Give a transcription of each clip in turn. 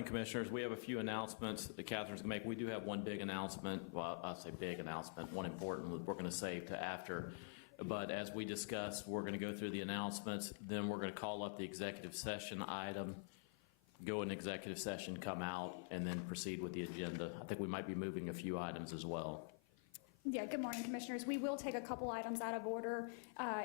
Morning, Commissioners. We have a few announcements that Catherine's going to make. We do have one big announcement. Well, I'll say big announcement, one important that we're going to save to after. But as we discussed, we're going to go through the announcements. Then we're going to call up the executive session item, go in executive session, come out, and then proceed with the agenda. I think we might be moving a few items as well. Yeah, good morning, Commissioners. We will take a couple items out of order.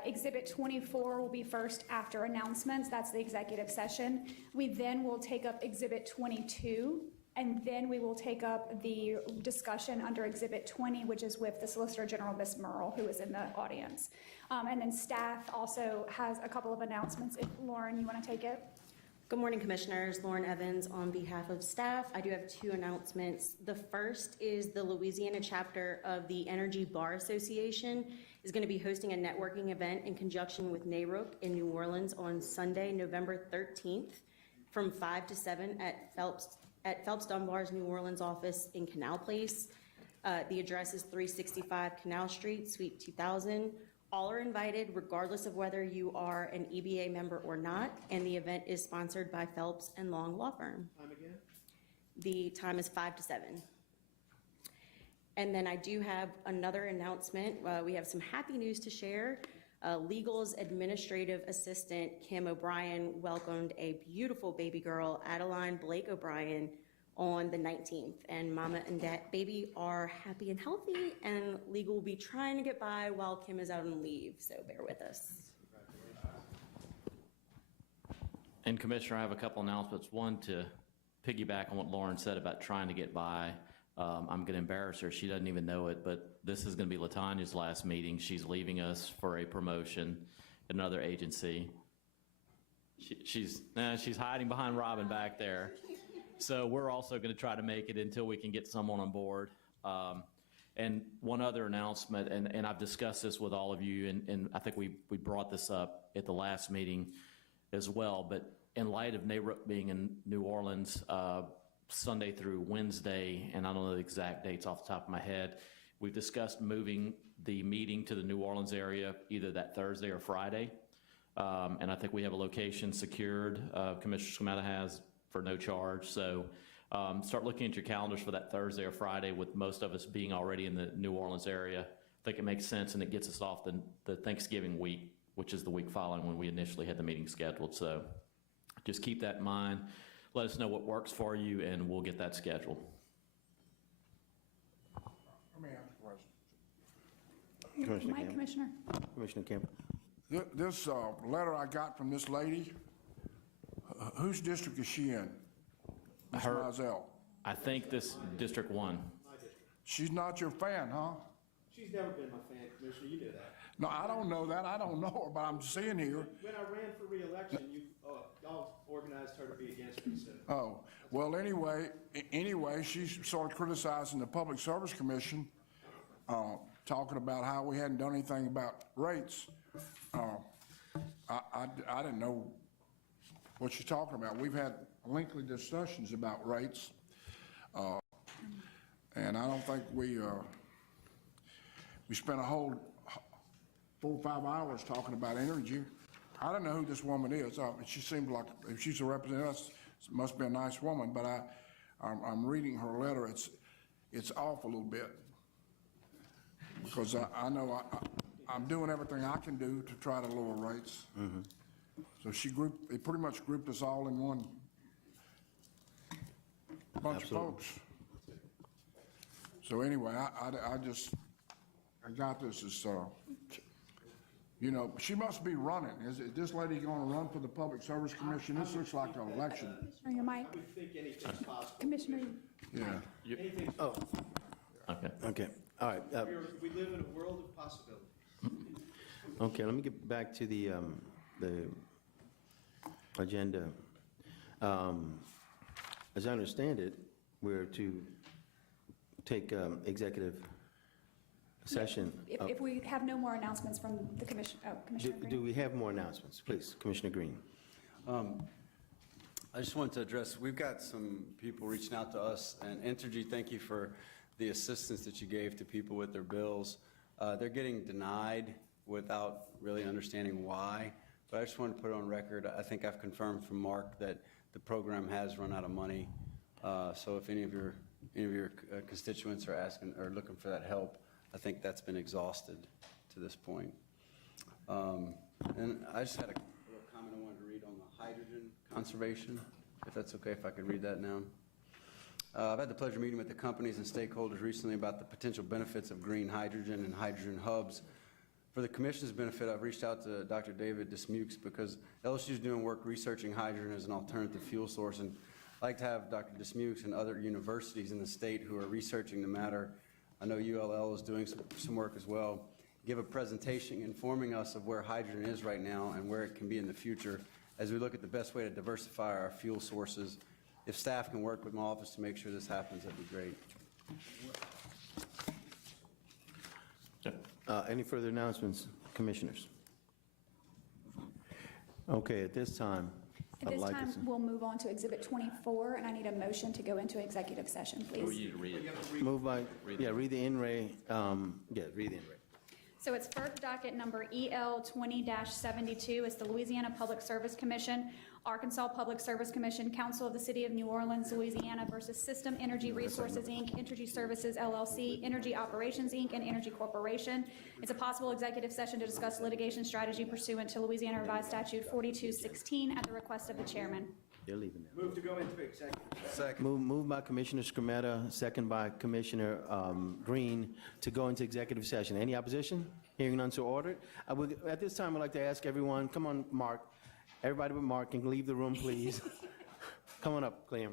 Exhibit 24 will be first after announcements. That's the executive session. We then will take up Exhibit 22, and then we will take up the discussion under Exhibit 20, which is with the Solicitor General, Ms. Merle, who is in the audience. And then staff also has a couple of announcements. If Lauren, you want to take it? Good morning, Commissioners. Lauren Evans on behalf of staff. I do have two announcements. The first is the Louisiana chapter of the Energy Bar Association is going to be hosting a networking event in conjunction with NARUC in New Orleans on Sunday, November 13th from 5 to 7 at Phelps Dunbar's New Orleans office in Canal Place. The address is 365 Canal Street, Suite 2000. All are invited, regardless of whether you are an EBA member or not, and the event is sponsored by Phelps and Long Law Firm. Time again? The time is 5 to 7. And then I do have another announcement. We have some happy news to share. Legal's administrative assistant, Kim O'Brien, welcomed a beautiful baby girl, Adeline Blake O'Brien, on the 19th, and mama and baby are happy and healthy, and legal will be trying to get by while Kim is out on leave, so bear with us. And Commissioner, I have a couple announcements. One, to piggyback on what Lauren said about trying to get by. I'm going to embarrass her. She doesn't even know it, but this is going to be LaTanya's last meeting. She's leaving us for a promotion at another agency. She's hiding behind Robin back there. So we're also going to try to make it until we can get someone on board. And one other announcement, and I've discussed this with all of you, and I think we brought this up at the last meeting as well, but in light of NARUC being in New Orleans Sunday through Wednesday, and I don't know the exact dates off the top of my head, we've discussed moving the meeting to the New Orleans area either that Thursday or Friday. And I think we have a location secured, Commissioner Scametta has, for no charge. So start looking at your calendars for that Thursday or Friday, with most of us being already in the New Orleans area. I think it makes sense, and it gets us off the Thanksgiving week, which is the week following when we initially had the meeting scheduled. So just keep that in mind. Let us know what works for you, and we'll get that scheduled. Let me ask a question. Mike, Commissioner. Commissioner Campbell. This letter I got from this lady, whose district is she in? Ms. Mizell. I think this District 1. My district. She's not your fan, huh? She's never been my fan, Commissioner. You know that. No, I don't know that. I don't know her, but I'm seeing here. When I ran for re-election, y'all organized her to be against me. So. Oh, well, anyway, she started criticizing the Public Service Commission, talking about how we hadn't done anything about rates. I didn't know what she's talking about. We've had lengthy discussions about rates, and I don't think we spent a whole 4 or 5 hours talking about energy. I don't know who this woman is. She seems like, if she's a representative, it must be a nice woman, but I'm reading her letter. It's off a little bit, because I know I'm doing everything I can do to try to lower rates. Mm-hmm. So they pretty much grouped us all in one bunch of folks. So anyway, I got this as, she must be running. Is this lady going to run for the Public Service Commission? This looks like an election. Commissioner, your mic. I would think anything's possible. Commissioner. Yeah. Anything's possible. Okay. All right. We live in a world of possibility. Okay, let me get back to the agenda. As I understand it, we're to take executive session. If we have no more announcements from the Commission, Commissioner Green. Do we have more announcements? Please, Commissioner Green. I just wanted to address, we've got some people reaching out to us, and Entergy, thank you for the assistance that you gave to people with their bills. They're getting denied without really understanding why, but I just wanted to put it on record. I think I've confirmed from Mark that the program has run out of money So if any of your constituents are asking or looking for that help, I think that's been exhausted to this point. And I just had a little comment I wanted to read on the hydrogen conservation, if that's okay, if I could read that now. I've had the pleasure of meeting with the companies and stakeholders recently about the potential benefits of green hydrogen and hydrogen hubs. For the Commission's benefit, I've reached out to Dr. David Dismukes because LSU is doing work researching hydrogen as an alternative fuel source, and I'd like to have Dr. Dismukes and other universities in the state who are researching the matter, I know ULL is doing some work as well, give a presentation informing us of where hydrogen is right now and where it can be in the future as we look at the best way to diversify our fuel sources. If staff can work with my office to make sure this happens, that'd be great. Any further announcements, commissioners? Okay, at this time, At I'd this like time, to we'll move on to Exhibit 24, and I need a motion to go into executive session, We please. need to read it. move by, yeah, read the in-ray, read the in-ray. So it's FERC docket number EL 20-72. It's the Louisiana Public Service Commission, Arkansas Public Service Commission, Council of the City of New Orleans, Louisiana versus System Energy Resources, Inc., Energy Services, LLC, Energy Operations, Inc., and Energy Corporation. It's a possible executive session to discuss litigation strategy pursuant to Louisiana Revised Statute 4216 at the request of the chairman. They're leaving now. Move to go into executive. Second. Moved by Commissioner Scremetta, second by Commissioner Green, to go into executive session. Any opposition? Hearing none, so ordered. At this time, I'd like to ask everyone, come on, Mark. Everybody but Mark can leave the room, please. Come on up, Clem.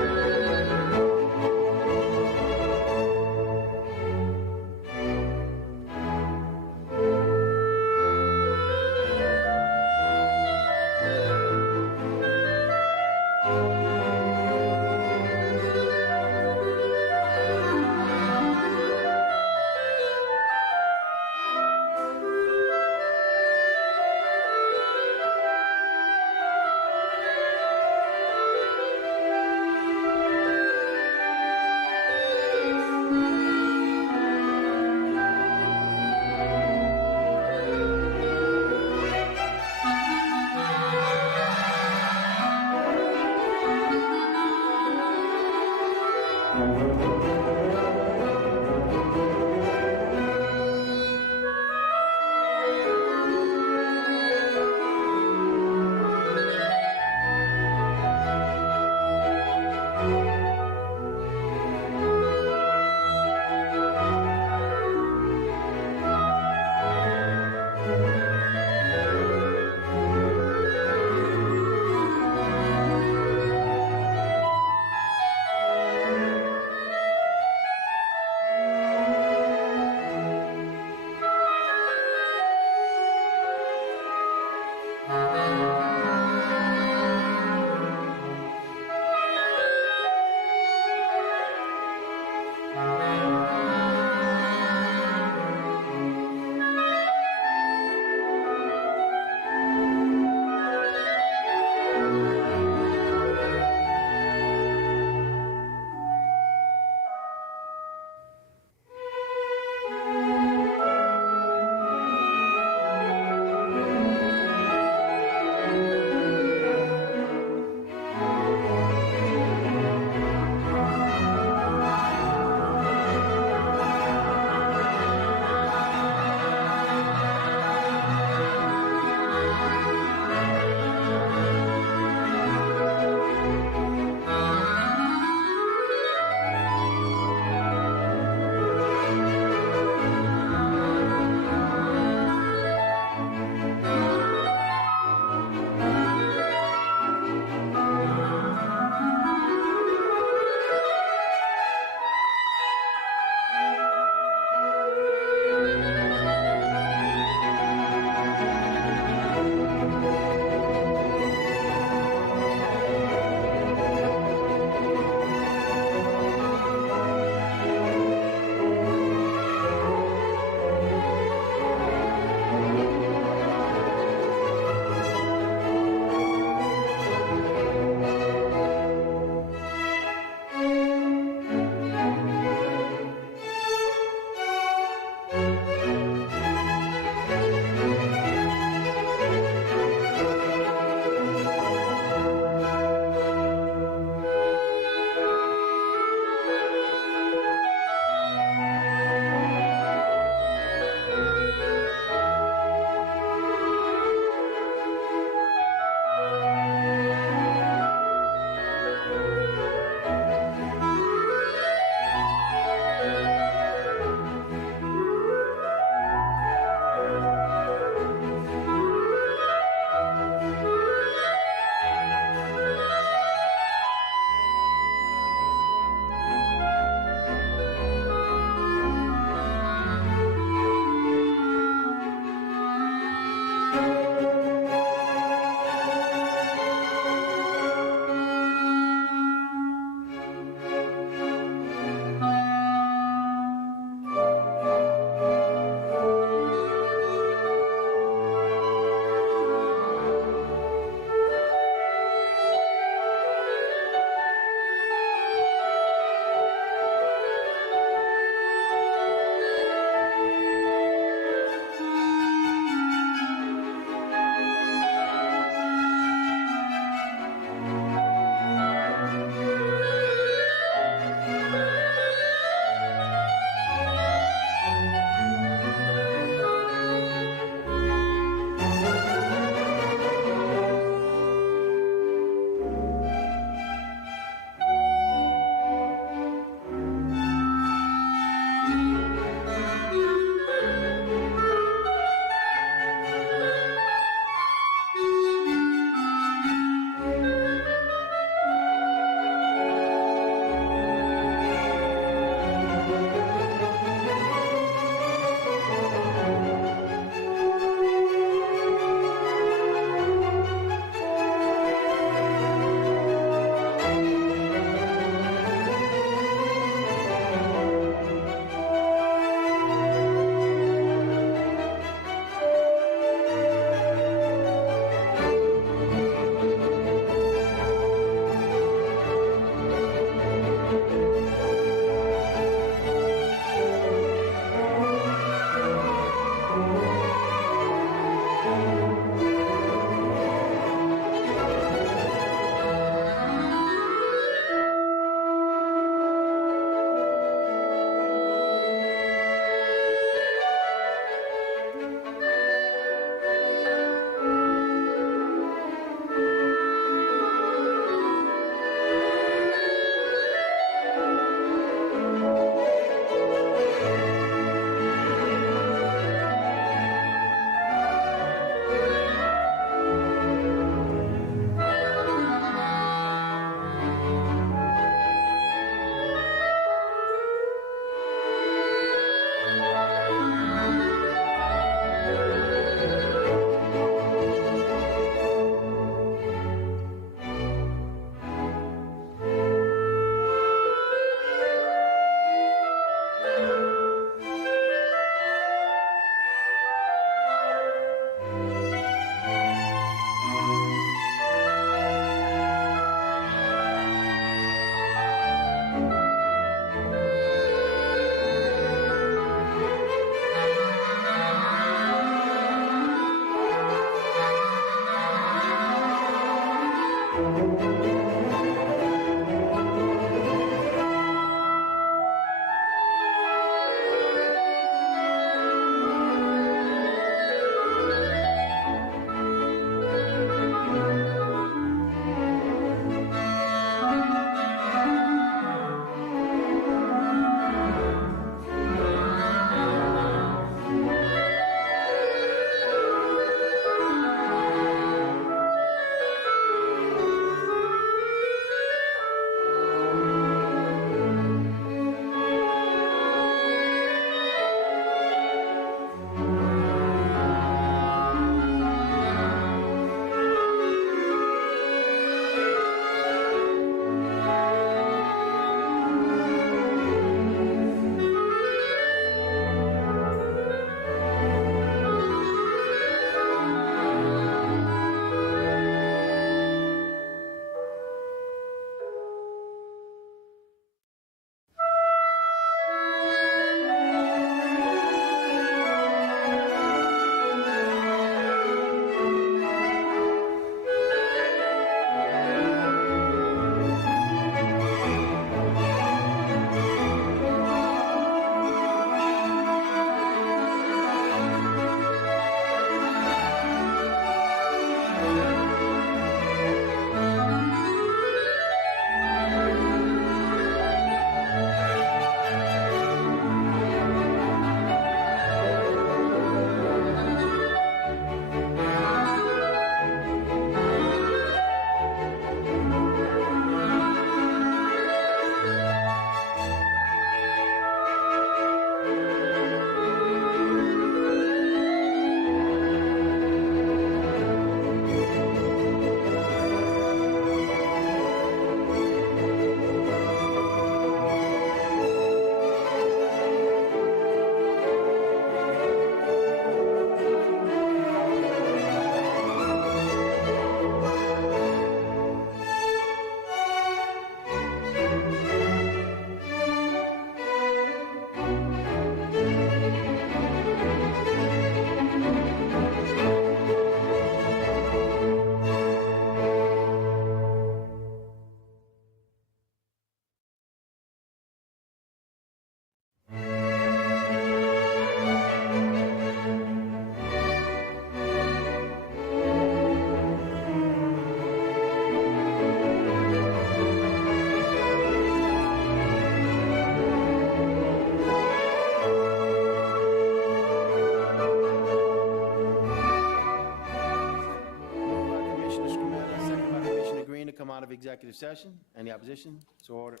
executive session. Any opposition? So ordered.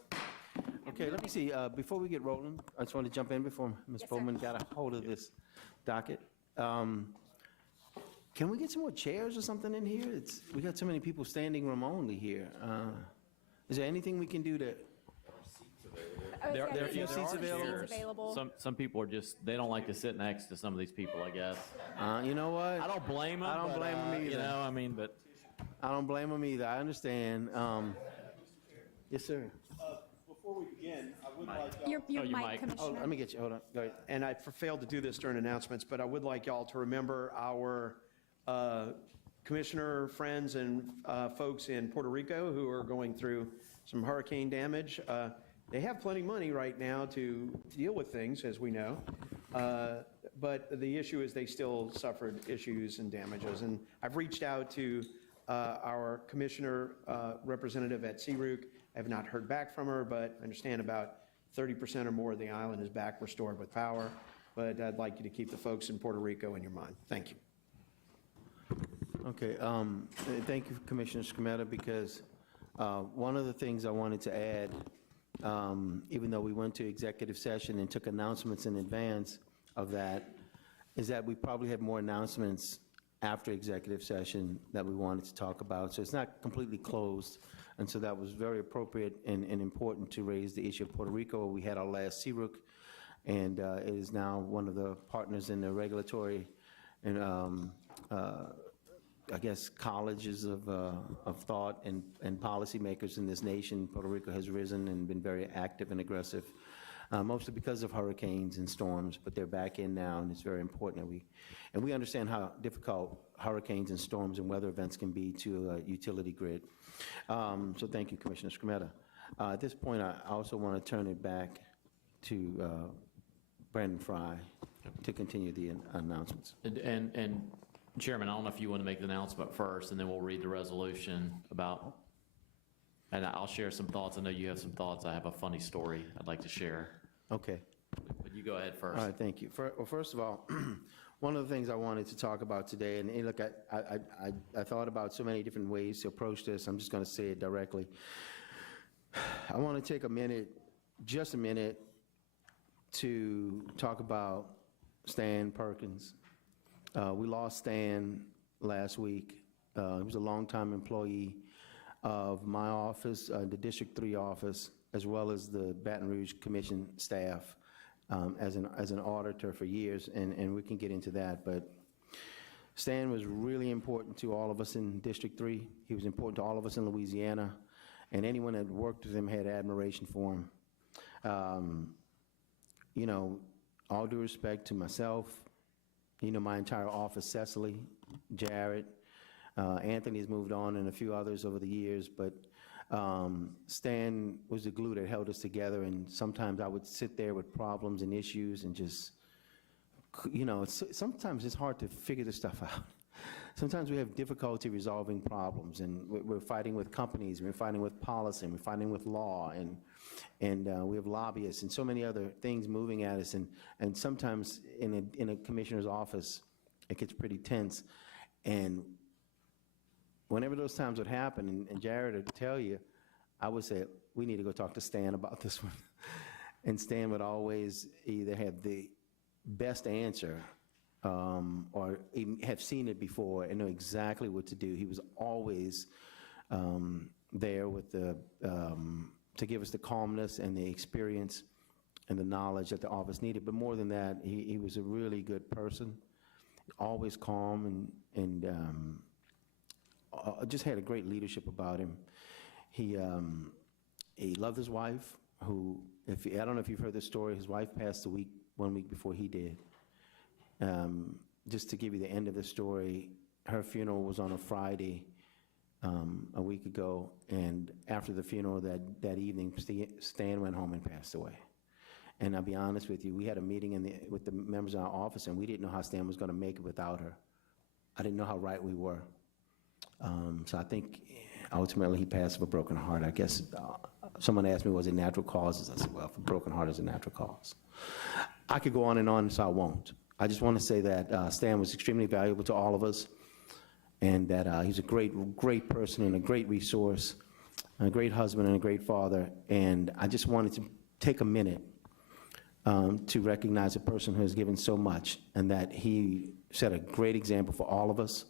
Okay, let me see, before we get rolling, I just want to jump in before Ms. Yes, sir. Bowman got a hold of this docket. Can we get some more chairs or something in here? We got so many people standing room only here. Is there anything we can do to, There are a few seats available. available. Some people are just, they don't like to sit next to some of these people, I guess. you know what? I don't blame them. I don't blame 'em You either. know, I mean, but I don't blame them either, I understand. Yes, sir. Before we begin, I would like Your your mic, mic. Commissioner. Oh, let me get you, hold on, go ahead. And I failed to do this during announcements, but I would like y'all to remember our commissioner friends and folks in Puerto Rico who are going through some hurricane damage. They have plenty of money right now to deal with things, as we know. But the issue is they still suffered issues and damages. And I've reached out to our commissioner representative at CRUC. I have not heard back from her, but I understand about 30% or more of the island is back restored with power. But I'd like you to keep the folks in Puerto Rico in your mind. Thank you. Okay, thank you, Commissioner Scametta, because one of the things I wanted to add, even though we went to executive session and took announcements in advance of that, is that we probably have more announcements after executive session that we wanted to talk about. So it's not completely closed, and so that was very appropriate and important to raise the issue of Puerto Rico. We had our last CRUC, and it is now one of the partners in the regulatory and I guess colleges of thought and policymakers in this nation. Puerto Rico has risen and been very active and aggressive mostly because of hurricanes and storms, but they're back in now, and it's very important that we understand how difficult hurricanes and storms and weather events can be to a utility grid. So thank you, Commissioner Scremetta. At this point, I also want to turn it back to Brandon Fry to continue the announcements. And Chairman, I don't know if you want to make the announcement first, and then we'll read the resolution about, and I'll share some thoughts. I know you have some thoughts. I have a funny story I'd like to share. Okay. But you go ahead first. All right, thank you. Well, first of all, one of the things I wanted to talk about today, and look, I thought about so many different ways to approach this. I'm just going to say it directly. I want to take a minute, just a minute, to talk about Stan Perkins. We lost Stan last week. He was a longtime employee of my office, the District 3 office, as well as the Baton Rouge Commission staff as an auditor for years, and we can get into that. But Stan was really important to all of us in District 3. He was important to all of us in Louisiana, and anyone that worked with him had admiration for him. You know, all due respect to myself, you know, my entire office, Cecily, Jared, Anthony's moved on, and a few others over the years, but Stan was the glue that held us together, and sometimes I would sit there with problems and issues and just, you know, sometimes it's hard to figure this stuff out. Sometimes we have difficulty resolving problems, and we're fighting with companies, we're fighting with policy, and we're fighting with law, and we have lobbyists and so many other things moving at us, and sometimes in a commissioner's office, it gets pretty tense. And whenever those times would happen, and Jared would tell you, I would say, we need to go talk to Stan about this one. And Stan would always either have the best answer or even have seen it before and know exactly what to do. He was always there with to give us the calmness and the experience and the knowledge that the office needed. But more than that, he was a really good person, always calm, and just had a great leadership about him. He loved his wife, who, I don't know if you've heard this story, his wife passed 1 week before he did. Just to give you the end of the story, her funeral was on a Friday a week ago, and after the funeral that evening, Stan went home and passed away. And I'll be honest with you, we had a meeting with the members of our office, and we didn't know how Stan was going to make it without her. I didn't know how right we were. So I think ultimately he passed of a broken heart. I guess someone asked me, was it natural causes? I said, well, if a broken heart is a natural cause. I could go on, so I won't. I just want to say that Stan was extremely valuable to all of us, and that he's a great person and a great resource, a great husband and a great father. And I just wanted to take a minute to recognize a person who has given so much, and that he set a great example for all of us,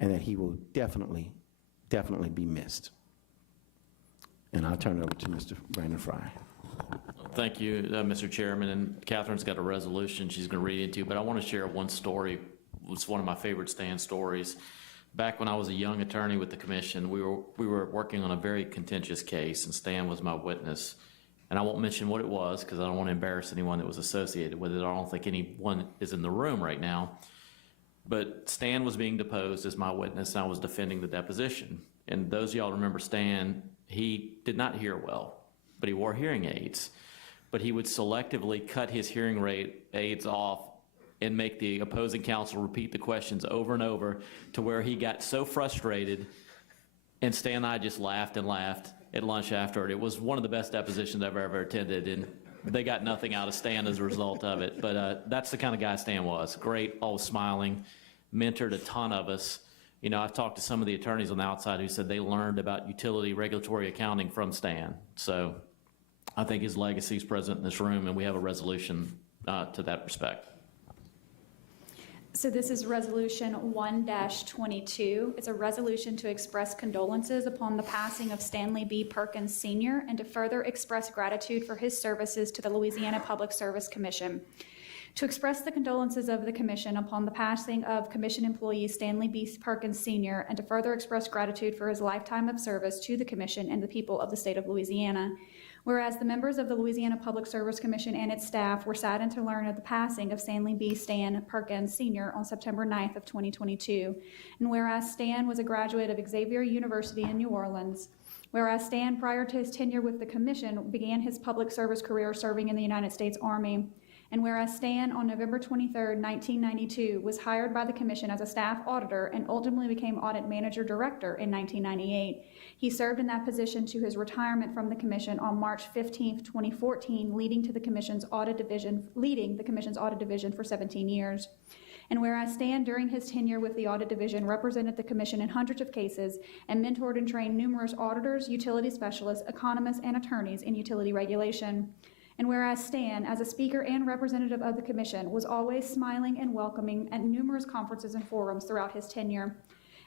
and that he will definitely be missed. And I'll turn it over to Mr. Brandon Fry. Thank you, Mr. Chairman, and Catherine's got a resolution she's going to read into, but I want to share one story. It's one of my favorite Stan stories. Back when I was a young attorney with the commission, we were working on a very contentious case, and Stan was my witness. And I won't mention what it was because I don't want to embarrass anyone that was associated with it. I don't think anyone is in the room right now. But Stan was being deposed as my witness, and I was defending the deposition. And those of y'all remember Stan, he did not hear well, but he wore hearing aids. But he would selectively cut his hearing aids off and make the opposing counsel repeat the questions over and over to where he got so frustrated, and Stan and I just laughed and laughed at lunch afterward. It was one of the best depositions I've ever attended, and they got nothing out of Stan as a result of it. But that's the kind of guy Stan was. Great, always smiling, mentored a ton of us. You know, I've talked to some of the attorneys on the outside who said they learned about utility regulatory accounting from Stan. So I think his legacy is present in this room, and we have a resolution to that respect. So this is Resolution 1-22. It's a resolution to express condolences upon the passing of Stanley B. Perkins Sr. and to further express gratitude for his services to the Louisiana Public Service Commission. To express the condolences of the Commission upon the passing of Commission employee Stanley B. Perkins Sr. and to further express gratitude for his lifetime of service to the Commission and the people of the state of Louisiana, Whereas the members of the Louisiana Public Service Commission and its staff were saddened to learn of the passing of Stanley B. Stan Perkins Sr. on September 9th of 2022. And whereas Stan was a graduate of Xavier University in New Orleans. Whereas Stan, prior to his tenure with the commission, began his public service career serving in the United States Army. And whereas Stan, on November 23, 1992, was hired by the commission as a staff auditor and ultimately became audit manager director in 1998. He served in that position to his retirement from the commission on March 15, 2014, leading the commission's audit division for 17 years. And whereas Stan, during his tenure with the Audit Division, represented the Commission in hundreds of cases and mentored and trained numerous auditors, utility specialists, economists, and attorneys in utility regulation. And whereas Stan, as a speaker and representative of the Commission, was always smiling and welcoming at numerous conferences and forums throughout his tenure.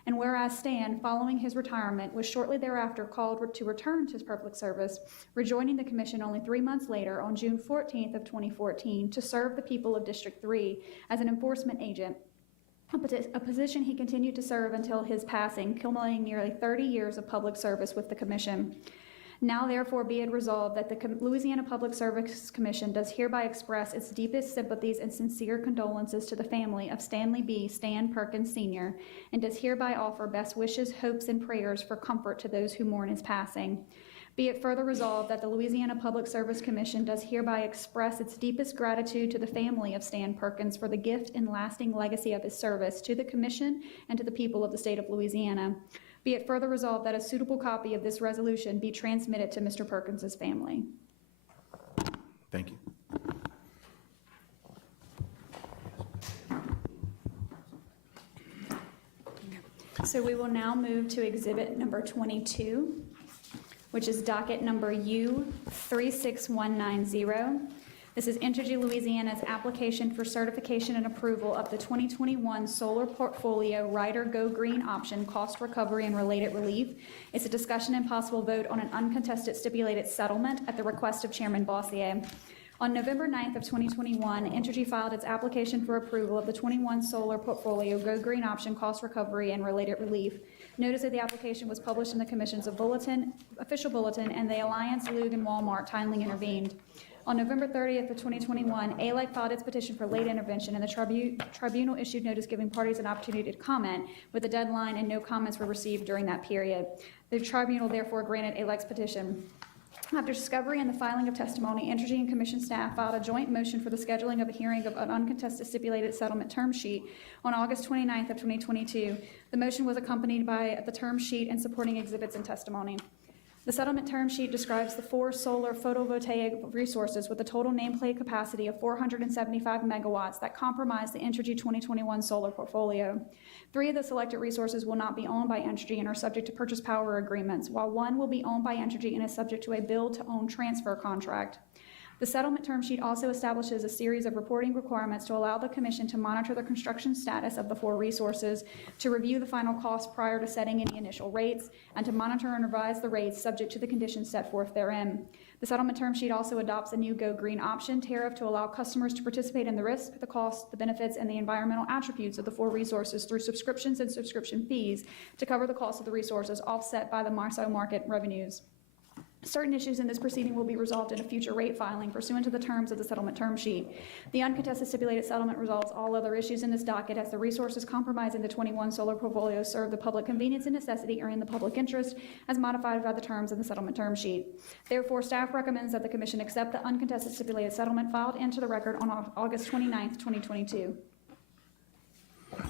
And whereas Stan, following his retirement, was shortly thereafter called to return to public service, rejoining the Commission only 3 months later on June 14th of 2014 to serve the people of District 3 as an enforcement agent, a position he continued to serve until his passing, culminating nearly 30 years of public service with the Commission. Now therefore be it resolved that the Louisiana Public Service Commission does hereby express its deepest sympathies and sincere condolences to the family of Stanley B. Stan Perkins Sr. and does hereby offer best wishes, hopes, and prayers for comfort to those who mourn his passing. Be it further resolved that the Louisiana Public Service Commission does hereby express its deepest gratitude to the family of Stan Perkins for the gift and lasting legacy of his service to the Commission and to the people of the state of Louisiana. Be it further resolved that a suitable copy of this resolution be transmitted to Mr. Perkins's family. Thank you. So we will now move to exhibit number 22, which is docket number U36190. This is Entergy Louisiana's application for certification and approval of the 2021 Solar Portfolio Rider Go Green Option Cost Recovery and Related Relief. It's a discussion and possible vote on an uncontested stipulated settlement at the request of Chairman Bossier. On November 9th of 2021, Entergy filed its application for approval of the 21 Solar Portfolio Go Green Option Cost Recovery and Related Relief. Notice of the application was published in the Commission's official bulletin, and the Alliance, Lug, and Walmart timely intervened. On November 30th of 2021, ALEC filed its petition for late intervention, and the tribunal issued notice giving parties an opportunity to comment with a deadline, and no comments were received during that period. The tribunal therefore granted ALEC's petition. After discovery and the filing of testimony, Entergy and Commission staff filed a joint motion for the scheduling of a hearing of an uncontested stipulated settlement term sheet on August 29th of 2022. The motion was accompanied by the term sheet and supporting exhibits and testimony. The settlement term sheet describes the 4 solar photovoltaic resources with a total nameplate capacity of 475 megawatts that comprise the Entergy 2021 solar portfolio. 3 of the selected resources will not be owned by Entergy and are subject to purchase power agreements, while 1 will be owned by Entergy and is subject to a build-to-own transfer contract. The settlement term sheet also establishes a series of reporting requirements to allow the Commission to monitor the construction status of the 4 resources, to review the final cost prior to setting any initial rates, and to monitor and revise the rates subject to the conditions set forth therein. The settlement term sheet also adopts a new Go Green option tariff to allow customers to participate in the risk, the cost, the benefits, and the environmental attributes of the 4 resources through subscriptions and subscription fees to cover the cost of the resources offset by the MISO market revenues. Certain issues in this proceeding will be resolved in a future rate filing pursuant to the terms of the settlement term sheet. The uncontested stipulated settlement resolves all other issues in this docket as the resources comprising the 21 solar portfolios serve the public convenience and necessity or in the public interest as modified by the terms of the settlement term sheet. Therefore, staff recommends that the Commission accept the uncontested stipulated settlement filed into the record on August 29th, 2022. Are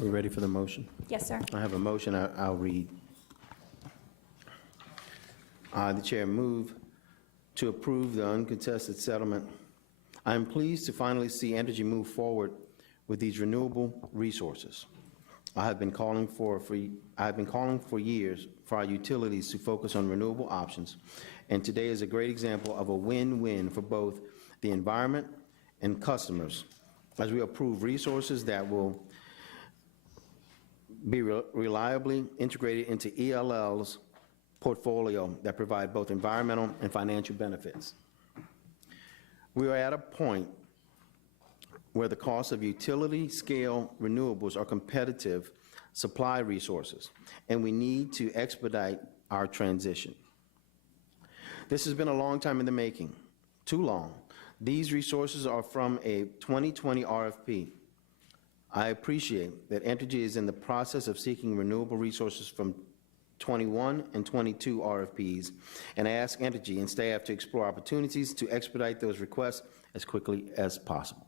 we ready for the motion? Yes, sir. I have a motion I'll read. The chair move to approve the uncontested settlement. I am pleased to finally see Entergy move forward with these renewable resources. I have been calling for years for our utilities to focus on renewable options, and today is a great example of a win-win for both the environment and customers as we approve resources that will be reliably integrated into ELL's portfolio that provide both environmental and financial benefits. We are at a point where the cost of utility-scale renewables are competitive supply resources, and we need to expedite our transition. This has been a long time in the making, too long. These resources are from a 2020 RFP. I appreciate that Entergy is in the process of seeking renewable resources from 21 and 22 RFPs, and I ask Entergy and staff to explore opportunities to expedite those requests as quickly as possible.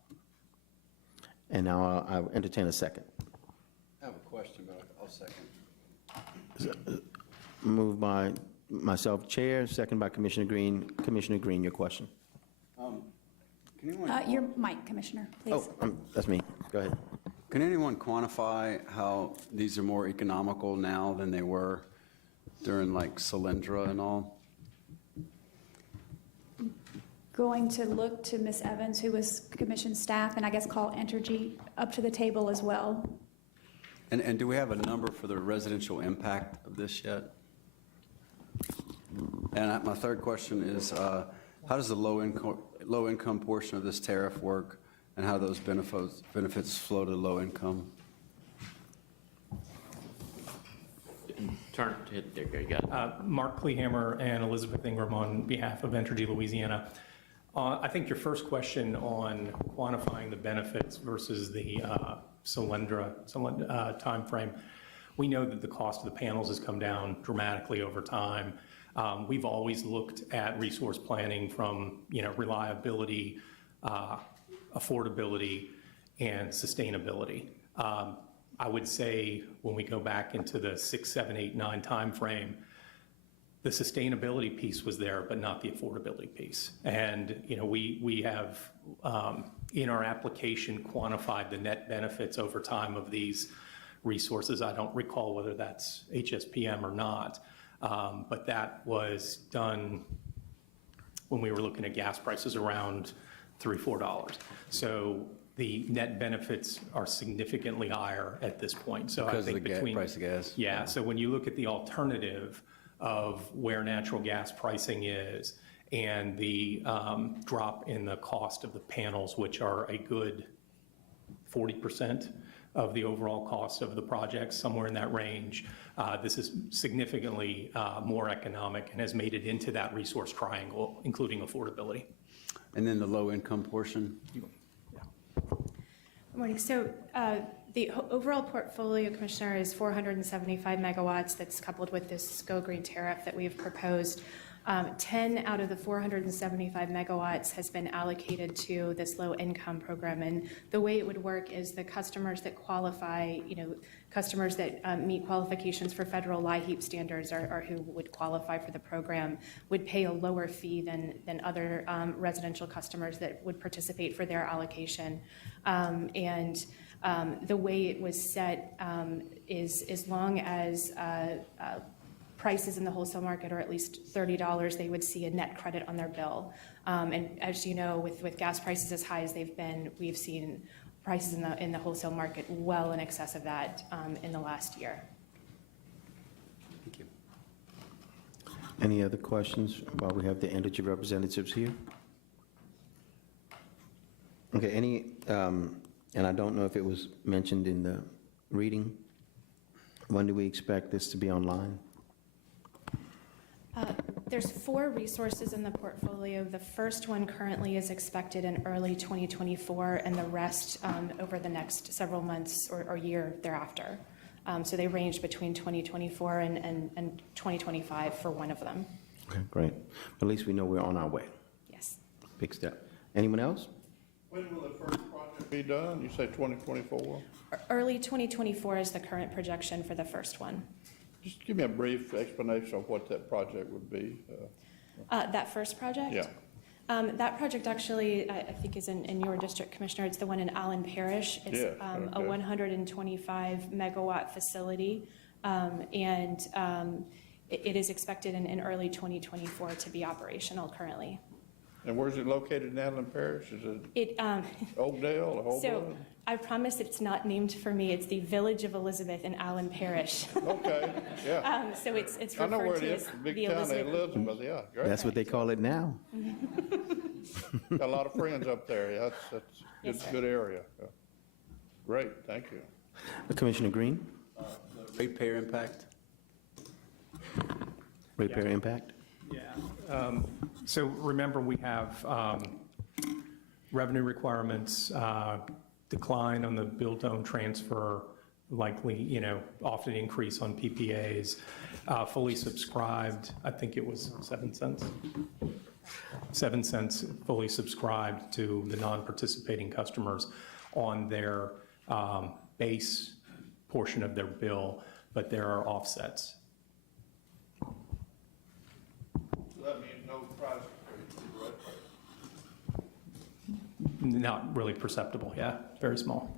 And now I'll entertain a second. I have a question, but I'll second. Moved by myself, Chair, second by Commissioner Green. Commissioner Green, your question. Can anyone, Your mic, Commissioner, please. Oh, that's me. Go ahead. can anyone quantify how these are more economical now than they were during like Solyndra and all? Going to look to Ms. Evans, who was commission staff, and I guess call Entergy up to the table as well. And do we have a number for the residential impact of this yet? And my third question is, how does the low-income portion of this tariff work, and how those benefits flow to low income? Turn, hit, there you go. Mark Kleehammer and Elizabeth Ingram on behalf of Entergy Louisiana. I think your first question on quantifying the benefits versus the Solyndra timeframe, we know that the cost of the panels has come down dramatically over time. We've always looked at resource planning from, reliability, affordability, and sustainability. I would say when we go back into the 6, 7, 8, 9 timeframe, the sustainability piece was there, but not the affordability piece. And, we have, in our application, quantified the net benefits over time of these resources. I don't recall whether that's HSPM or not, but that was done when we were looking at gas prices around $3, $4. So the net benefits are significantly higher at this point. So Because I think of the between price of gas? Yeah, so when you look at the alternative of where natural gas pricing is and the drop in the cost of the panels, which are a good 40% of the overall cost of the project, somewhere in that range, this is significantly more economic and has made it into that resource triangle, including affordability. And then the low-income portion? Good morning. So the overall portfolio, Commissioner, is 475 megawatts that's coupled with this Go Green tariff that we've proposed. 10 out of the 475 megawatts has been allocated to this low-income program. And the way it would work is the customers that qualify, customers that meet qualifications for federal LIHEAP standards or who would qualify for the program would pay a lower fee than other residential customers that would participate for their allocation. And the way it was set is as long as prices in the wholesale market are at least $30, they would see a net credit on their bill. And as you know, with gas prices as high as they've been, we've seen prices in the wholesale market well in excess of that in the last year. Thank you. Any other questions while we have the Entergy representatives here? Okay, and I don't know if it was mentioned in the reading, when do we expect this to be online? There's 4 resources in the portfolio. The first one currently is expected in early 2024, and the rest over the next several months or year thereafter. So they range between 2024 and 2025 for one of them. Okay, great. At least we know we're on our way. Yes. Big step. Anyone else? When will the first project be done? You say 2024? Early 2024 is the current projection for the first one. Just give me a brief explanation of what that project would be. That first project? Yeah. That project actually, I think, is in your district, Commissioner. It's the one in Allen Parish. It's Yes, a okay. 125 megawatt facility, and it is expected in early 2024 to be operational currently. And where's it located in Allen Parish? Is it Oakdale or So Holbrook? I promise it's not named for me. It's the Village of Elizabeth in Allen Parish. Okay, yeah. So it's I know where referred it to is, as the the big town of Elizabeth. Elizabeth, yeah, great. That's what they call it now. Got a lot of friends up there, yeah, that's Yes, good, sir. good area. Yeah. Great, thank you. Commissioner Green, Ratepayer impact? ratepayer impact? Yeah, So remember, we have revenue requirements, decline on the build-own transfer, likely, often increase on PPAs, fully subscribed, I think it was 7 cents? 7 cents fully subscribed to the non-participating customers on their base portion of their bill, but there are offsets. So that means no price increase, right? Not really perceptible, yeah, very small.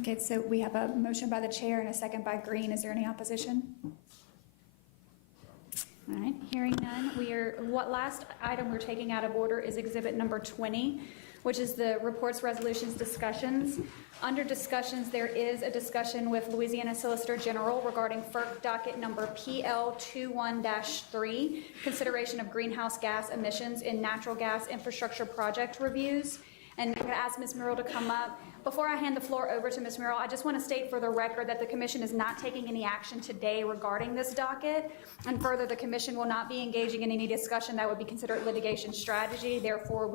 Okay, so we have a motion by the chair and a second by Green. Is there any opposition? All right, hearing none, what last item we're taking out of order is exhibit number 20, which is the reports, resolutions, discussions. Under discussions, there is a discussion with Louisiana Solicitor General regarding FERC docket number PL21-3, consideration of greenhouse gas emissions in natural gas infrastructure project reviews. And I'm going to ask Ms. Murrell to come up. Before I hand the floor over to Ms. Murrell, I just want to state for the record that the Commission is not taking any action today regarding this docket. And further, the Commission will not be engaging in any discussion that would be considered litigation strategy. Therefore,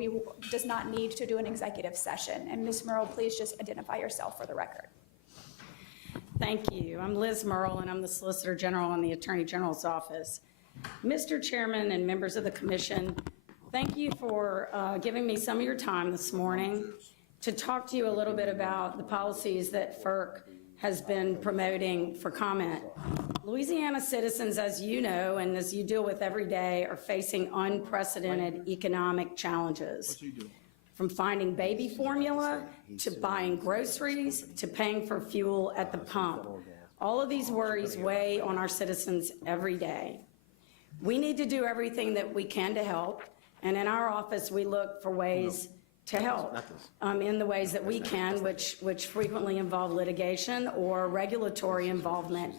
does not need to do an executive session. And Ms. Murrell, please just identify yourself for the record. Thank you. I'm Liz Murrell, and I'm the Solicitor General in the Attorney General's office. Mr. Chairman and members of the Commission, thank you for giving me some of your time this morning to talk to you a little bit about the policies that FERC has been promoting for comment. Louisiana citizens, as you know, and as you deal with every day, are facing unprecedented economic challenges. From finding baby formula, to buying groceries, to paying for fuel at the pump. All of these worries weigh on our citizens every day. We need to do everything that we can to help, and in our office, we look for ways to help in the ways that we can, which frequently involve litigation or regulatory involvement,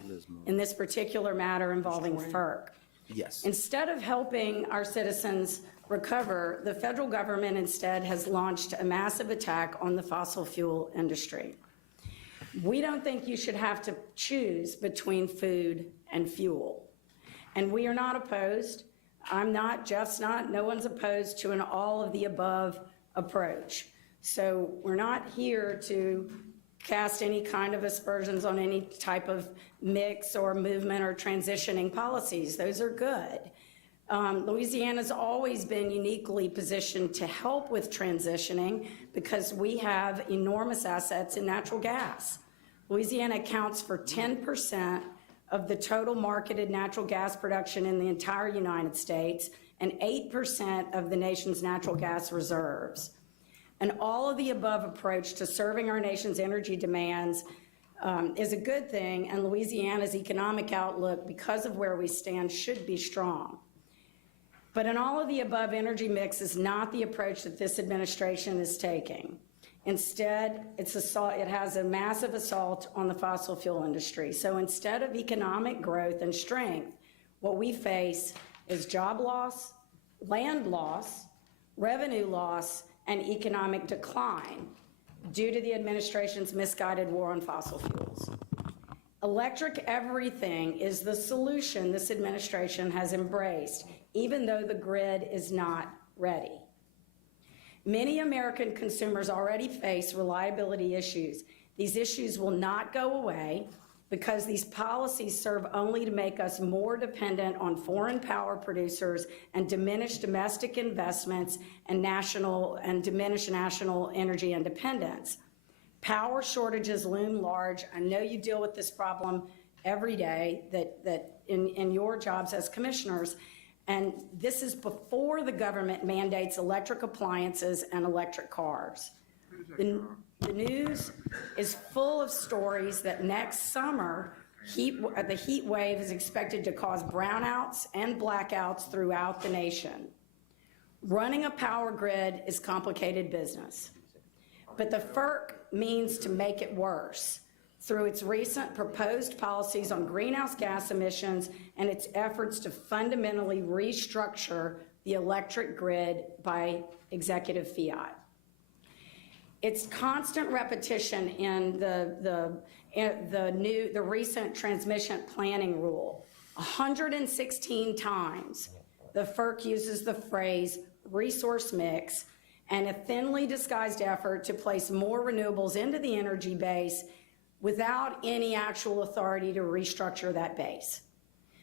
in this particular matter involving FERC. Yes. Instead of helping our citizens recover, the federal government instead has launched a massive attack on the fossil fuel industry. We don't think you should have to choose between food and fuel. And we are not opposed. I'm not, Jeff's not, no one's opposed to an all-of-the-above approach. So we're not here to cast any kind of aspersions on any type of mix or movement or transitioning policies. Those are good. Louisiana's always been uniquely positioned to help with transitioning because we have enormous assets in natural gas. Louisiana accounts for 10% of the total marketed natural gas production in the entire United States and 8% of the nation's natural gas reserves. An all-of-the-above approach to serving our nation's energy demands is a good thing, and Louisiana's economic outlook, because of where we stand, should be strong. But an all-of-the-above energy mix is not the approach that this administration is taking. Instead, it has a massive assault on the fossil fuel industry. So instead of economic growth and strength, what we face is job loss, land loss, revenue loss, and economic decline due to the administration's misguided war on fossil fuels. Electric everything is the solution this administration has embraced, even though the grid is not ready. Many American consumers already face reliability issues. These issues will not go away because these policies serve only to make us more dependent on foreign power producers and diminish domestic investments and diminish national energy independence. Power shortages loom large. I know you deal with this problem every day that in your jobs as commissioners. And this is before the government mandates electric appliances and electric cars. The news is full of stories that next summer, the heat wave is expected to cause brownouts and blackouts throughout the nation. Running a power grid is complicated business, but the FERC means to make it worse through its recent proposed policies on greenhouse gas emissions and its efforts to fundamentally restructure the electric grid by executive fiat. It's constant repetition in the recent transmission planning rule. 116 times, the FERC uses the phrase resource mix and a thinly disguised effort to place more renewables into the energy base without any actual authority to restructure that base.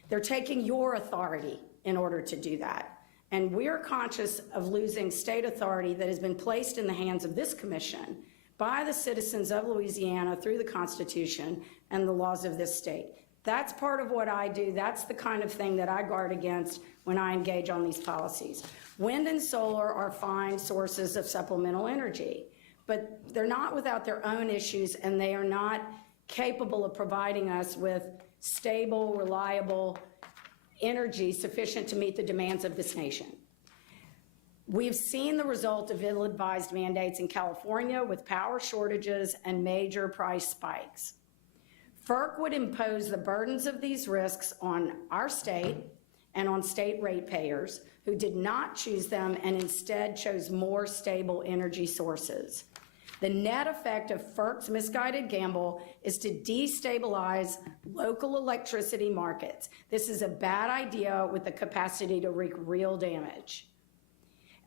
They're taking your authority in order to do that. And we're conscious of losing state authority that has been placed in the hands of this commission by the citizens of Louisiana through the Constitution and the laws of this state. That's part of what I do. That's the kind of thing that I guard against when I engage on these policies. Wind and solar are fine sources of supplemental energy, but they're not without their own issues, and they are not capable of providing us with stable, reliable energy sufficient to meet the demands of this nation. We've seen the result of ill-advised mandates in California with power shortages and major price spikes. FERC would impose the burdens of these risks on our state and on state ratepayers who did not choose them and instead chose more stable energy sources. The net effect of FERC's misguided gamble is to destabilize local electricity markets. This is a bad idea with the capacity to wreak real damage.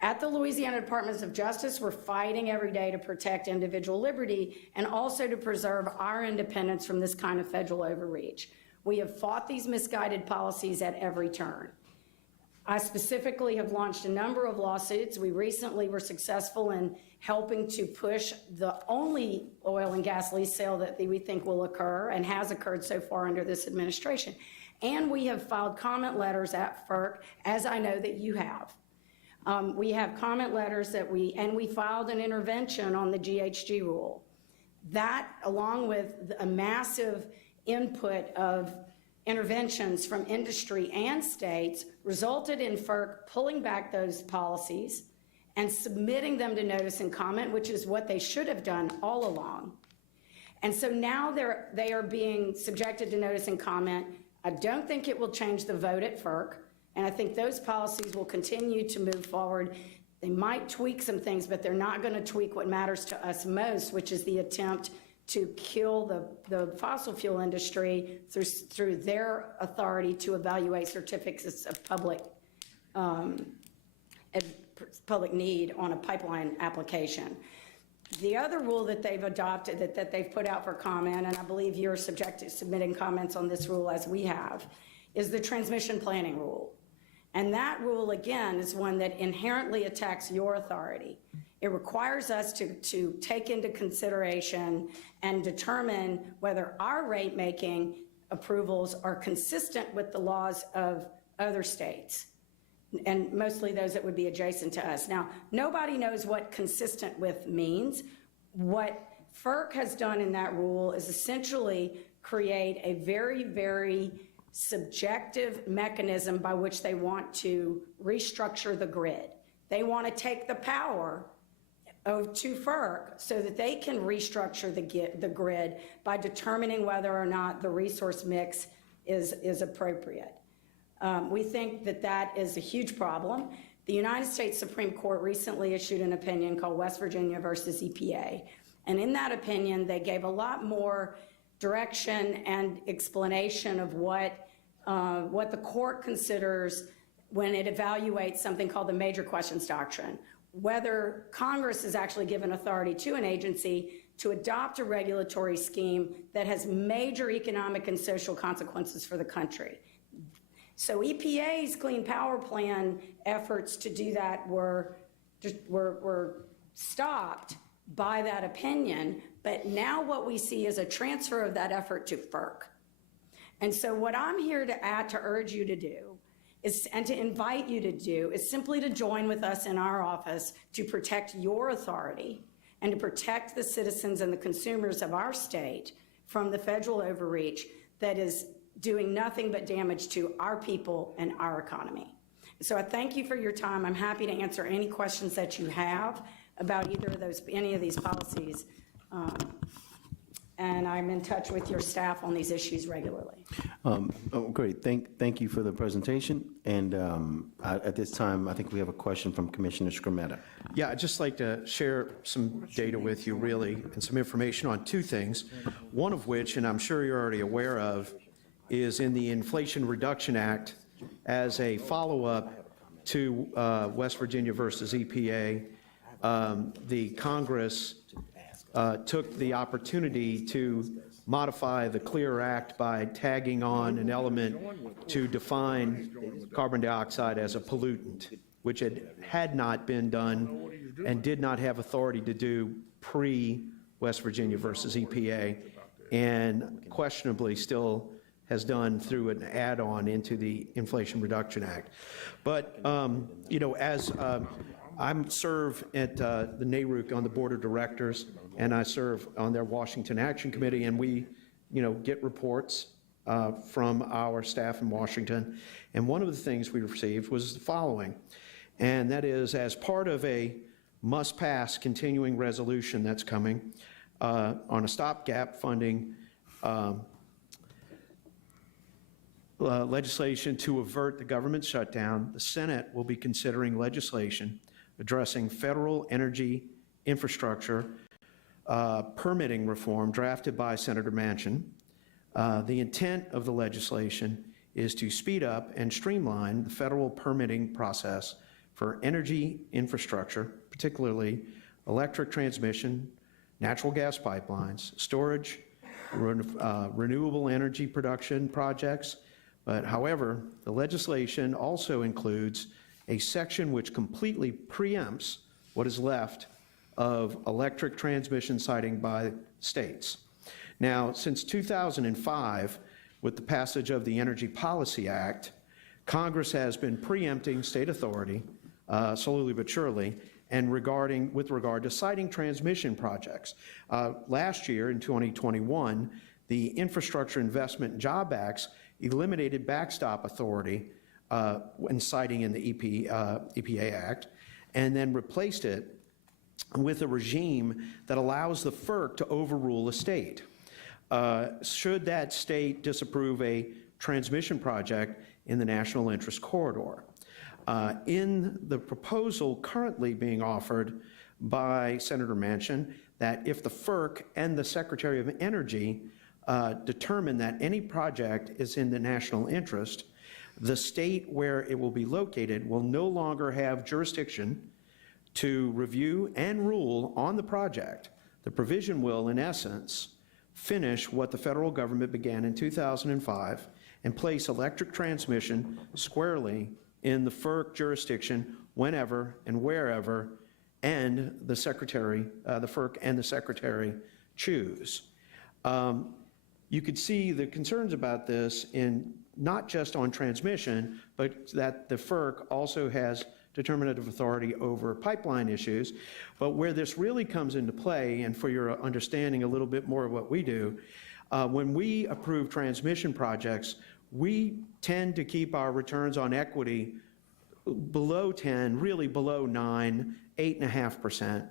At the Louisiana Department of Justice, we're fighting every day to protect individual liberty and also to preserve our independence from this kind of federal overreach. We have fought these misguided policies at every turn. I specifically have launched a number of lawsuits. We recently were successful in helping to push the only oil and gas lease sale that we think will occur and has occurred so far under this administration. And we have filed comment letters at FERC, as I know that you have. We have comment letters that we filed an intervention on the GHG rule. That, along with a massive input of interventions from industry and states, resulted in FERC pulling back those policies and submitting them to notice and comment, which is what they should have done all along. And so now they are being subjected to notice and comment. I don't think it will change the vote at FERC, and I think those policies will continue to move forward. They might tweak some things, but they're not going to tweak what matters to us most, which is the attempt to kill the fossil fuel industry through their authority to evaluate certificates of public need on a pipeline application. The other rule that they've adopted, that they've put out for comment, and I believe you're subject to submitting comments on this rule as we have, is the transmission planning rule. And that rule, again, is one that inherently attacks your authority. It requires us to take into consideration and determine whether our rate-making approvals are consistent with the laws of other states, and mostly those that would be adjacent to us. Now, nobody knows what consistent with means. What FERC has done in that rule is essentially create a very, very subjective mechanism by which they want to restructure the grid. They want to take the power to FERC so that they can restructure the grid by determining whether or not the resource mix is appropriate. We think that is a huge problem. The United States Supreme Court recently issued an opinion called West Virginia versus EPA. And in that opinion, they gave a lot more direction and explanation of what the court considers when it evaluates something called the major questions doctrine, whether Congress is actually given authority to an agency to adopt a regulatory scheme that has major economic and social consequences for the country. So EPA's Clean Power Plan efforts to do that were stopped by that opinion, but now what we see is a transfer of that effort to FERC. And so what I'm here to urge you to do and to invite you to do is simply to join with us in our office to protect your authority and to protect the citizens and the consumers of our state from the federal overreach that is doing nothing but damage to our people and our economy. So I thank you for your time. I'm happy to answer any questions that you have about any of these policies. And I'm in touch with your staff on these issues regularly. Great. Thank you for the presentation. And at this time, I think we have a question from Commissioner Skrmetta. Yeah, I'd just like to share some data with you, really, and some information on two things. One of which, and I'm sure you're already aware of, is in the Inflation Reduction Act as a follow-up to West Virginia versus EPA. The Congress took the opportunity to modify the CLEAR Act by tagging on an element to define carbon dioxide as a pollutant, which had not been done and did not have authority to do pre-West Virginia versus EPA, and questionably still has done through an add-on into the Inflation Reduction Act. But, you know, as I serve at the NARUC on the board of directors, and I serve on their Washington Action Committee, and we, you know, get reports from our staff in Washington. And one of the things we received was the following, and that is, as part of a must-pass continuing resolution that's coming on a stopgap funding legislation to avert the government shutdown, the Senate will be considering legislation addressing federal energy infrastructure permitting reform drafted by Senator Manchin. The intent of the legislation is to speed up and streamline the federal permitting process for energy infrastructure, particularly electric transmission, natural gas pipelines, storage, renewable energy production projects. But however, the legislation also includes a section which completely preempts what is left of electric transmission siting by states. Now, since 2005, with the passage of the Energy Policy Act, Congress has been preempting state authority, slowly but surely, and with regard to siting transmission projects. Last year, in 2021, the Infrastructure Investment and Job Acts eliminated backstop authority when citing in the EPA Act, and then replaced it with a regime that allows the FERC to overrule a state. Should that state disapprove a transmission project in the national interest corridor. In the proposal currently being offered by Senator Manchin, that if the FERC and the Secretary of Energy determine that any project is in the national interest, the state where it will be located will no longer have jurisdiction to review and rule on the project. The provision will, in essence, finish what the federal government began in 2005 and place electric transmission squarely in the FERC jurisdiction whenever and wherever and the Secretary, the FERC and the Secretary choose. You could see the concerns about this in not just on transmission, but that the FERC also has determinative authority over pipeline issues. But where this really comes into play, and for your understanding a little bit more of what we do, when we approve transmission projects, we tend to keep our returns on equity below 10, really below 9, 8.5%,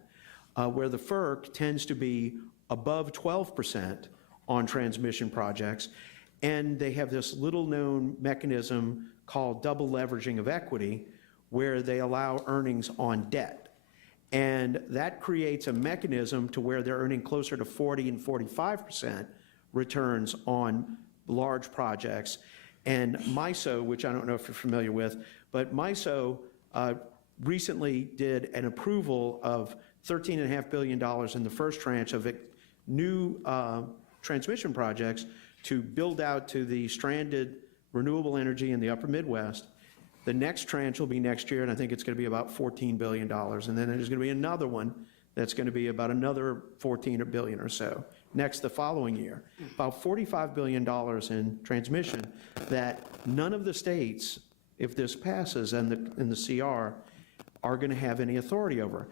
where the FERC tends to be above 12% on transmission projects. And they have this little known mechanism called double leveraging of equity, where they allow earnings on debt. And that creates a mechanism to where they're earning closer to 40 and 45% returns on large projects. And MISO, which I don't know if you're familiar with, but MISO recently did an approval of $13.5 billion in the first tranche of new transmission projects to build out to the stranded renewable energy in the upper Midwest. The next tranche will be next year, and I think it's going to be about $14 billion. And then there's going to be another one that's going to be about another $14 billion or so next the following year. About $45 billion in transmission that none of the states, if this passes and the CR, are going to have any authority over.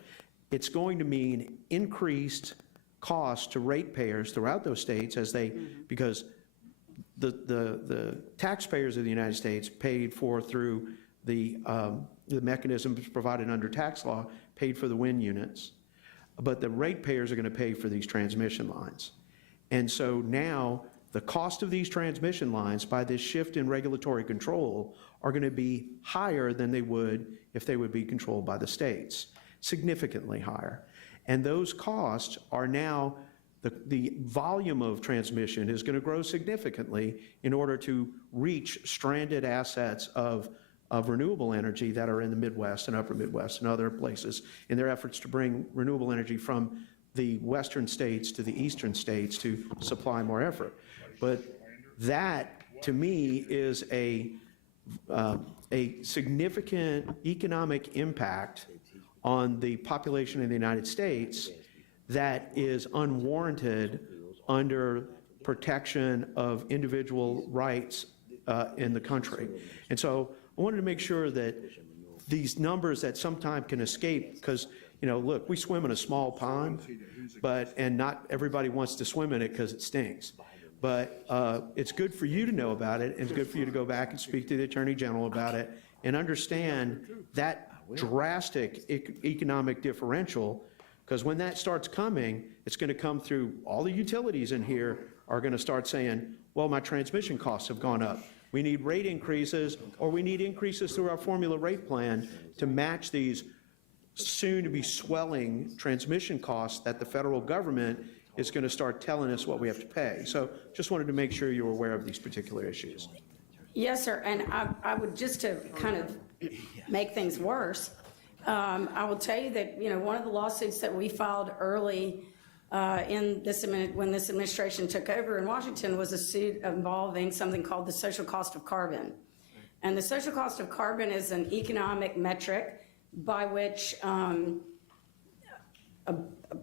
It's going to mean increased costs to ratepayers throughout those states as they, because the taxpayers of the United States paid for through the mechanisms provided under tax law, paid for the wind units, but the ratepayers are going to pay for these transmission lines. And so now the cost of these transmission lines by this shift in regulatory control are going to be higher than they would if they would be controlled by the states. significantly higher. And those costs are now, the volume of transmission is going to grow significantly in order to reach stranded assets of renewable energy that are in the Midwest and upper Midwest and other places in their efforts to bring renewable energy from the western states to the eastern states to supply more effort. But that, to me, is a significant economic impact on the population of the United States that is unwarranted under protection of individual rights in the country. And so I wanted to make sure that these numbers that sometimes can escape, because, you know, look, we swim in a small pond, and not everybody wants to swim in it because it stinks. But it's good for you to know about it, and it's good for you to go back and speak to the Attorney General about it and understand that drastic economic differential, because when that starts coming, it's going to come through all the utilities in here are going to start saying, well, my transmission costs have gone up. We need rate increases, or we need increases through our formula rate plan to match these soon-to-be swelling transmission costs that the federal government is going to start telling us what we have to pay. So just wanted to make sure you were aware of these particular issues. Yes, sir, and I would, just to kind of make things worse, I will tell you that, you know, one of the lawsuits that we filed early when this administration took over in Washington was a suit involving something called the social cost of carbon. And the social cost of carbon is an economic metric by which a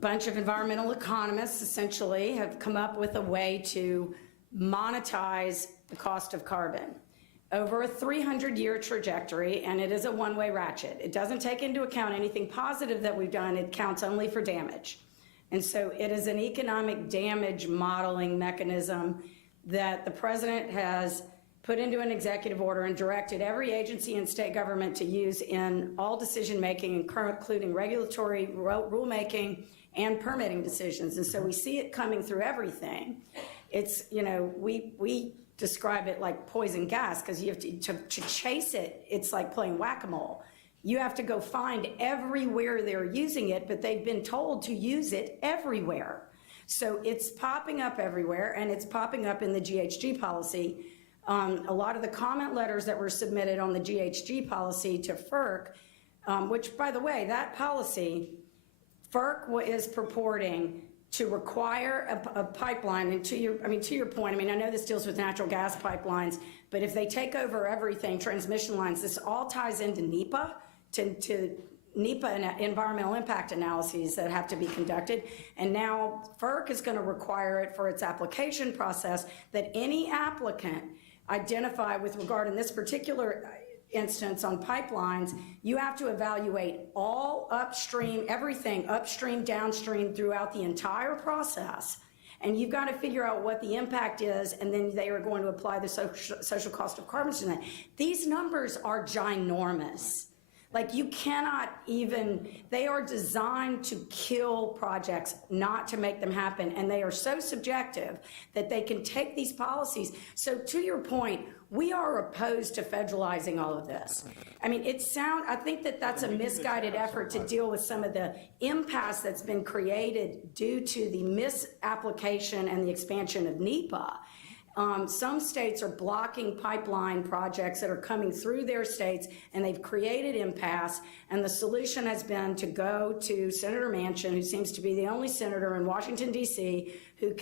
bunch of environmental economists essentially have come up with a way to monetize the cost of carbon over a 300-year trajectory, and it is a one-way ratchet. It doesn't take into account anything positive that we've done. It counts only for damage. And so it is an economic damage modeling mechanism that the president has put into an executive order and directed every agency and state government to use in all decision-making, including regulatory rulemaking and permitting decisions. And so we see it coming through everything. It's, you know, we describe it like poison gas, because you have to chase it. It's like playing whack-a-mole. You have to go find everywhere they're using it, but they've been told to use it everywhere. So it's popping up everywhere, and it's popping up in the GHG policy. A lot of the comment letters that were submitted on the GHG policy to FERC, which, by the way, that policy, FERC is purporting to require a pipeline, and to your point, I know this deals with natural gas pipelines, but if they take over everything, transmission lines, this all ties into NEPA, to NEPA and environmental impact analyses that have to be conducted. And now FERC is going to require it for its application process that any applicant identify with regard in this particular instance on pipelines, you have to evaluate all upstream, everything upstream, downstream throughout the entire process. And you've got to figure out what the impact is, and then they are going to apply the social cost of carbon to that. These numbers are ginormous. Like, you cannot even, they are designed to kill projects, not to make them happen. And they are so subjective that they can take these policies. So to your point, we are opposed to federalizing all of this. I mean, I think that that's a misguided effort to deal with some of the impasse that's been created due to the misapplication and the expansion of NEPA. Some states are blocking pipeline projects that are coming through their states, and they've created impasse. And the solution has been to go to Senator Manchin, who seems to be the only senator in Washington, D.C., who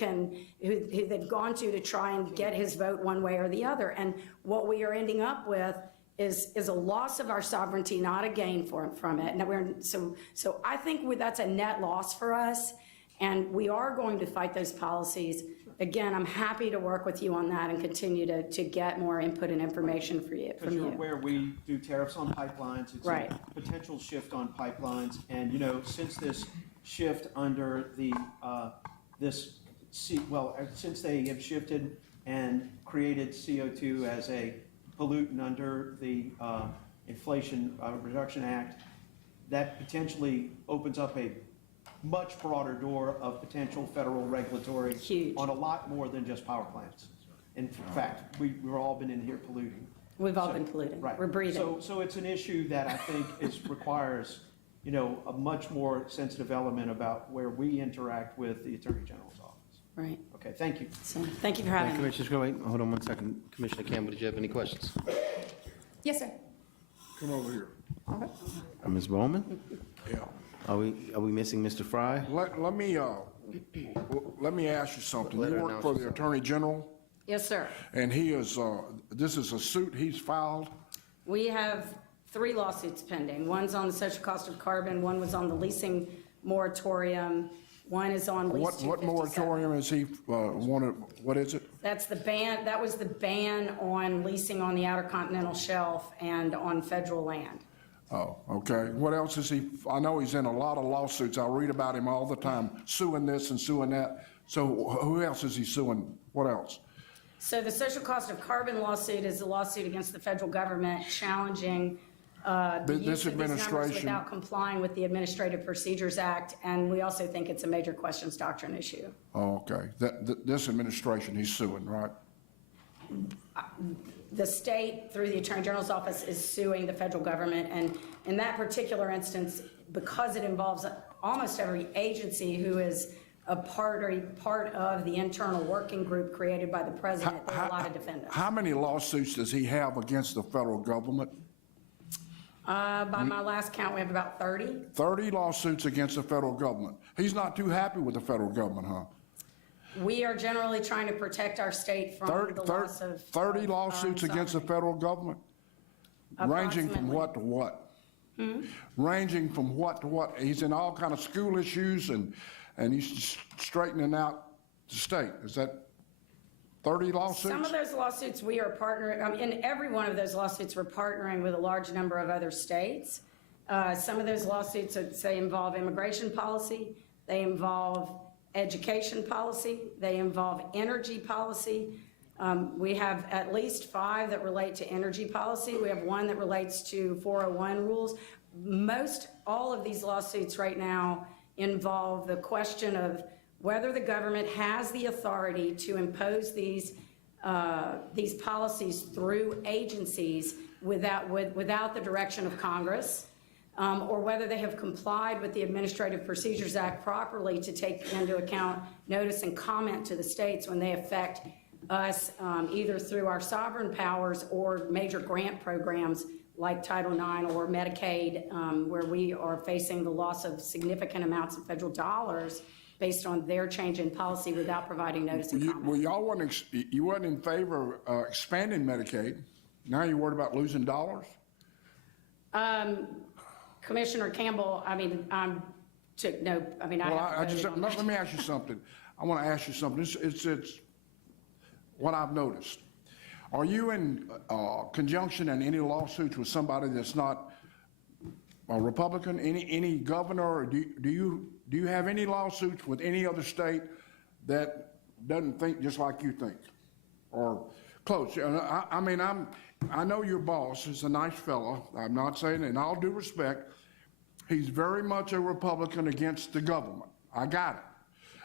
they've gone to try and get his vote one way or the other. And what we are ending up with is a loss of our sovereignty, not a gain from it. And so I think that's a net loss for us, and we are going to fight those policies. Again, I'm happy to work with you on that and continue to get more input and information from you. Because you're aware we do tariffs on pipelines. It's right. A potential shift on pipelines. And, you know, since this shift under the, since they have shifted and created CO2 as a pollutant under the Inflation Reduction Act, that potentially opens up a much broader door of potential federal regulatory on a lot more than just power plants. In fact, we've all been in here polluting. We've all been polluting. Right. We're breathing. So it's an issue that I think requires a much more sensitive element about where we interact with the Attorney General's office. Right. Okay, thank you. So, thank you for having me. Commissioner, wait, hold on one second. Commissioner Campbell, did you have any questions? Yes, sir. Come over here. Ms. Bowman? Yeah. Are we missing Mr. Fry? Let me ask you something. Let You her work announce for the herself. Attorney General, Yes, sir. and he is, this is a suit he's filed? We have 3 lawsuits pending. One's on the social cost of carbon, one was on the leasing moratorium, one is on lease What 257. moratorium is he, wanted, what is it? That's the ban, that was the ban on leasing on the Outer Continental Shelf and on federal land. Oh, okay. What else is he, I know he's in a lot of lawsuits. I read about him all the time, suing this and suing that. So who else is he suing? What else? So the social cost of carbon lawsuit is a lawsuit against the federal government challenging the This use of these numbers administration- without complying with the Administrative Procedures Act, and we also think it's a major questions doctrine issue. Oh, okay. This administration he's suing, right? The state, through the Attorney General's office, is suing the federal government, and in that particular instance, because it involves almost every agency who is a part of the internal working group created by the president, there are a lot of defendants. How many lawsuits does he have against the federal government? By my last count, we have about 30. 30 lawsuits against the federal government. He's not too happy with the federal government, huh? We are generally trying to protect our state from the loss of 30 lawsuits against the sovereignty. federal government? Ranging from what to what? Ranging from what to what? He's in all kind of school issues and he's straightening out the state. Is that 30 lawsuits? Some of those lawsuits we are partnering, in every one of those lawsuits, we're partnering with a large number of other states. Some of those lawsuits, say, involve immigration policy, they involve education policy, they involve energy policy. We have at least 5 that relate to energy policy. We have 1 that relates to 401 rules. All of these lawsuits right now involve the question of whether the government has the authority to impose these policies through agencies without the direction of Congress, or whether they have complied with the Administrative Procedures Act properly to take into account notice and comment to the states when they affect us, either through our sovereign powers or major grant programs like Title IX or Medicaid, where we are facing the loss of significant amounts of federal dollars based on their change in policy without providing notice and comment. Well, you wasn't in favor of expanding Medicaid. Now you're worried about losing dollars? Commissioner Campbell, I have Well, let me ask you something. I want to ask you something. It's what I've noticed. Are you in conjunction in any lawsuits with somebody that's not a Republican, any governor, or do you have any lawsuits with any other state that doesn't think just like you think, or close? I know your boss is a nice fellow. I'm not saying, in all due respect, he's very much a Republican against the government. I got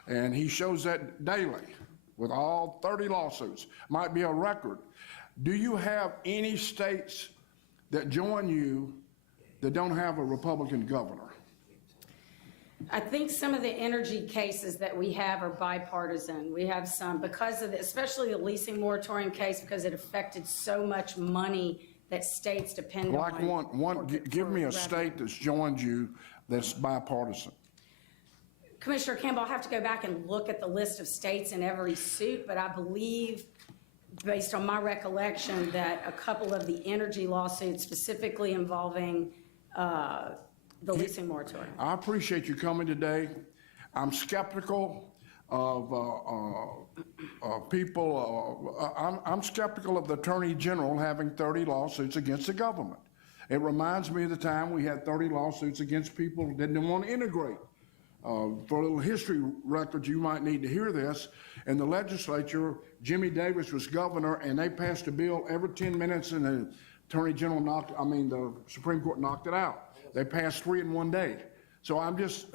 it, and he shows that daily with all 30 lawsuits. Might be a record. Do you have any states that join you that don't have a Republican governor? I think some of the energy cases that we have are bipartisan. We have some, because of especially the leasing moratorium case, because it affected so much money that states depend on. Like give me a state that's joined you that's bipartisan. Commissioner Campbell, I'll have to go back and look at the list of states in every suit, but I believe, based on my recollection, that a couple of the energy lawsuits specifically involving the leasing moratorium. I appreciate you coming today. I'm skeptical of people. I'm skeptical of the Attorney General having 30 lawsuits against the government. It reminds me of the time we had 30 lawsuits against people who didn't want to integrate. For a little history record, you might need to hear this. In the legislature, Jimmy Davis was governor, and they passed a bill every 10 minutes, and the Attorney General the Supreme Court knocked it out. They passed 3 in one day. So I'm just,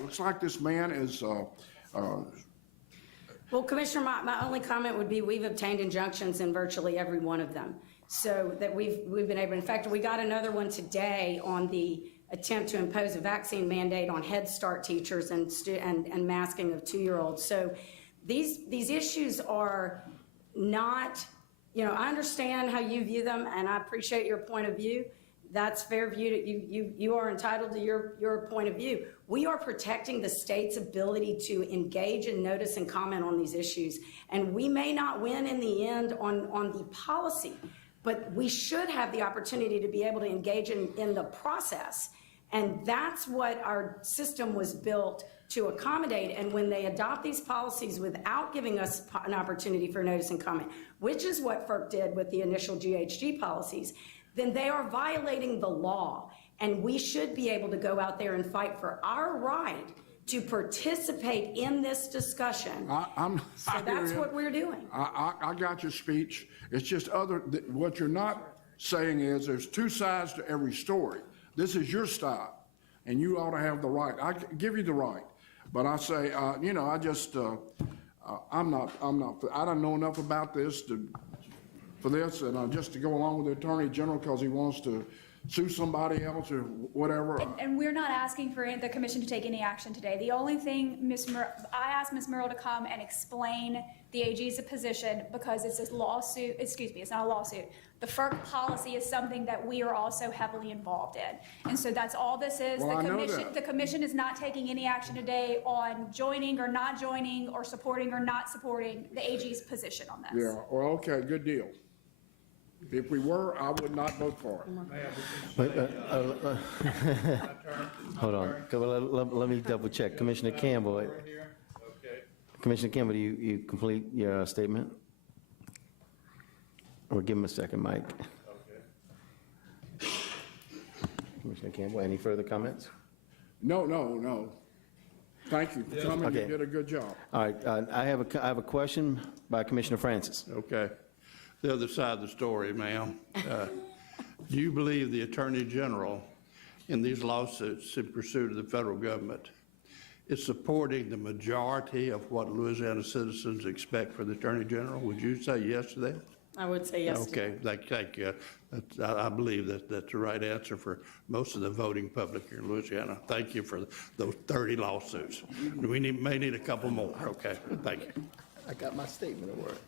looks like this man is. Well, Commissioner, my only comment would be we've obtained injunctions in virtually every one of them. So that we've been able, in fact, we got another one today on the attempt to impose a vaccine mandate on Head Start teachers and masking of 2-year-olds. So these issues are not, I understand how you view them, and I appreciate your point of view. That's fair view. You are entitled to your point of view. We are protecting the state's ability to engage and notice and comment on these issues. And we may not win in the end on the policy, but we should have the opportunity to be able to engage in the process. And that's what our system was built to accommodate. And when they adopt these policies without giving us an opportunity for notice and comment, which is what FERC did with the initial GHG policies, then they are violating the law. And we should be able to go out there and fight for our right to participate in this discussion. So that's what we're doing. I got your speech. It's just what you're not saying is there's two sides to every story. This is your style, and you ought to have the right. I give you the right. But I say, I don't know enough about this for this, and just to go along with the Attorney General because he wants to sue somebody else or whatever. And we're not asking for the commission to take any action today. The only thing, I asked Ms. Merle to come and explain the AG's position because it's a lawsuit, it's not a lawsuit. The FERC policy is something that we are also heavily involved in. And so that's all this is. Well, I know that. The commission is not taking any action today on joining or not joining or supporting or not supporting the AG's position on this. Yeah, well, okay, good deal. If we were, I would not vote for it. Hold on. Let me double check. Commissioner Campbell. Commissioner Campbell, do you complete your statement? Or give him a second, Mike. Commissioner Campbell, any further comments? No. Thank you for coming. Okay. You did a good job. All right, I have a question by Commissioner Francis. Okay. The other side of the story, ma'am. Do you believe the Attorney General in these lawsuits in pursuit of the federal government is supporting the majority of what Louisiana citizens expect for the Attorney General? Would you say yes to that? I would say yes to Okay, thank you. I believe that's the right answer for most of the voting public here in Louisiana. Thank you for those 30 lawsuits. We may need a couple more. Okay, thank you. I got my statement of work.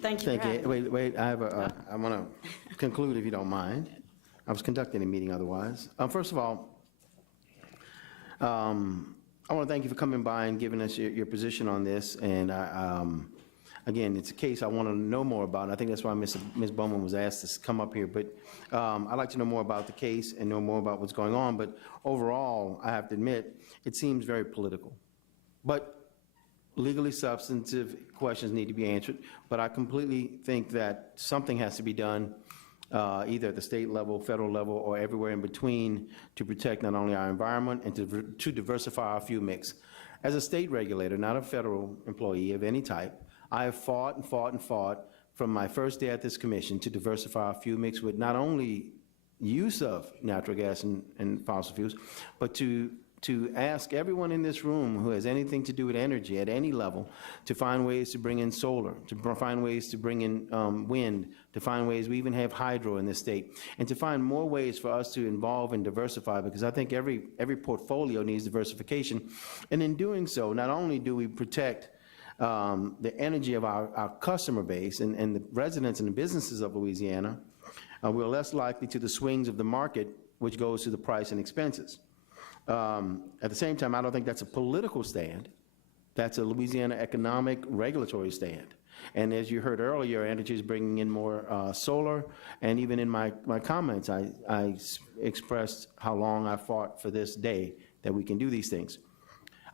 Thank you. Thank you. Wait, I want to conclude if you don't mind. I was conducting a meeting otherwise. First of all, I want to thank you for coming by and giving us your position on this. And again, it's a case I want to know more about. And I think that's why Ms. Bowman was asked to come up here. But I'd like to know more about the case and know more about what's going on. But overall, I have to admit, it seems very political. But legally substantive questions need to be answered. But I completely think that something has to be done, either at the state level, federal level, or everywhere in between to protect not only our environment and to diversify our fuel mix. As a state regulator, not a federal employee of any type, I have fought and fought and fought from my first day at this commission to diversify our fuel mix with not only use of natural gas and fossil fuels, but to ask everyone in this room who has anything to do with energy at any level to find ways to bring in solar, to find ways to bring in wind, to find ways, we even have hydro in this state, and to find more ways for us to involve and diversify, because I think every portfolio needs diversification. And in doing so, not only do we protect the energy of our customer base and the residents and the businesses of Louisiana, we're less likely to the swings of the market, which goes to the price and expenses. At the same time, I don't think that's a political stand. That's a Louisiana economic regulatory stand. And as you heard earlier, energy is bringing in more solar, and even in my comments, I expressed how long I fought for this day that we can do these things.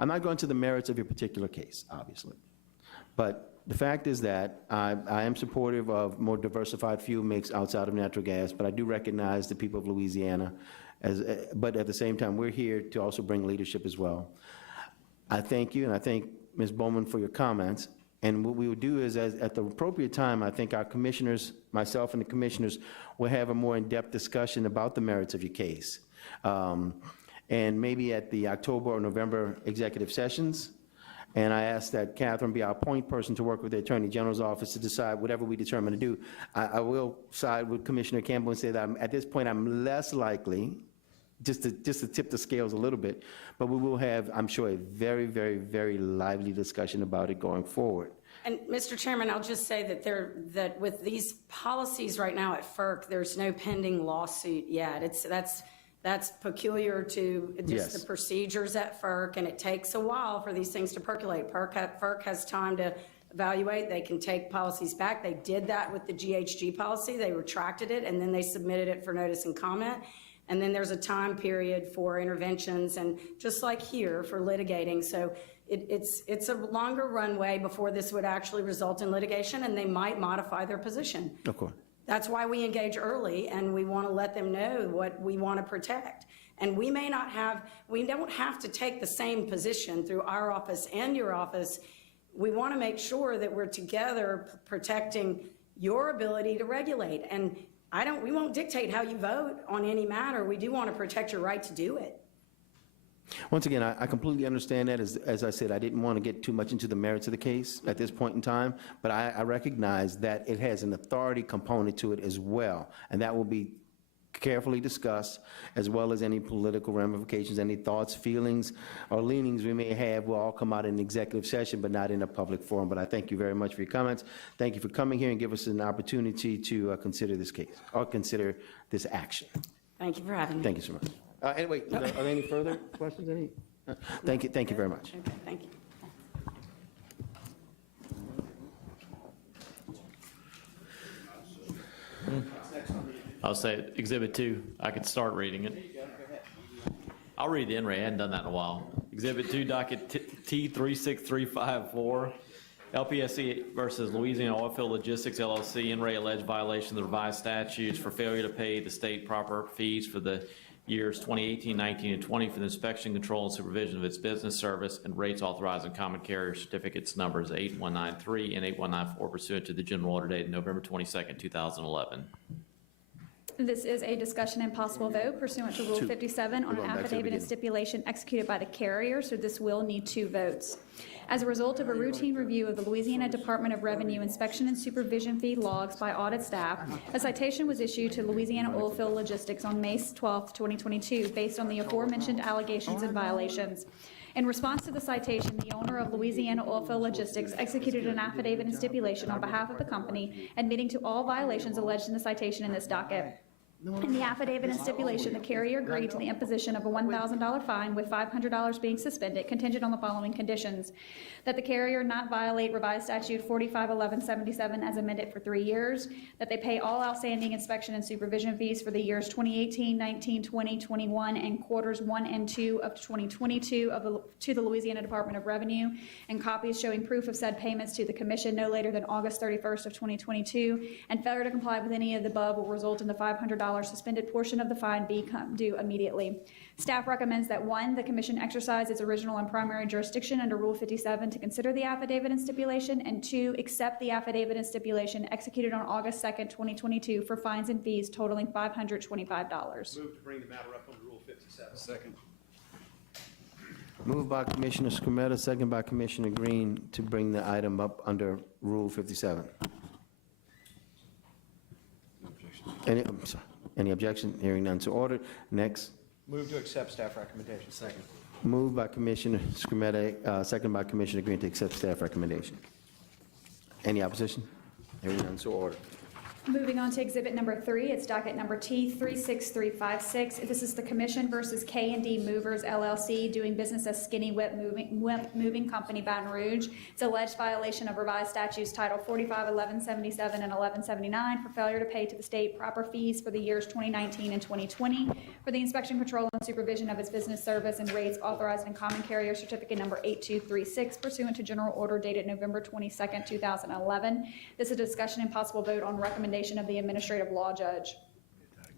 I'm not going to the merits of your particular case, obviously. But the fact is that I am supportive of more diversified fuel mix outside of natural gas, but I do recognize the people of Louisiana, but at the same time, we're here to also bring leadership as well. I thank you, and I thank Ms. Bowman for your comments. And what we will do is, at the appropriate time, I think our commissioners, myself and the commissioners, will have a more in-depth discussion about the merits of your case. And maybe at the October or November executive sessions. And I ask that Catherine be our point person to work with the Attorney General's office to decide whatever we determine to do. I will side with Commissioner Campbell and say that at this point I'm less likely just to tip the scales a little bit. But we will have, I'm sure, a very, very, very lively discussion about it going forward. And Mr. Chairman, I'll just say that with these policies right now at FERC, there's no pending lawsuit yet. That's peculiar to just Yes. the procedures at FERC, and it takes a while for these things to percolate. FERC has time to evaluate. They can take policies back. They did that with the GHG policy. They retracted it, and then they submitted it for notice and comment. And then there's a time period for interventions, and just like here, for litigating. So it's a longer runway before this would actually result in litigation, and they might modify their position. Of course. That's why we engage early, and we want to let them know what we want to protect. And we don't have to take the same position through our office and your office. We want to make sure that we're together protecting your ability to regulate. And we won't dictate how you vote on any matter. We do want to protect your right to do it. Once again, I completely understand that. As I said, I didn't want to get too much into the merits of the case at this point in time, but I recognize that it has an authority component to it as well, and that will be carefully discussed, as well as any political ramifications, any thoughts, feelings, or leanings we may have will all come out in executive session, but not in a public forum. But I thank you very much for your comments. Thank you for coming here and give us an opportunity to consider this case, or consider this action. Thank you for having me. Thank you so much. Anyway, are there any further questions? Thank you very much. Okay, thank you. I'll say Exhibit 2, I could start reading it. I'll read the NRA, I hadn't done that in a while. Exhibit 2, docket T36354, LPSC versus Louisiana Oilfield Logistics LLC, NRA alleged violation of the revised statutes for failure to pay the state proper fees for the years 2018, 19, and 20 for the inspection, control, and supervision of its business service and rates authorized in common carrier certificates numbers 8193 and 8194 pursuant to the general order dated November 22nd, 2011. This is a discussion and possible vote pursuant to Rule 57 on We're an going back to the affidavit and beginning. stipulation executed by the carrier, so this will need 2 votes. As a result of a routine review of the Louisiana Department of Revenue inspection and supervision fee logs by audit staff, a citation was issued to Louisiana Oilfield Logistics on May 12, 2022, based on the aforementioned allegations and violations. In response to the citation, the owner of Louisiana Oilfield Logistics executed an affidavit and stipulation on behalf of the company, admitting to all violations alleged in the citation in this docket. In the affidavit and stipulation, the carrier agreed to the imposition of a $1,000 fine with $500 being suspended, contingent on the following conditions: that the carrier not violate revised statute 451177 as amended for 3 years, that they pay all outstanding inspection and supervision fees for the years 2018, 19, 20, 21, and quarters 1 and 2 of 2022 to the Louisiana Department of Revenue, and copies showing proof of said payments to the commission no later than August 31st of 2022, and failure to comply with any of the above will result in the $500 suspended portion of the fine become due immediately. Staff recommends that 1, the commission exercise its original and primary jurisdiction under Rule 57 to consider the affidavit and stipulation, and 2, accept the affidavit and stipulation executed on August 2nd, 2022 for fines and fees totaling $525. Move to bring the matter up under Rule 57. Second. Moved by Commissioner Scrumetta, second by Commissioner Green to bring the item up under Rule 57. Any objection? Hearing none, so ordered. Next. Move to accept staff recommendation. Second. Moved by Commissioner Scrumetta, second by Commissioner Green to accept staff recommendation. Any opposition? Hearing none, so ordered. Moving on to exhibit number 3, it's docket number T36356. This is the Commission versus K&D Movers LLC, doing business as Skinny Whip Moving Company, Baton Rouge. It's alleged violation of revised statutes Title 451177 and 1179 for failure to pay to the state proper fees for the years 2019 and 2020 for the inspection, control, and supervision of its business service and rates authorized in common carrier certificate number 8236 pursuant to general order dated November 22nd, 2011. This is a discussion and possible vote on recommendation of the administrative law judge.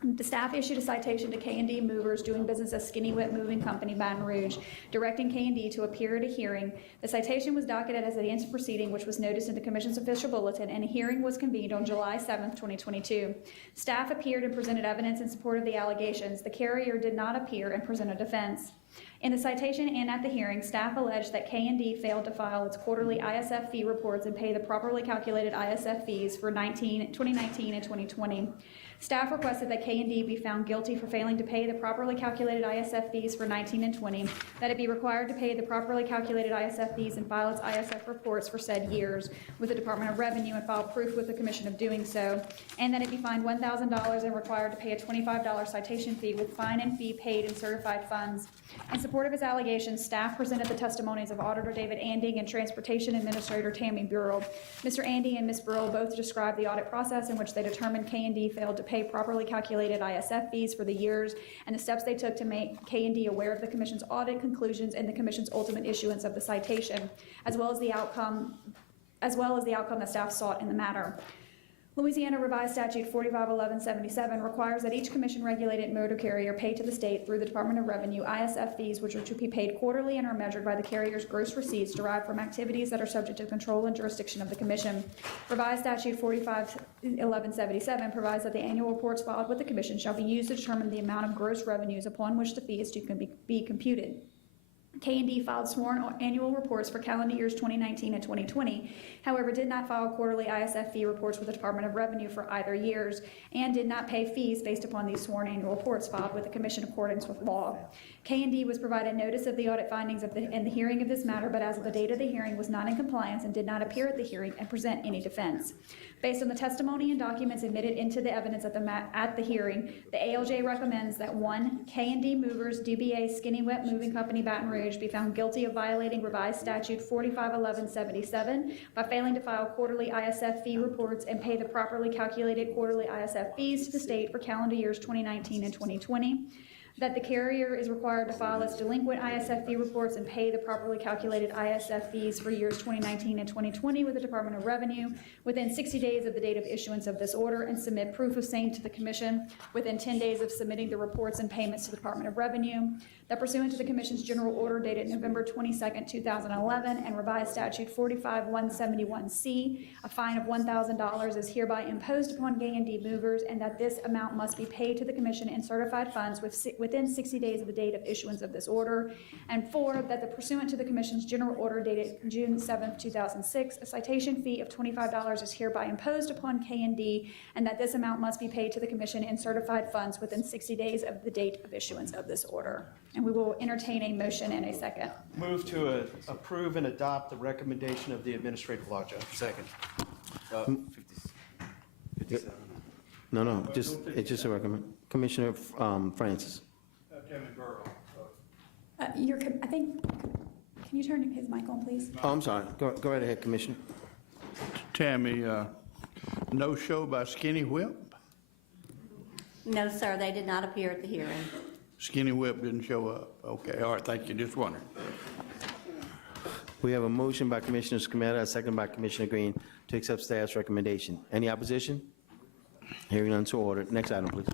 The staff issued a citation to K&D Movers doing business as Skinny Whip Moving Company, Baton Rouge, directing K&D to appear at a hearing. The citation was docketed as an instant proceeding, which was noticed in the Commission's official bulletin, and a hearing was convened on July 7th, 2022. Staff appeared and presented evidence in support of the allegations. The carrier did not appear and present a defense. In the citation and at the hearing, staff alleged that K&D failed to file its quarterly ISF fee reports and pay the properly calculated ISF fees for 2019 and 2020. Staff requested that K&D be found guilty for failing to pay the properly calculated ISF fees for 19 and 20, that it be required to pay the properly calculated ISF fees and file its ISF reports for said years with the Department of Revenue and file proof with the Commission of doing so, and that it be fined $1,000 and required to pay a $25 citation fee with fine and fee paid in certified funds. In support of his allegations, staff presented the testimonies of Auditor David Anding and Transportation Administrator Tammy Burrell. Mr. Anding and Ms. Burrell both described the audit process in which they determined K&D failed to pay properly calculated ISF fees for the years and the steps they took to make K&D aware of the Commission's audit conclusions and the Commission's ultimate issuance of the citation, as well as the outcome that staff sought in the matter. Louisiana Revised Statute 451177 requires that each commission-regulated motor carrier pay to the state through the Department of Revenue ISF fees, which are to be paid quarterly and are measured by the carrier's gross receipts derived from activities that are subject to control and jurisdiction of the Commission. Revised Statute 451177 provides that the annual reports filed with the Commission shall be used to determine the amount of gross revenues upon which the fee is to be computed. K&D filed sworn annual reports for calendar years 2019 and 2020, however, did not file quarterly ISF fee reports with the Department of Revenue for either years, and did not pay fees based upon these sworn annual reports filed with the Commission in accordance with law. K&D was provided notice of the audit findings in the hearing of this matter, but as of the date of the hearing was not in compliance and did not appear at the hearing and present any defense. Based on the testimony and documents admitted into the evidence at the hearing, the ALJ recommends that 1, K&D Movers, DBA Skinny Wet Moving Company, Baton Rouge, be found guilty of violating Revised Statute 451177 by failing to file quarterly ISF fee reports and pay the properly calculated quarterly ISF fees to the state for calendar years 2019 and 2020. That the carrier is required to file its delinquent ISF fee reports and pay the properly calculated ISF fees for years 2019 and 2020 with the Department of Revenue within 60 days of the date of issuance of this order, and submit proof of same to the Commission within 10 days of submitting the reports and payments to the Department of Revenue. That pursuant to the Commission's general order dated November 22nd, 2011, and Revised Statute 45171C, a fine of $1,000 is hereby imposed upon K&D Movers, and that this amount must be paid to the Commission in certified funds within 60 days of the date of issuance of this order. And 4, that the pursuant to the Commission's general order dated June 7th, 2006, a citation fee of $25 is hereby imposed upon K&D, and that this amount must be paid to the Commission in certified funds within 60 days of the date of issuance of this order. And we will entertain a motion in a second. Move to approve and adopt the recommendation of the administrative law judge. Second. 57. No, it's just a recommend. Commissioner Francis. Tammy Burrell. I think, can you turn his mic on, please? Oh, I'm sorry. Go right ahead, Commissioner. Tammy, no show by Skinny Whip? No, sir, they did not appear at the hearing. Skinny Whip didn't show up. Okay, all right, thank you, just wondering. We have a motion by Commissioner Scametta, a second by Commissioner Green to accept staff's recommendation. Any opposition? Hearing none, so ordered. Next item, please.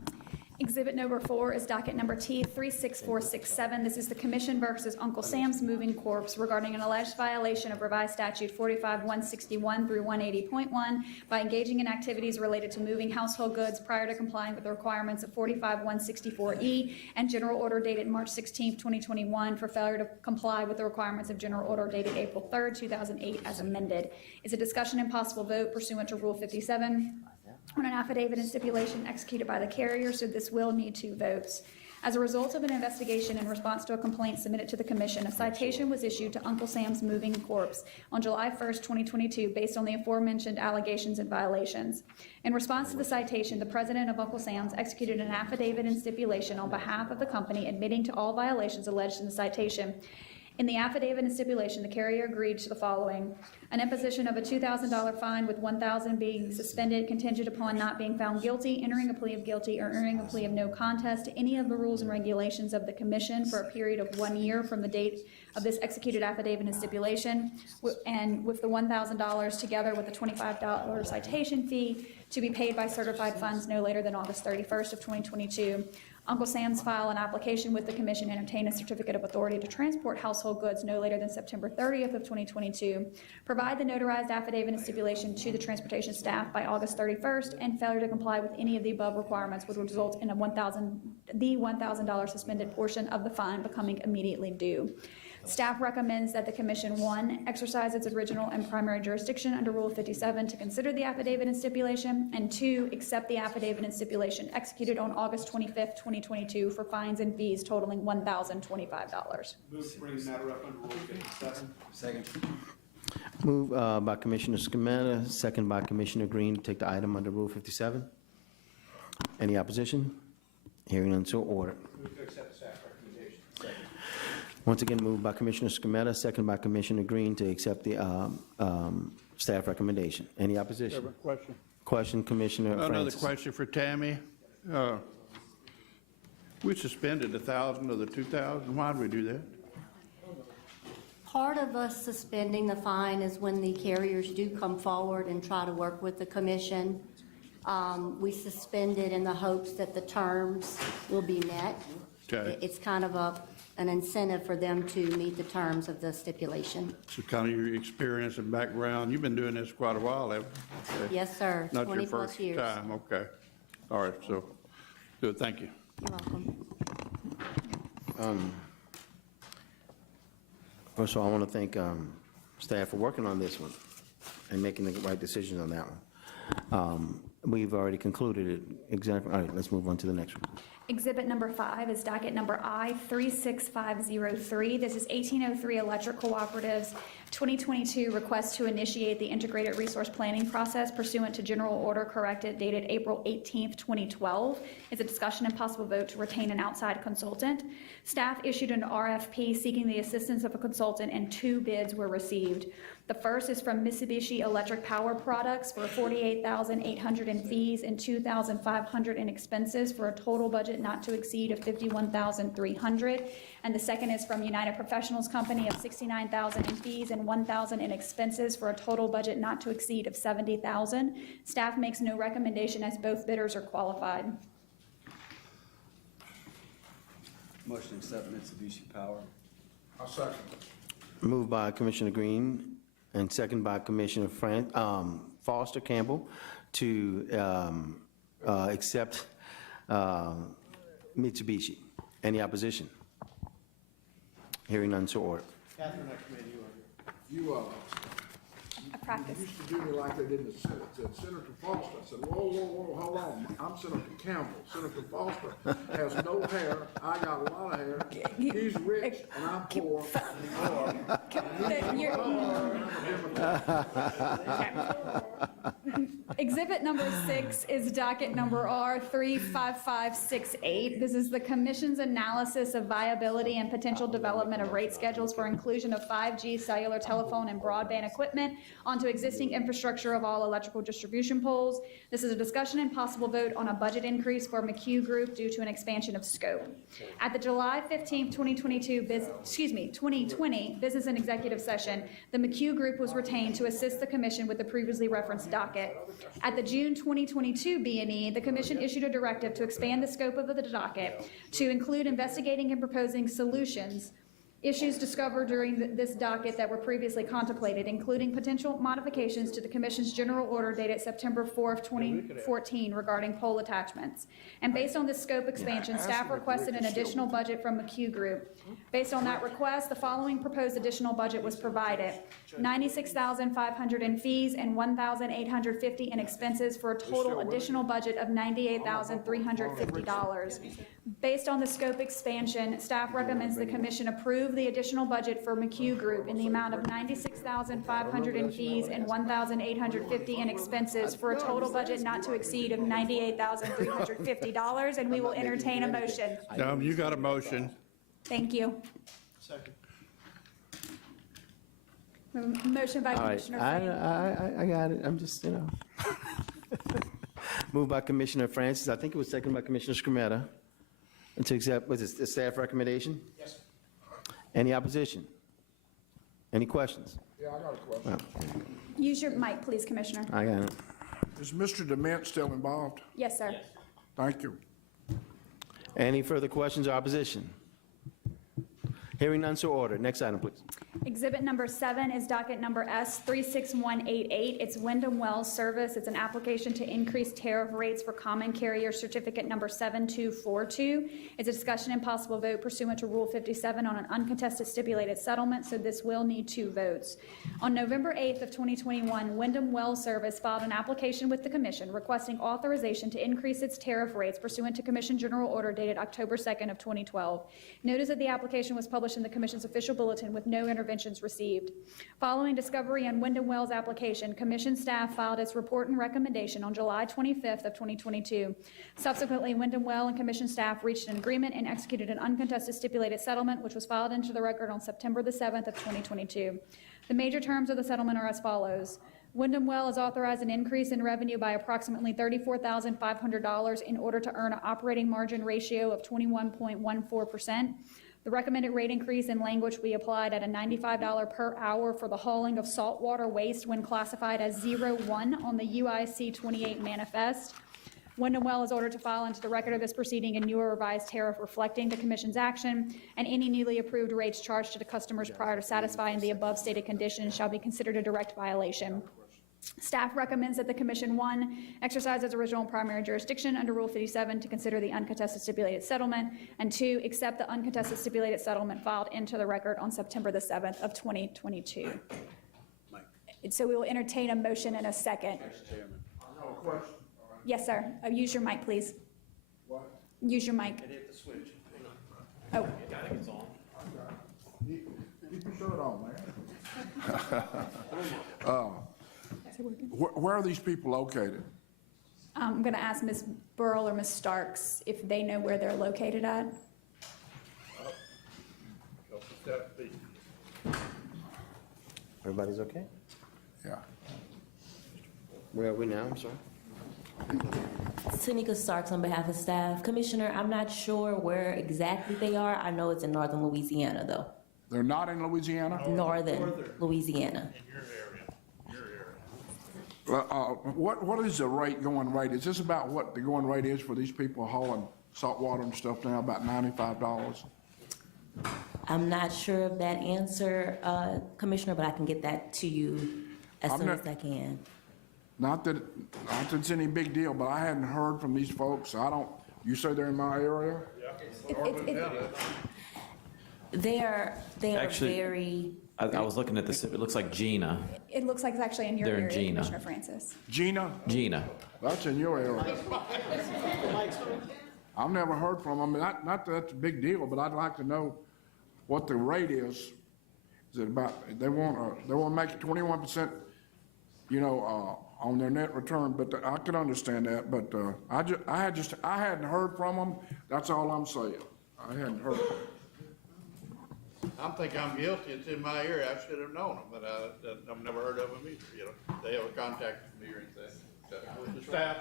Exhibit number 4 is docket number T36467. This is the Commission versus Uncle Sam's Moving Corp. regarding an alleged violation of Revised Statute 45161 through 180.1 by engaging in activities related to moving household goods prior to complying with the requirements of 45164E and General Order dated March 16, 2021 for failure to comply with the requirements of General Order dated April 3, 2008 as amended. Is a discussion and possible vote pursuant to Rule 57 on an affidavit and stipulation executed by the carrier, so this will need 2 votes. As a result of an investigation in response to a complaint submitted to the Commission, a citation was issued to Uncle Sam's Moving Corp. on July 1st, 2022, based on the aforementioned allegations and violations. In response to the citation, the president of Uncle Sam's executed an affidavit and stipulation on behalf of the company admitting to all violations alleged in the citation. In the affidavit and stipulation, the carrier agreed to the following: an imposition of a $2,000 fine with $1,000 being suspended contingent upon not being found guilty, entering a plea of guilty, or entering a plea of no contest to any of the rules and regulations of the Commission for a period of 1 year from the date of this executed affidavit and stipulation, and with the $1,000 together with the $25 citation fee to be paid by certified funds no later than August 31st of 2022. Uncle Sam's file an application with the Commission and obtain a certificate of authority to transport household goods no later than September 30th of 2022. Provide the notarized affidavit and stipulation to the transportation staff by August 31st, and failure to comply with any of the above requirements would result in the $1,000 suspended portion of the fine becoming immediately due. Staff recommends that the commission, 1, exercise its original and primary jurisdiction under Rule 57 to consider the affidavit and stipulation, and 2, accept the affidavit and stipulation executed on August 25th, 2022 for fines and fees totaling $1,025. Move to bring the matter up under Rule 57. Second. Move by Commissioner Scametta, second by Commissioner Green to take the item under Rule 57. Any opposition? Hearing none, so ordered. Move to accept the staff recommendation. Once again, moved by Commissioner Scametta, second by Commissioner Green to accept the staff recommendation. Any opposition? Have a question? Question, Commissioner Another Francis. question for Tammy. We suspended 1,000 of the 2,000. Why did we do that? Part of us suspending the fine is when the carriers do come forward and try to work with the commission. We suspend it in the hopes that the terms will be met. Okay. It's kind of an incentive for them to meet the terms of the stipulation. So kind of your experience and background. You've been doing this quite a while, haven't you? Okay. Yes, sir, Not your 20+ first years. time, okay. All right, so, good, thank you. You're welcome. First of all, I want to thank staff for working on this one and making the right decisions on that one. We've already concluded it, exactly. All right, let's move on to the next one. Exhibit number 5 is docket number I-36503. This is 1803 Electric Cooperatives 2022 request to initiate the integrated resource planning process pursuant to General Order corrected dated April 18th, 2012. It's a discussion and possible vote to retain an outside consultant. Staff issued an RFP seeking the assistance of a consultant, and 2 bids were received. The first is from Mitsubishi Electric Power Products for $48,800 in fees and $2,500 in expenses for a total budget not to exceed of $51,300. And the second is from United Professionals Company of $69,000 in fees and $1,000 in expenses for a total budget not to exceed of $70,000. Staff makes no recommendation as both bidders are qualified. Motion to accept Mitsubishi Power. I'll second. Moved by Commissioner Green and second by Commissioner Foster Campbell to accept Mitsubishi. Any opposition? Hearing none, so ordered. Catherine, I commend you on You, A practice. used to do me like they did in the Senate. Said, Senator Foster. I said, whoa, whoa, whoa, hold on. I'm Senator Campbell. Senator Foster has no hair. I got a lot of hair. He's rich and I'm poor. Exhibit number 6 is docket number R35568. This is the Commission's analysis of viability and potential development of rate schedules for inclusion of 5G cellular telephone and broadband equipment onto existing infrastructure of all electrical distribution poles. This is a discussion and possible vote on a budget increase for McHugh Group due to an expansion of scope. At the July 15th, 2020 business and executive session, the McHugh Group was retained to assist the Commission with the previously referenced docket. At the June 2022 B&E, the Commission issued a directive to expand the scope of the docket to include investigating and proposing solutions issues discovered during this docket that were previously contemplated, including potential modifications to the Commission's General Order dated September 4th, 2014 regarding pole attachments. And based on this scope expansion, staff requested an additional budget from McHugh Group. Based on that request, the following proposed additional budget was provided: $96,500 in fees and $1,850 in expenses for a total additional budget of $98,350. Based on the scope expansion, staff recommends the Commission approve the additional budget for McHugh Group in the amount of $96,500 in fees and $1,850 in expenses for a total budget not to exceed of $98,350, and we will entertain a motion. You got a motion. Thank you. Second. Motion by All right, Commissioner Frame. I got it. I'm just, Moved by Commissioner Francis. I think it was second by Commissioner Scametta. And to accept, was it the staff recommendation? Yes. Any opposition? Any questions? Yeah, I got a question. Use your mic, please, Commissioner. I got it. Is Mr. Dement still involved? Yes, sir. Thank you. Any further questions or opposition? Hearing none, so ordered. Next item, please. Exhibit number 7 is docket number S36188. It's Wyndham Wells Service. It's an application to increase tariff rates for common carrier certificate number 7242. It's a discussion and possible vote pursuant to Rule 57 on an uncontested stipulated settlement, so this will need 2 votes. On November 8th of 2021, Wyndham Wells Service filed an application with the Commission requesting authorization to increase its tariff rates pursuant to Commission General Order dated October 2nd of 2012. Notice that the application was published in the Commission's official bulletin with no interventions received. Following discovery on Wyndham Wells' application, Commission staff filed its report and recommendation on July 25th of 2022. Subsequently, Wyndham Well and Commission staff reached an agreement and executed an uncontested stipulated settlement, which was filed into the record on September the 7th of 2022. The major terms of the settlement are as follows. Wyndham Well has authorized an increase in revenue by approximately $34,500 in order to earn an operating margin ratio of 21.14%. The recommended rate increase in language will be applied at a $95 per hour for the hauling of saltwater waste when classified as 01 on the UIC 28 manifest. Wyndham Well is ordered to file into the record of this proceeding a newer revised tariff reflecting the Commission's action, and any newly approved rates charged to the customers prior to satisfying the above stated conditions shall be considered a direct violation. Staff recommends that the Commission, 1, exercise its original and primary jurisdiction under Rule 57 to consider the uncontested stipulated settlement, and 2, accept the uncontested stipulated settlement filed into the record on September the 7th of 2022. So we will entertain a motion and a second. Yes, sir. Use your mic, please. What? Use your mic. Hit the switch. Oh, Keep your shirt on, man. Where are these people located? I'm going to ask Ms. Burrell or Ms. Starks if they know where they're located at. Everybody's okay? Yeah. Where are we now? I'm sorry. Tanika Starks on behalf of staff. Commissioner, I'm not sure where exactly they are. I know it's in northern Louisiana, though. They're not in Louisiana? Northern Louisiana. What is the going rate? Is this about what the going rate is for these people hauling salt water and stuff now, about $95? I'm not sure of that answer, Commissioner, but I can get that to you as soon as I can. Not that it's any big deal, but I hadn't heard from these folks. You say they're in my area? They are Actually, very, I was looking at this, it looks like Gina. It looks like it's actually in your They're in area, Gina. Commissioner Francis. Gina? Gina. That's in your area. I've never heard from them. Not that that's a big deal, but I'd like to know what the rate is. Is it about, they want to make it 21%, on their net return, but I could understand that, but I hadn't heard from them. That's all I'm saying. I hadn't heard from them. I think I'm guilty. It's in my area. I should have known them, but I've never heard of them either, They haven't contacted me or anything. The staff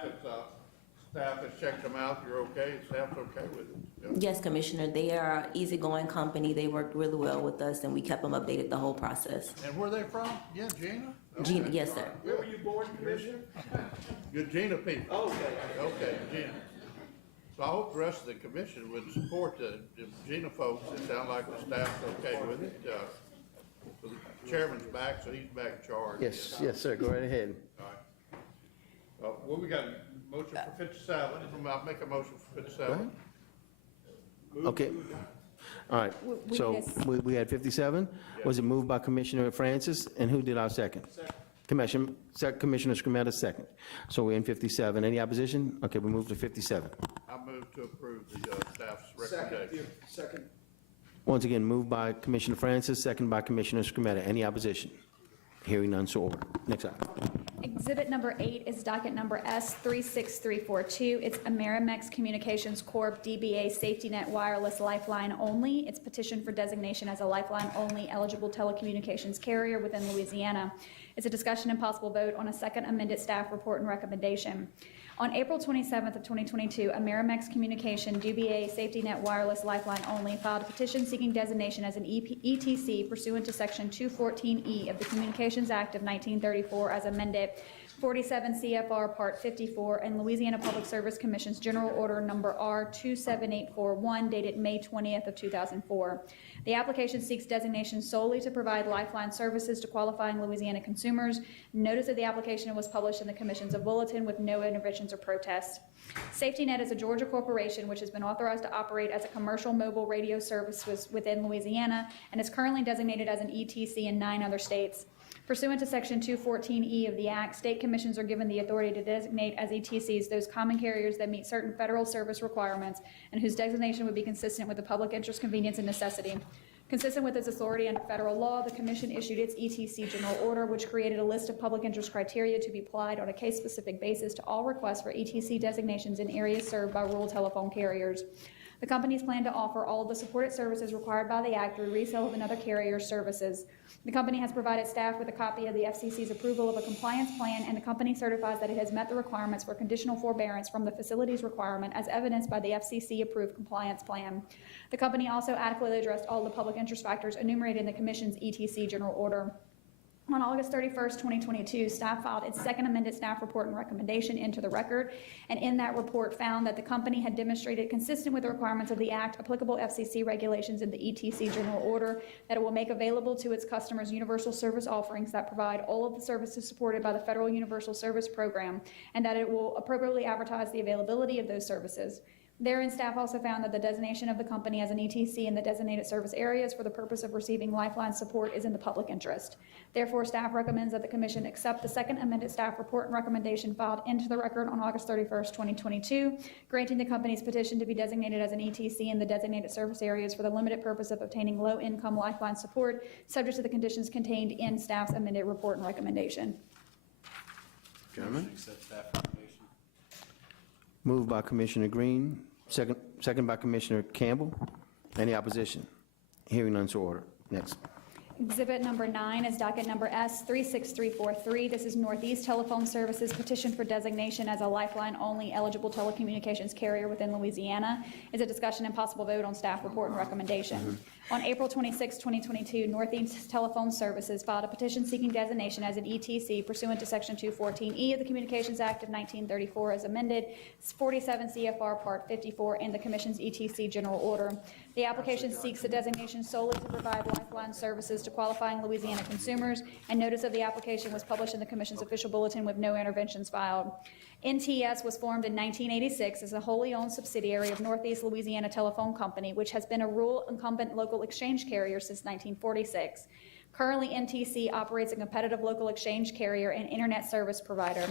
has checked them out. You're okay? Staff's okay with it? yes, Commissioner, they are an easygoing company. They worked really well with us, and we kept them updated the whole process. And where are they from? Yeah, Gina? Gina, yes, sir. Where were you born, Commissioner? Good Gina people. Okay. Okay, Gina. So I hope the rest of the commission would support the Gina folks. It sounds like the staff's okay with it. So the chairman's back, so he's back in charge. Yes, sir. Go right ahead. All right. Well, we got a motion for 57. I'll make a motion for 57. Okay. All right. We So just- we had 57. Was it moved by Commissioner Francis? And who did our second? Commissioner Scremetta, second. So we're in 57. Any opposition? Okay, we move to 57. I move to approve the staff's recommendation. Second. Once again, moved by Commissioner Francis, second by Commissioner Scremetta. Any opposition? Hearing none, so ordered. Next item. Exhibit number 8 is docket number S36342. It's Amerimex Communications Corp. DBA Safety Net Wireless Lifeline Only. It's petition for designation as a Lifeline Only eligible telecommunications carrier within Louisiana. It's a discussion and possible vote on a second amended staff report and recommendation. On April 27th of 2022, Amerimex Communication, DBA Safety Net Wireless Lifeline Only, filed a petition seeking designation as an ETC pursuant to Section 214E of the Communications Act of 1934 as amended, 47 CFR Part 54, and Louisiana Public Service Commission's General Order Number R27841 dated May 20th of 2004. The application seeks designation solely to provide lifeline services to qualifying Louisiana consumers. Notice of the application was published in the Commission's bulletin with no interventions or protests. Safety Net is a Georgia corporation which has been authorized to operate as a commercial mobile radio service within Louisiana and is currently designated as an ETC in 9 other states. Pursuant to Section 214E of the Act, state commissions are given the authority to designate as ETCs those common carriers that meet certain federal service requirements and whose designation would be consistent with the public interest, convenience, and necessity. Consistent with its authority under federal law, the Commission issued its ETC General Order, which created a list of public interest criteria to be applied on a case-specific basis to all requests for ETC designations in areas served by rural telephone carriers. The companies plan to offer all of the supported services required by the Act through resale of another carrier's services. The company has provided staff with a copy of the FCC's approval of a compliance plan, and the company certifies that it has met the requirements for conditional forbearance from the facilities requirement as evidenced by the FCC-approved compliance plan. The company also adequately addressed all the public interest factors enumerated in the Commission's ETC General Order. On August 31st, 2022, staff filed its second amended staff report and recommendation into the record, and in that report found that the company had demonstrated consistent with the requirements of the Act, applicable FCC regulations in the ETC General Order, that it will make available to its customers universal service offerings that provide all of the services supported by the Federal Universal Service Program, and that it will appropriately advertise the availability of those services. Therein, staff also found that the designation of the company as an ETC in the designated service areas for the purpose of receiving lifeline support is in the public interest. Therefore, staff recommends that the Commission accept the second amended staff report and recommendation filed into the record on August 31st, 2022, granting the company's petition to be designated as an ETC in the designated service areas for the limited purpose of obtaining low-income lifeline support, subject to the conditions contained in staff's amended report and recommendation. Gentlemen? Accept staff recommendation. Moved by Commissioner Green, second by Commissioner Campbell. Any opposition? Hearing none, so ordered. Next. Exhibit number 9 is docket number S36343. This is Northeast Telephone Services petition for designation as a lifeline-only eligible telecommunications carrier within Louisiana. Is a discussion and possible vote on staff report and recommendation. On April 26, 2022, Northeast Telephone Services filed a petition seeking designation as an ETC pursuant to Section 214E of the Communications Act of 1934 as amended, 47 CFR Part 54, and the Commission's ETC General Order. The application seeks the designation solely to provide lifeline services to qualifying Louisiana consumers, and notice of the application was published in the Commission's official bulletin with no interventions filed. NTS was formed in 1986 as a wholly owned subsidiary of Northeast Louisiana Telephone Company, which has been a rural incumbent local exchange carrier since 1946. Currently, NTC operates a competitive local exchange carrier and internet service provider.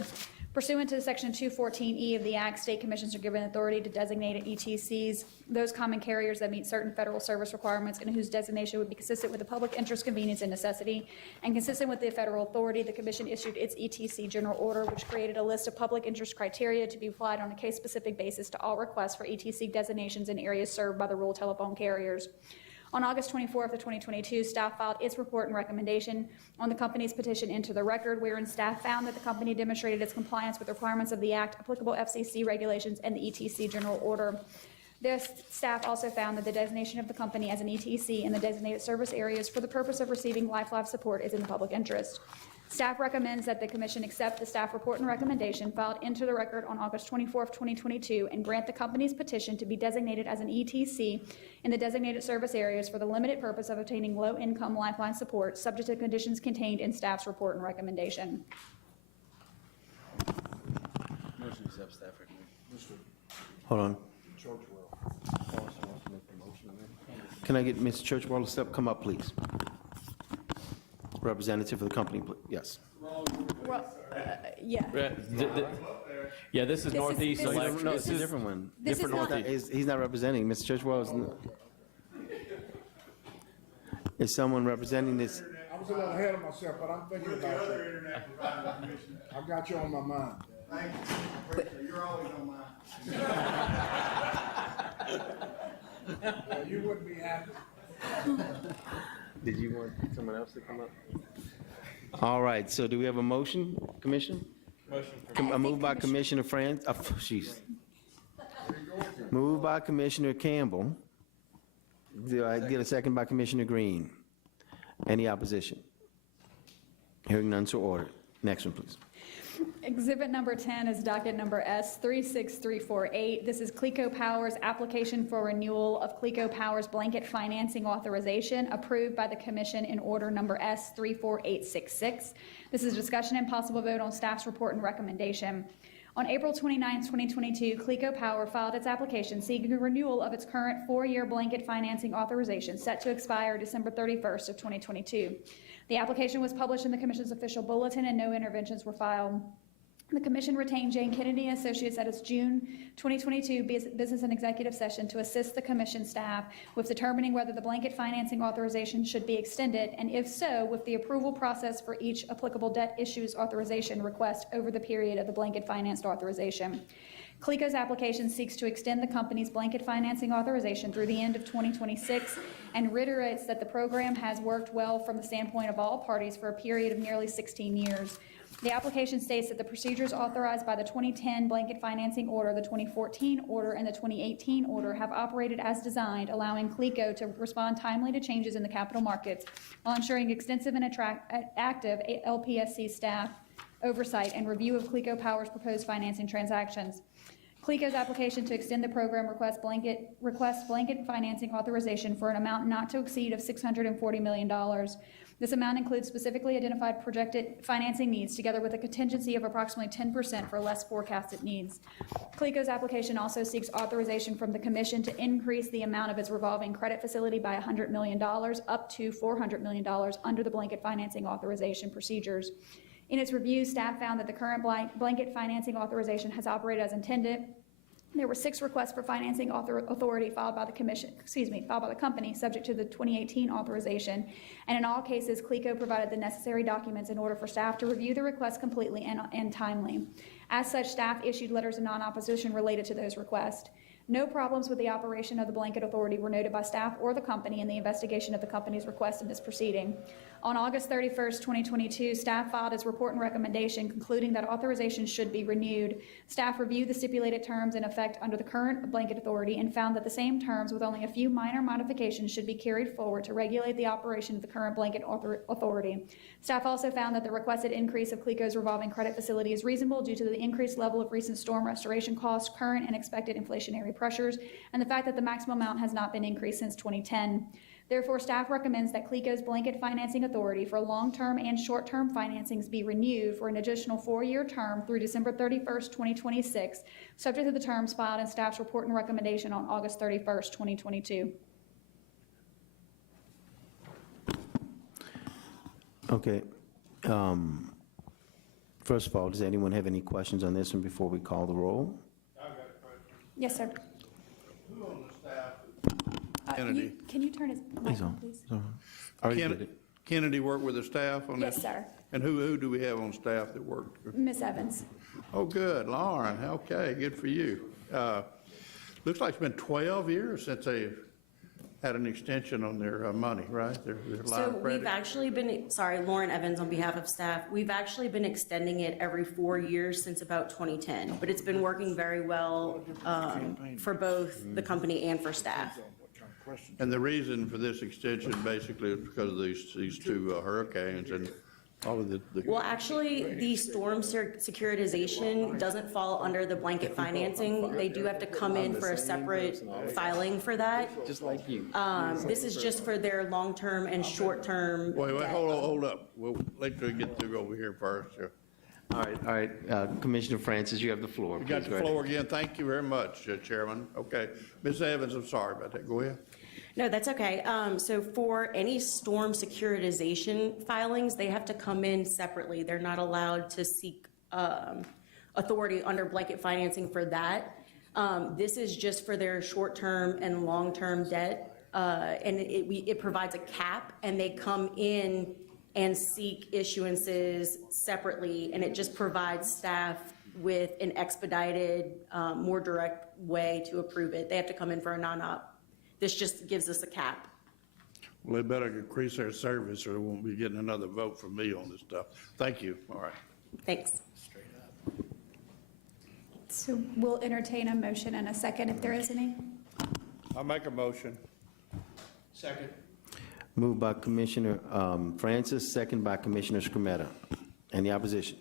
Pursuant to Section 214E of the Act, state commissions are given authority to designate ETCs those common carriers that meet certain federal service requirements and whose designation would be consistent with the public interest, convenience, and necessity. And consistent with the federal authority, the Commission issued its ETC General Order, which created a list of public interest criteria to be applied on a case-specific basis to all requests for ETC designations in areas served by the rural telephone carriers. On August 24th of 2022, staff filed its report and recommendation on the company's petition into the record, wherein staff found that the company demonstrated its compliance with requirements of the Act, applicable FCC regulations, and the ETC General Order. This staff also found that the designation of the company as an ETC in the designated service areas for the purpose of receiving lifeline support is in the public interest. Staff recommends that the Commission accept the staff report and recommendation filed into the record on August 24th, 2022, and grant the company's petition to be designated as an ETC in the designated service areas for the limited purpose of obtaining low-income lifeline support, subject to conditions contained in staff's report and recommendation. Motion to accept staff recommendation. Hold on. Can I get Ms. Churchwell to come up, please? Representative of the company, please. Yes. Yeah. Yeah, this is Northeast this is- Electric. No, it's a different one. This is Different not- He's not representing. Mr. Churchwell is someone representing this? I was a little ahead of myself, but I'm thinking about that. I've got you on my mind. Thank you, appreciate it. You're always on mine. Well, you wouldn't be happy. Did you want someone else to come up? All right, so do we have a motion, Commission? Motion. Moved by Commissioner Franz, jeez. Moved by Commissioner Campbell. Do I get a second by Commissioner Green? Any opposition? Hearing none, so ordered. Next one, please. Exhibit number 10 is docket number S36348. This is Cleco Power's application for renewal of Cleco Power's blanket financing authorization approved by the Commission in order number S34866. This is discussion and possible vote on staff's report and recommendation. On April 29, 2022, Cleco Power filed its application seeking a renewal of its current 4-year blanket financing authorization set to expire December 31st of 2022. The application was published in the Commission's official bulletin and no interventions were filed. The Commission retained Jane Kennedy and Associates at its June 2022 business and executive session to assist the Commission staff with determining whether the blanket financing authorization should be extended, and if so, with the approval process for each applicable debt issues authorization request over the period of the blanket financed authorization. Cleco's application seeks to extend the company's blanket financing authorization through the end of 2026 and reiterates that the program has worked well from the standpoint of all parties for a period of nearly 16 years. The application states that the procedures authorized by the 2010 blanket financing order, the 2014 order, and the 2018 order have operated as designed, allowing Cleco to respond timely to changes in the capital markets while ensuring extensive and active LPSC staff oversight and review of Cleco Power's proposed financing transactions. Cleco's application to extend the program requests blanket financing authorization for an amount not to exceed of $640 million. This amount includes specifically identified projected financing needs together with a contingency of approximately 10% for less forecasted needs. Cleco's application also seeks authorization from the Commission to increase the amount of its revolving credit facility by $100 million up to $400 million under the blanket financing authorization procedures. In its review, staff found that the current blanket financing authorization has operated as intended. There were 6 requests for financing authority filed by the company, subject to the 2018 authorization, and in all cases, Cleco provided the necessary documents in order for staff to review the requests completely and timely. As such, staff issued letters of non-opposition related to those requests. No problems with the operation of the blanket authority were noted by staff or the company in the investigation of the company's request in this proceeding. On August 31st, 2022, staff filed its report and recommendation concluding that authorization should be renewed. Staff reviewed the stipulated terms in effect under the current blanket authority and found that the same terms with only a few minor modifications should be carried forward to regulate the operation of the current blanket authority. Staff also found that the requested increase of Cleco's revolving credit facility is reasonable due to the increased level of recent storm restoration costs, current and expected inflationary pressures, and the fact that the maximum amount has not been increased since 2010. Therefore, staff recommends that Cleco's blanket financing authority for long-term and short-term financings be renewed for an additional 4-year term through December 31st, 2026, subject to the terms filed in staff's report and recommendation on August 31st, 2022. Okay. First of all, does anyone have any questions on this one before we call the roll? I've got a question. Yes, sir. Who on the staff? Kennedy. Can you turn his mic on, please? Already did it. Kennedy worked with the staff on this? Yes, sir. And who do we have on staff that worked? Miss Evans. Oh, good, Lauren, okay, good for you. Looks like it's been 12 years since they had an extension on their money, right? Their line So of credit. we've actually been, Lauren Evans on behalf of staff, we've actually been extending it every 4 years since about 2010, but it's been working very well for both the company and for staff. And the reason for this extension basically is because of these 2 hurricanes and all of the. Well, actually, the storm securitization doesn't fall under the blanket financing. They do have to come in for a separate filing for that. Just like you. This is just for their long-term and short-term Wait, debt. hold up. We'll let you get through over here first. Yeah. All right. Commissioner Francis, you have the floor. You got Please the go ahead. floor again. Thank you very much, Chairman. Okay. Ms. Evans, I'm sorry about that. Go ahead. No, that's okay. So for any storm securitization filings, they have to come in separately. They're not allowed to seek authority under blanket financing for that. This is just for their short-term and long-term debt, and it provides a cap, and they come in and seek issuances separately, and it just provides staff with an expedited, more direct way to approve it. They have to come in for a non-op. This just gives us a cap. Well, they better increase their service or they won't be getting another vote from me on this stuff. Thank you. All right. Thanks. So we'll entertain a motion and a second if there is any. I'll make a motion. Second. Moved by Commissioner Francis, second by Commissioner Scrumetta. Any opposition?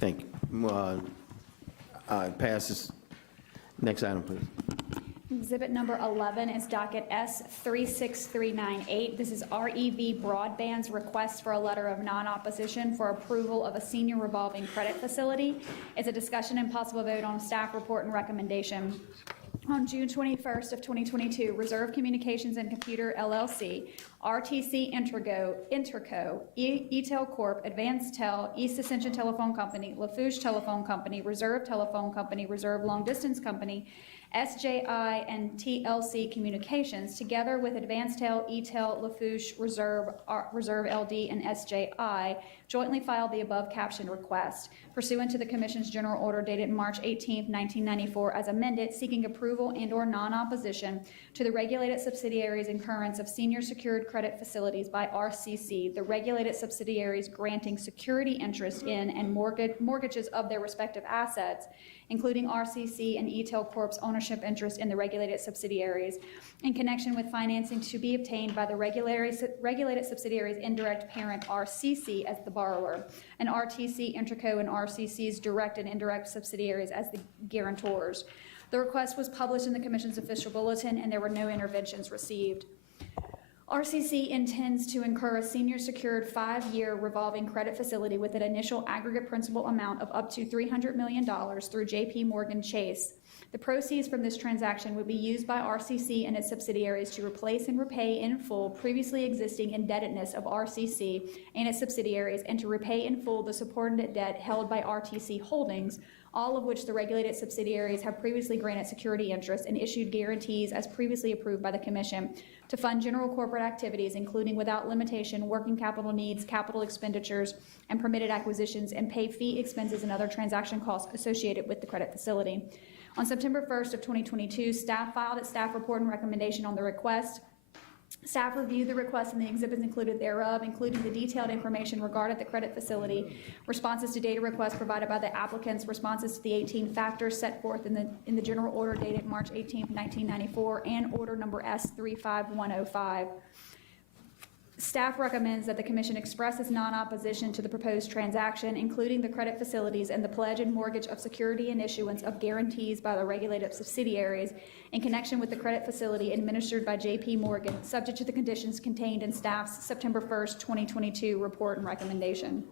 Thank you. Passes. Next item, please. Exhibit number 11 is docket S36398. This is REV Broadband's request for a letter of non-opposition for approval of a senior revolving credit facility. It's a discussion and possible vote on staff report and recommendation. On June 21st of 2022, Reserve Communications and Computer LLC, RTC Interco, ETEL Corp., Advanced Tel, East Ascension Telephone Company, Lafourche Telephone Company, Reserve Telephone Company, Reserve Long Distance Company, SJI and TLC Communications, together with Advanced Tel, ETEL, Lafourche, Reserve LD, and SJI, jointly filed the above captioned request pursuant to the Commission's General Order dated March 18, 1994, as amended, seeking approval and/or non-opposition to the regulated subsidiaries' incurrence of senior secured credit facilities by RCC, the regulated subsidiaries granting security interest in and mortgages of their respective assets, including RCC and ETEL Corp's ownership interest in the regulated subsidiaries, in connection with financing to be obtained by the regulated subsidiaries' indirect parent RCC as the borrower, and RTC Interco and RCC's direct and indirect subsidiaries as the guarantors. The request was published in the Commission's official bulletin, and there were no interventions received. RCC intends to incur a senior secured 5-year revolving credit facility with an initial aggregate principal amount of up to $300 million through JP Morgan Chase. The proceeds from this transaction would be used by RCC and its subsidiaries to replace and repay in full previously existing indebtedness of RCC and its subsidiaries, and to repay in full the subordinate debt held by RTC Holdings, all of which the regulated subsidiaries have previously granted security interest and issued guarantees as previously approved by the Commission, to fund general corporate activities, including without limitation working capital needs, capital expenditures, and permitted acquisitions, and pay fee, expenses, and other transaction costs associated with the credit facility. On September 1st of 2022, staff filed its staff report and recommendation on the request. Staff reviewed the request and the exhibits included thereof, including the detailed information regarding the credit facility, responses to data requests provided by the applicants, responses to the 18 factors set forth in the general order dated March 18, 1994, and order number S35105. Staff recommends that the Commission expresses non-opposition to the proposed transaction, including the credit facilities and the pledge and mortgage of security and issuance of guarantees by the regulated subsidiaries in connection with the credit facility administered by JP Morgan, subject to the conditions contained in staff's September 1st, 2022 report and recommendation.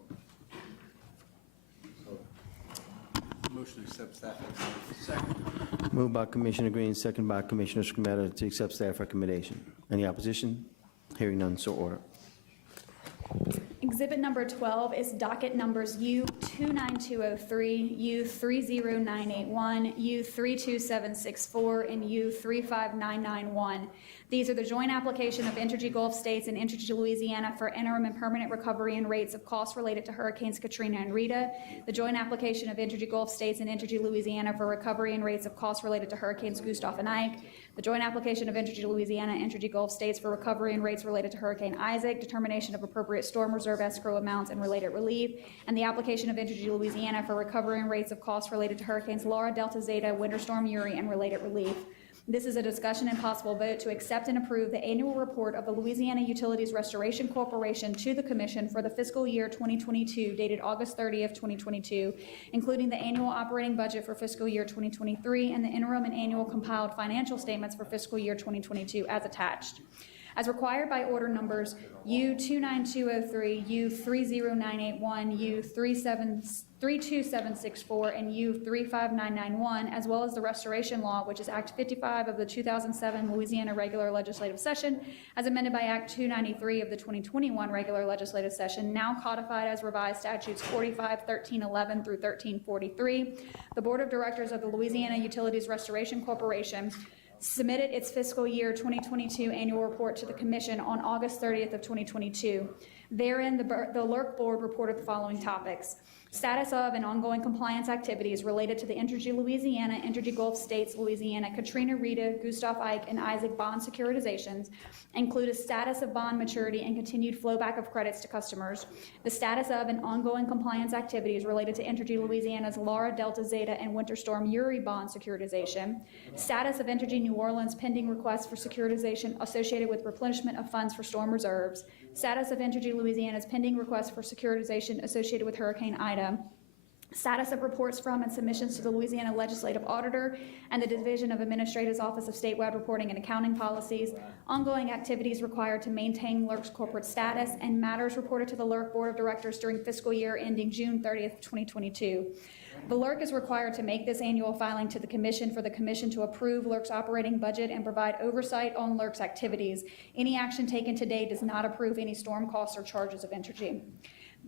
Motion to accept staff. Moved by Commissioner Green, second by Commissioner Scrumetta to accept staff recommendation. Any opposition? Hearing none, so ordered. Exhibit number 12 is docket numbers U29203, U30981, U32764, and U35991. These are the joint application of Entergy Gulf States and Entergy Louisiana for interim and permanent recovery and rates of costs related to Hurricanes Katrina and Rita, the joint application of Entergy Gulf States and Entergy Louisiana for recovery and rates of costs related to Hurricanes Gustav and Ike, the joint application of Entergy Louisiana and Entergy Gulf States for recovery and rates related to Hurricane Isaac, determination of appropriate storm reserve escrow amounts and related relief, and the application of Entergy Louisiana for recovery and rates of costs related to Hurricanes Laura, Delta Zeta, Winter Storm Uri, and related relief. This is a discussion and possible vote to accept and approve the annual report of the Louisiana Utilities Restoration Corporation to the Commission for the fiscal year 2022, dated August 30th, 2022, including the annual operating budget for fiscal year 2023 and the interim and annual compiled financial statements for fiscal year 2022 as attached. As required by order numbers U29203, U30981, U32764, and U35991, as well as the restoration law, which is Act 55 of the 2007 Louisiana Regular Legislative Session, as amended by Act 293 of the 2021 Regular Legislative Session, now codified as revised statutes 45, 1311 through 1343. The Board of Directors of the Louisiana Utilities Restoration Corporation submitted its fiscal year 2022 annual report to the Commission on August 30th of 2022. Therein, the Alert Board reported the following topics: status of and ongoing compliance activities related to the Entergy Louisiana, Entergy Gulf States Louisiana, Katrina, Rita, Gustav Ike, and Isaac bond securitizations, include a status of bond maturity and continued flowback of credits to customers, the status of and ongoing compliance activities related to Entergy Louisiana's Laura, Delta Zeta, and Winter Storm Uri bond securitization, status of Entergy New Orleans pending requests for securitization associated with replenishment of funds for storm reserves, status of Entergy Louisiana's pending request for securitization associated with Hurricane Ida, status of reports from and submissions to the Louisiana Legislative Auditor and the Division of Administrative's Office of Statewide Reporting and Accounting Policies, ongoing activities required to maintain LERC's corporate status, and matters reported to the LERC Board of Directors during fiscal year ending June 30th, 2022. The LERC is required to make this annual filing to the Commission for the Commission to approve LERC's operating budget and provide oversight on LERC's activities. Any action taken today does not approve any storm costs or charges of Entergy.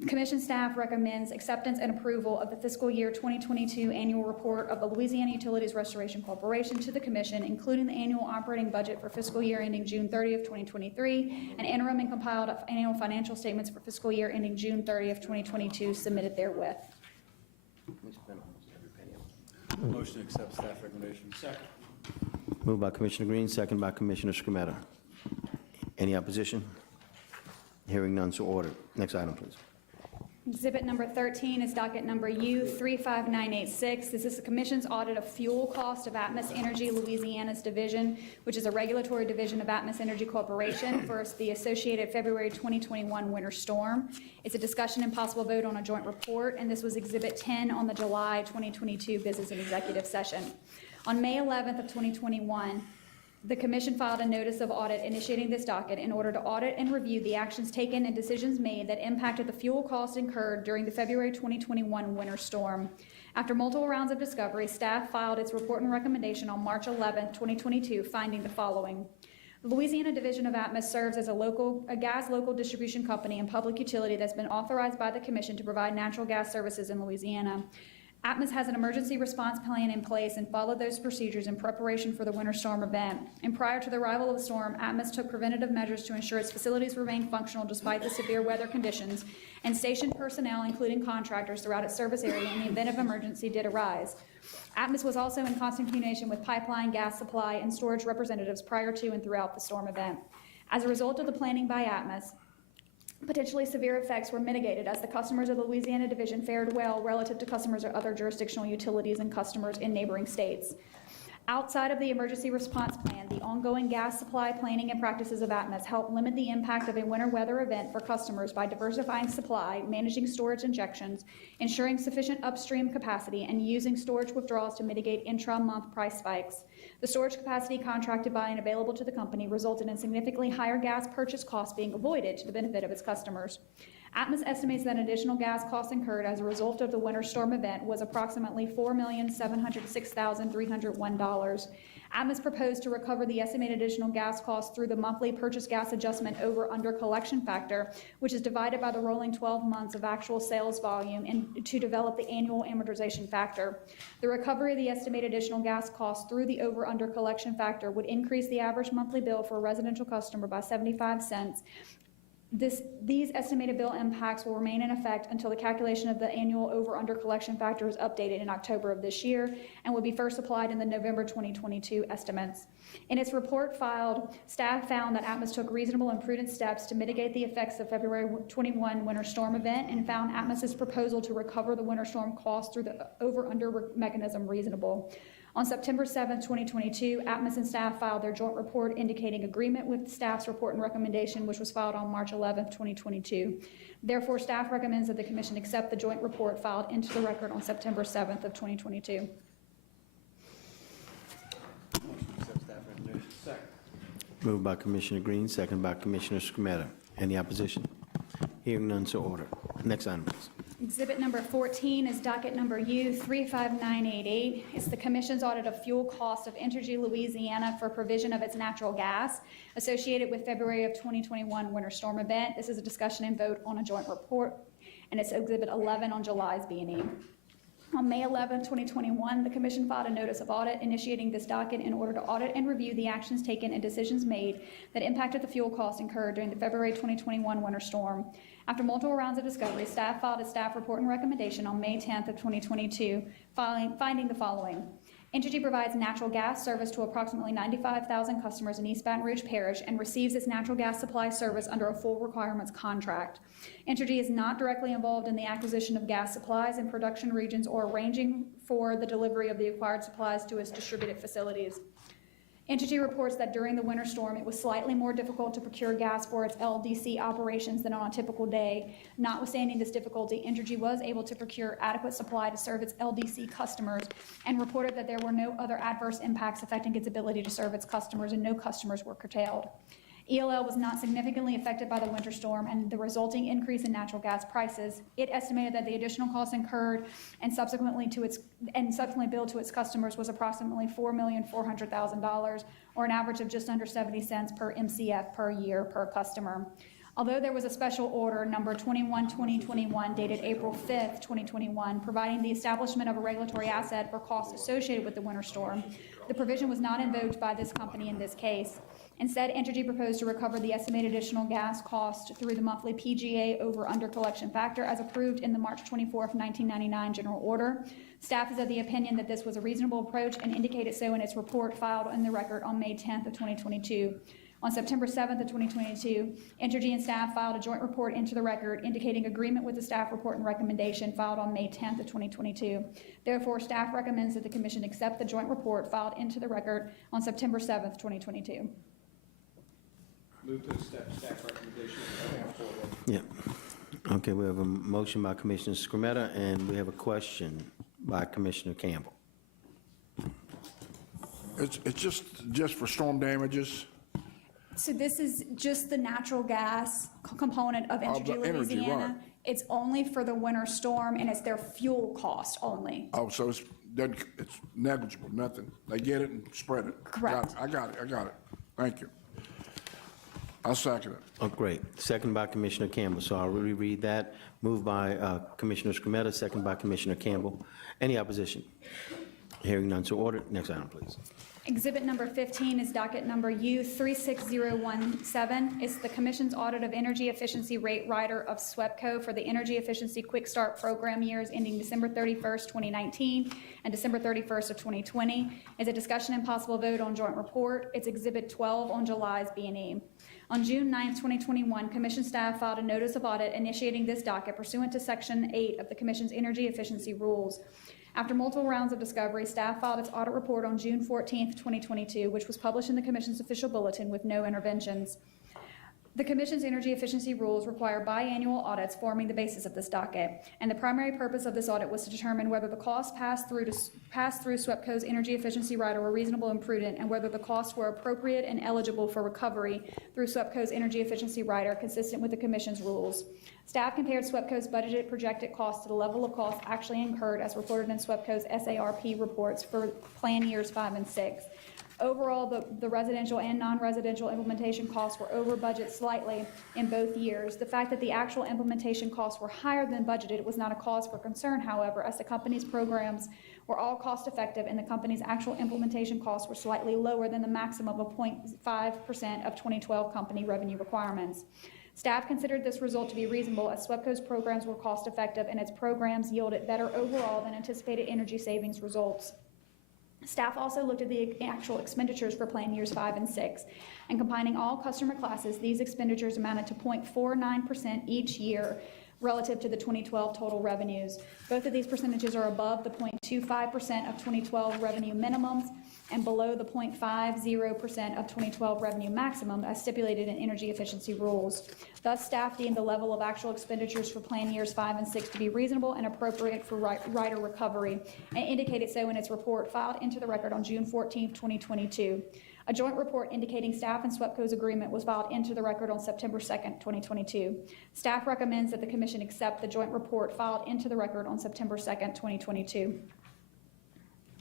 Commission staff recommends acceptance and approval of the fiscal year 2022 annual report of the Louisiana Utilities Restoration Corporation to the Commission, including the annual operating budget for fiscal year ending June 30th, 2023, and interim and compiled annual financial statements for fiscal year ending June 30th, 2022, submitted therewith. Motion to accept staff recommendation. Second. Moved by Commissioner Green, second by Commissioner Scremetta. Any opposition? Hearing none, so ordered. Next item, please. Exhibit number 13 is docket number U35986. This is the Commission's audit of fuel cost of Atmos Energy Louisiana's division, which is a regulatory division of Atmos Energy Corporation for the associated February 2021 winter storm. It's a discussion and possible vote on a joint report, and this was Exhibit 10 on the July 2022 business and executive session. On May 11th of 2021, the Commission filed a notice of audit initiating this docket in order to audit and review the actions taken and decisions made that impacted the fuel costs incurred during the February 2021 winter storm. After multiple rounds of discovery, staff filed its report and recommendation on March 11th, 2022, finding the following. The Louisiana Division of Atmos serves as a gas local distribution company and public utility that's been authorized by the Commission to provide natural gas services in Louisiana. Atmos has an emergency response plan in place and followed those procedures in preparation for the winter storm event. And prior to the arrival of the storm, Atmos took preventative measures to ensure its facilities remained functional despite the severe weather conditions, and stationed personnel, including contractors, throughout its service area in the event of emergency did arise. Atmos was also in constant communication with pipeline, gas supply, and storage representatives prior to and throughout the storm event. As a result of the planning by Atmos, potentially severe effects were mitigated as the customers of the Louisiana Division fared well relative to customers of other jurisdictional utilities and customers in neighboring states. Outside of the emergency response plan, the ongoing gas supply planning and practices of Atmos help limit the impact of a winter weather event for customers by diversifying supply, managing storage injections, ensuring sufficient upstream capacity, and using storage withdrawals to mitigate intra-month price spikes. The storage capacity contracted by and available to the company resulted in significantly higher gas purchase costs being avoided to the benefit of its customers. Atmos estimates that additional gas costs incurred as a result of the winter storm event was approximately $4,706,301. Atmos proposed to recover the estimated additional gas costs through the monthly purchase gas adjustment over-under collection factor, which is divided by the rolling 12 months of actual sales volume, and to develop the annual amortization factor. The recovery of the estimated additional gas costs through the over-under collection factor would increase the average monthly bill for a residential customer by 75 cents. These estimated bill impacts will remain in effect until the calculation of the annual over-under collection factor is updated in October of this year and will be first applied in the November 2022 estimates. In its report filed, staff found that Atmos took reasonable and prudent steps to mitigate the effects of February 21 winter storm event and found Atmos's proposal to recover the winter storm costs through the over-under mechanism reasonable. On September 7, 2022, Atmos and staff filed their joint report indicating agreement with staff's report and recommendation, which was filed on March 11, 2022. Therefore, staff recommends that the Commission accept the joint report filed into the record on September 7th of 2022. Moved by Commissioner Green, second by Commissioner Scremetta. Any opposition? Hearing none, so ordered. Next item, please. Exhibit number 14 is docket number U35988. It's the Commission's audit of fuel costs of Entergy Louisiana for provision of its natural gas associated with February of 2021 winter storm event. This is a discussion and vote on a joint report, and it's Exhibit 11 on July's B&E. On May 11, 2021, the Commission filed a notice of audit initiating this docket in order to audit and review the actions taken and decisions made that impacted the fuel costs incurred during the February 2021 winter storm. After multiple rounds of discovery, staff filed a staff report and recommendation on May 10th of 2022, finding the following. Entergy provides natural gas service to approximately 95,000 customers in East Baton Rouge Parish and receives its natural gas supply service under a full requirements contract. Entergy is not directly involved in the acquisition of gas supplies in production regions or arranging for the delivery of the acquired supplies to its distributed facilities. Entergy reports that during the winter storm, it was slightly more difficult to procure gas for its LDC operations than on a typical day. Notwithstanding this difficulty, Entergy was able to procure adequate supply to serve its LDC customers and reported that there were no other adverse impacts affecting its ability to serve its customers and no customers were curtailed. ELL was not significantly affected by the winter storm and the resulting increase in natural gas prices. It estimated that the additional costs incurred and subsequently billed to its customers was approximately $4,400,000, or an average of just under 70 cents per MCF per year per customer. Although there was a special order number 21-2021 dated April 5th, 2021, providing the establishment of a regulatory asset for costs associated with the winter storm, the provision was not invoked by this company in this case. Instead, Entergy proposed to recover the estimated additional gas cost through the monthly PGA over-under collection factor as approved in the March 24th, 1999 general order. Staff is of the opinion that this was a reasonable approach and indicated so in its report filed in the record on May 10th of 2022. On September 7th of 2022, Entergy and staff filed a joint report into the record indicating agreement with the staff report and recommendation filed on May 10th of 2022. Therefore, staff recommends that the Commission accept the joint report filed into the record on September 7th, 2022. Move to accept staff recommendation. Yeah. Okay, we have a motion by Commissioner Scremetta, and we have a question by Commissioner Campbell. It's just for storm damages. So this is just the natural gas component of Of Entergy the energy, Louisiana. right. It's only for the winter storm and it's their fuel cost only. Oh, so it's negligible, nothing. They get it and spread it. Correct. I got it. Thank you. I'll second it. Oh, great. Second by Commissioner Campbell, so I'll reread that. Moved by Commissioner Scremetta, second by Commissioner Campbell. Any opposition? Hearing none, so ordered. Next item, please. Exhibit number 15 is docket number U36017. It's the Commission's audit of energy efficiency rate rider of SWEPCO for the Energy Efficiency Quick Start program years ending December 31st, 2019 and December 31st of 2020. It's a discussion and possible vote on joint report. It's Exhibit 12 on July's B&E. On June 9th, 2021, Commission staff filed a notice of audit initiating this docket pursuant to Section 8 of the Commission's energy efficiency rules. After multiple rounds of discovery, staff filed its audit report on June 14th, 2022, which was published in the Commission's official bulletin with no interventions. The Commission's energy efficiency rules require biannual audits forming the basis of this docket, and the primary purpose of this audit was to determine whether the costs passed through SWEPCO's energy efficiency rider were reasonable and prudent, and whether the costs were appropriate and eligible for recovery through SWEPCO's energy efficiency rider consistent with the Commission's rules. Staff compared SWEPCO's budgeted projected costs to the level of costs actually incurred as reported in SWEPCO's SARP reports for plan years 5 and 6. Overall, the residential and non-residential implementation costs were over budget slightly in both years. The fact that the actual implementation costs were higher than budgeted was not a cause for concern, however, as the company's programs were all cost effective and the company's actual implementation costs were slightly lower than the maximum of 0.5% of 2012 company revenue requirements. Staff considered this result to be reasonable as SWEPCO's programs were cost effective and its programs yielded better overall than anticipated energy savings results. Staff also looked at the actual expenditures for plan years 5 and 6, and combining all customer classes, these expenditures amounted to 0.49% each year relative to the 2012 total revenues. Both of these percentages are above the 0.25% of 2012 revenue minimums and below the 0.50% of 2012 revenue maximum as stipulated in energy efficiency rules. Thus, staff deemed the level of actual expenditures for plan years 5 and 6 to be reasonable and appropriate for rider recovery, and indicated so in its report filed into the record on June 14, 2022. A joint report indicating staff and SWEPCO's agreement was filed into the record on September 2, 2022. Staff recommends that the Commission accept the joint report filed into the record on September 2, 2022.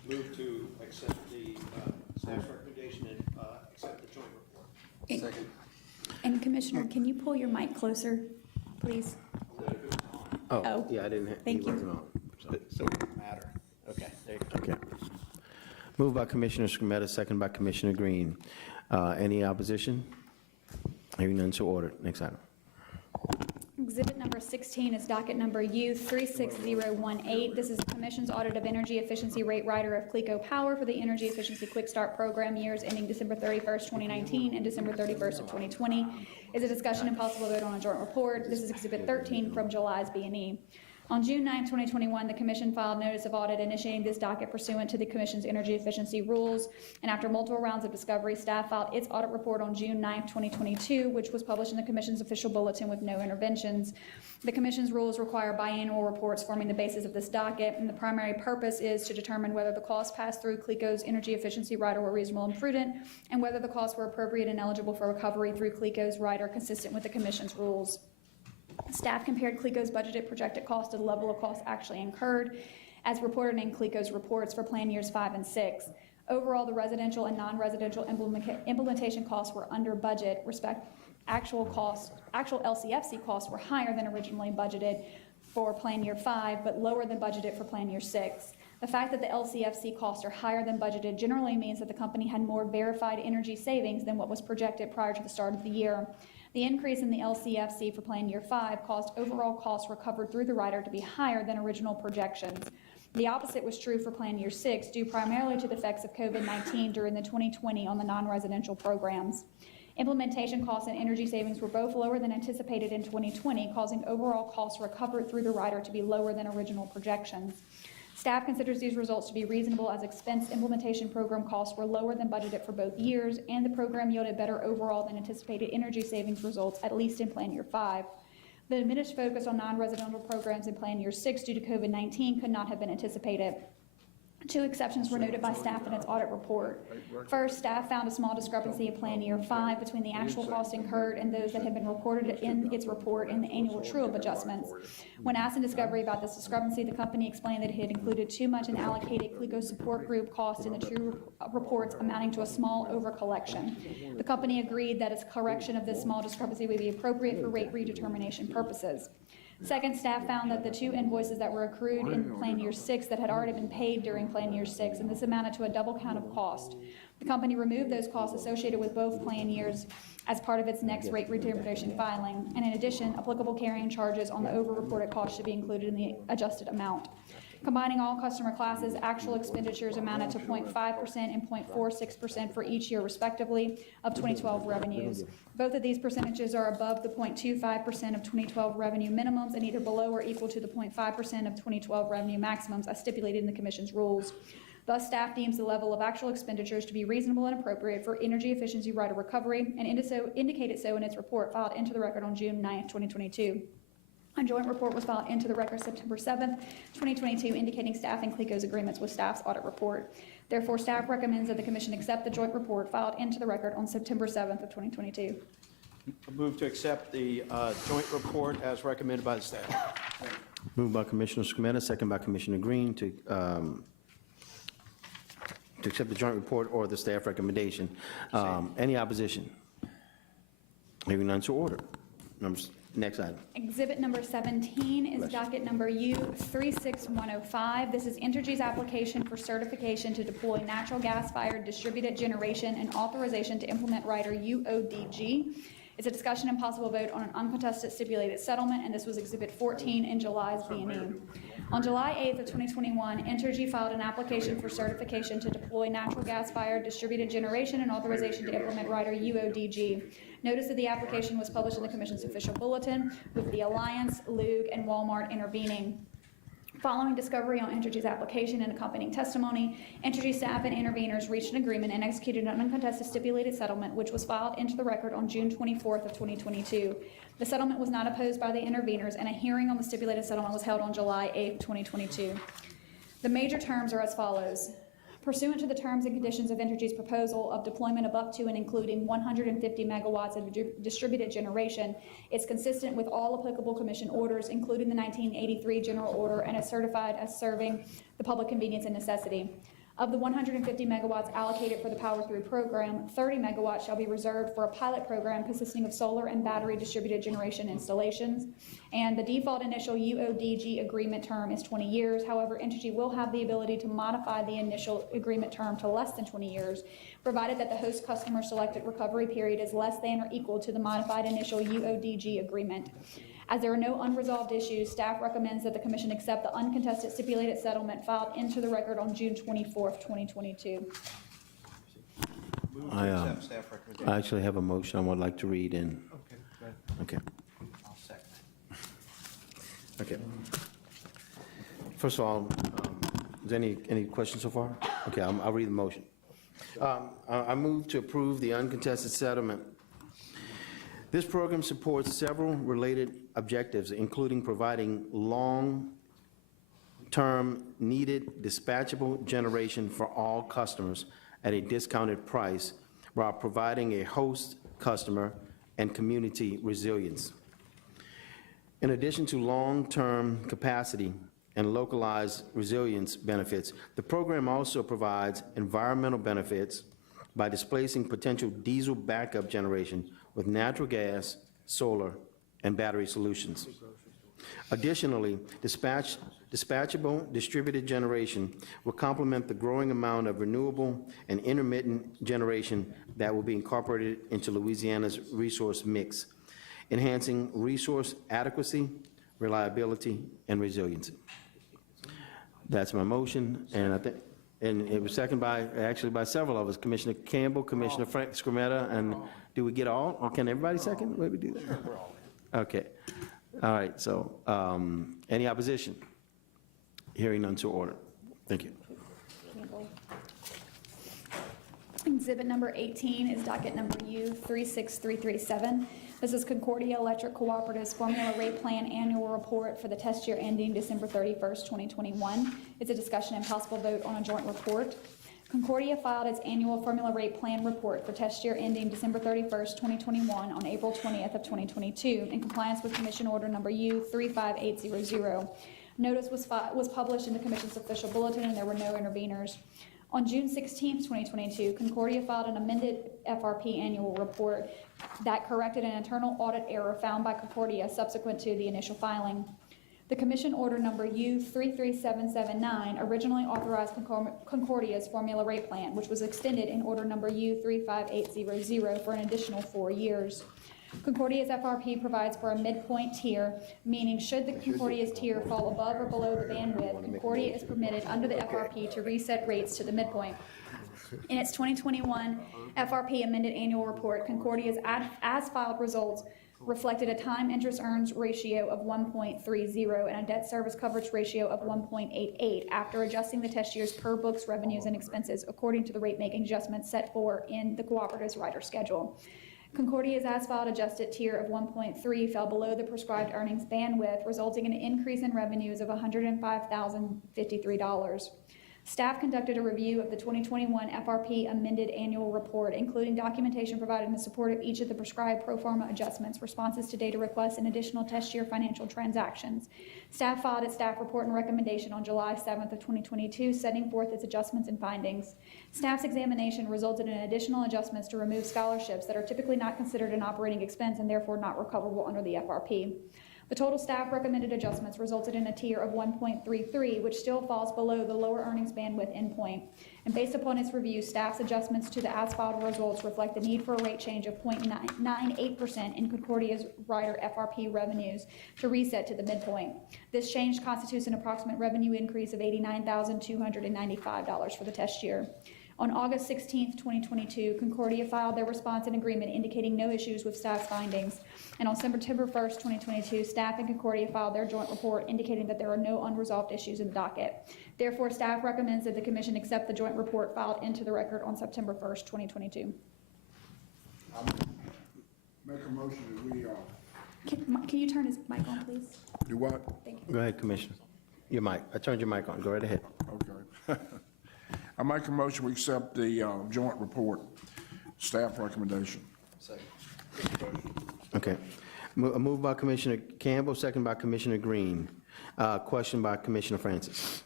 Move to accept the staff's recommendation and accept the joint report. Second. And Commissioner, can you pull your mic closer, please? Oh. Yeah, I didn't have. Thank you. So it doesn't matter. Okay, there you go. Okay. Moved by Commissioner Scremetta, second by Commissioner Green. Any opposition? Hearing none, so ordered. Next item. Exhibit number 16 is docket number U36018. This is the Commission's audit of energy efficiency rate rider of Cleco Power for the Energy Efficiency Quick Start program years ending December 31st, 2019 and December 31st of 2020. Is a discussion and possible vote on a joint report. This is Exhibit 13 from July's B&E. On June 9, 2021, the Commission filed notice of audit initiating this docket pursuant to the Commission's energy efficiency rules, and after multiple rounds of discovery, staff filed its audit report on June 9, 2022, which was published in the Commission's official bulletin with no interventions. The Commission's rules require biannual reports forming the basis of this docket, and the primary purpose is to determine whether the costs passed through Cleco's energy efficiency rider were reasonable and prudent, and whether the costs were appropriate and eligible for recovery through Cleco's rider consistent with the Commission's rules. Staff compared Cleco's budgeted projected cost to the level of costs actually incurred, as reported in Cleco's reports for plan years 5 and 6. Overall, the residential and non-residential implementation costs were under budget. Actual LCFC costs were higher than originally budgeted for plan year 5, but lower than budgeted for plan year 6. The fact that the LCFC costs are higher than budgeted generally means that the company had more verified energy savings than what was projected prior to the start of the year. The increase in the LCFC for plan year 5 caused overall costs recovered through the rider to be higher than original projections. The opposite was true for plan year 6, due primarily to the effects of COVID-19 during the 2020 on the non-residential programs. Implementation costs and energy savings were both lower than anticipated in 2020, causing overall costs recovered through the rider to be lower than original projections. Staff considers these results to be reasonable as expense implementation program costs were lower than budgeted for both years, and the program yielded better overall than anticipated energy savings results, at least in plan year 5. The diminished focus on non-residential programs in plan year 6 due to COVID-19 could not have been anticipated. 2 exceptions were noted by staff in its audit report. First, staff found a small discrepancy in plan year 5 between the actual costs incurred and those that had been reported in its report in the annual true-up adjustments. When asked in discovery about this discrepancy, the company explained that it had included too much in allocated Cleco support group cost in the true reports, amounting to a small overcollection. The company agreed that its correction of this small discrepancy would be appropriate for rate redetermination purposes. Second, staff found that the 2 invoices that were accrued in plan year 6 that had already been paid during plan year 6, and this amounted to a double count of cost. The company removed those costs associated with both plan years as part of its next rate redetermination filing, and in addition, applicable carrying charges on the over-reported costs should be included in the adjusted amount. Combining all customer classes, actual expenditures amounted to 0.5% and 0.46% for each year respectively of 2012 revenues. Both of these percentages are above the 0.25% of 2012 revenue minimums and either below or equal to the 0.5% of 2012 revenue maximums as stipulated in the Commission's rules. Thus, staff deems the level of actual expenditures to be reasonable and appropriate for energy efficiency rider recovery and indicated so in its report filed into the record on June 9, 2022. A joint report was filed into the record September 7, 2022, indicating staff and Cleco's agreements with staff's audit report. Therefore, staff recommends that the Commission accept the joint report filed into the record on September 7th of 2022. I move to accept the joint report as recommended by the staff. Moved by Commissioner Scametta, second by Commissioner Green to accept the joint report or the staff recommendation. Any opposition? Hearing none, to order. Next item. Exhibit number 17 is docket number U36105. This is Entergy's application for certification to deploy natural gas-fired distributed generation and authorization to implement rider UODG. It's a discussion and possible vote on an uncontested stipulated settlement, and this was Exhibit 14 in July's B&E. On July 8th of 2021, Entergy filed an application for certification to deploy natural gas-fired distributed generation and authorization to implement rider UODG. Notice of the application was published in the Commission's official bulletin, with the Alliance, Lug, and Walmart intervening. Following discovery on Entergy's application and accompanying testimony, Entergy staff and interveners reached an agreement and executed an uncontested stipulated settlement, which was filed into the record on June 24th of 2022. The settlement was not opposed by the interveners, and a hearing on the stipulated settlement was held on July 8th, 2022. The major terms are as follows. Pursuant to the terms and conditions of Entergy's proposal of deployment of up to and including 150 megawatts of distributed generation, it's consistent with all applicable Commission orders, including the 1983 General Order, and is certified as serving the public convenience and necessity. Of the 150 megawatts allocated for the Power Through program, 30 megawatts shall be reserved for a pilot program consisting of solar and battery distributed generation installations. And the default initial UODG agreement term is 20 years. However, Entergy will have the ability to modify the initial agreement term to less than 20 years, provided that the host customer selected recovery period is less than or equal to the modified initial UODG agreement. As there are no unresolved issues, staff recommends that the Commission accept the uncontested stipulated settlement filed into the record on June 24th, 2022. Move to accept staff recommendation. I actually have a motion I would like to read in. Okay, go ahead. Okay. I'll second. Okay. First of all, is there any questions so far? Okay, I'll read the motion. I move to approve the uncontested settlement. This program supports several related objectives, including providing long-term needed dispatchable generation for all customers at a discounted price while providing a host customer and community resilience. In addition to long-term capacity and localized resilience benefits, the program also provides environmental benefits by displacing potential diesel backup generation with natural gas, solar, and battery solutions. Additionally, dispatchable distributed generation will complement the growing amount of renewable and intermittent generation that will be incorporated into Louisiana's resource mix, enhancing resource adequacy, reliability, and resiliency. That's my motion, and and it was seconded by several of us, Commissioner Campbell, Commissioner Frank Scrumetta, and do we get all, or can everybody second? Where do we do that? Okay. All right, so, any opposition? Hearing none, so ordered. Thank you. Exhibit number 18 is docket number U36337. This is Concordia Electric Cooperative's Formula Rate Plan Annual Report for the test year ending December 31st, 2021. It's a discussion and possible vote on a joint report. Concordia filed its annual Formula Rate Plan report for test year ending December 31st, 2021 on April 20th of 2022 in compliance with Commission Order number U35800. Notice was published in the Commission's official bulletin and there were no interveners. On June 16th, 2022, Concordia filed an amended FRP annual report that corrected an internal audit error found by Concordia subsequent to the initial filing. The Commission Order number U33779 originally authorized Concordia's Formula Rate Plan, which was extended in Order number U35800 for an additional 4 years. Concordia's FRP provides for a midpoint tier, meaning should the Concordia's tier fall above or below the bandwidth, Concordia is permitted under the FRP to reset rates to the midpoint. In its 2021 FRP amended annual report, Concordia's as-filed results reflected a time interest earned ratio of 1.30 and a debt service coverage ratio of 1.88 after adjusting the test year's per books revenues and expenses according to the rate-making adjustments set forth in the cooperative's rider schedule. Concordia's as-filed adjusted tier of 1.3 fell below the prescribed earnings bandwidth, resulting in an increase in revenues of $105,053. Staff conducted a review of the 2021 FRP amended annual report, including documentation provided in support of each of the prescribed pro forma adjustments, responses to data requests, and additional test year financial transactions. Staff filed its staff report and recommendation on July 7th of 2022, setting forth its adjustments and findings. Staff's examination resulted in additional adjustments to remove scholarships that are typically not considered an operating expense and therefore not recoverable under the FRP. The total staff recommended adjustments resulted in a tier of 1.33, which still falls below the lower earnings bandwidth endpoint. And based upon its review, staff's adjustments to the as-filed results reflect the need for a rate change of 0.98% in Concordia's rider FRP revenues to reset to the midpoint. This change constitutes an approximate revenue increase of $89,295 for the test year. On August 16th, 2022, Concordia filed their response and agreement indicating no issues with staff's findings. And on September 1st, 2022, staff and Concordia filed their joint report indicating that there are no unresolved issues in the docket. Therefore, staff recommends that the Commission accept the joint report filed into the record on September 1st, 2022. Make a motion that we, Can you turn his mic on, please? do what? Thank you. Go ahead, Commissioner. Your mic. I turned your mic on. Go right ahead. Okay. I make a motion we accept the joint report, staff recommendation. Okay. Moved by Commissioner Campbell, second by Commissioner Green. Question by Commissioner Francis.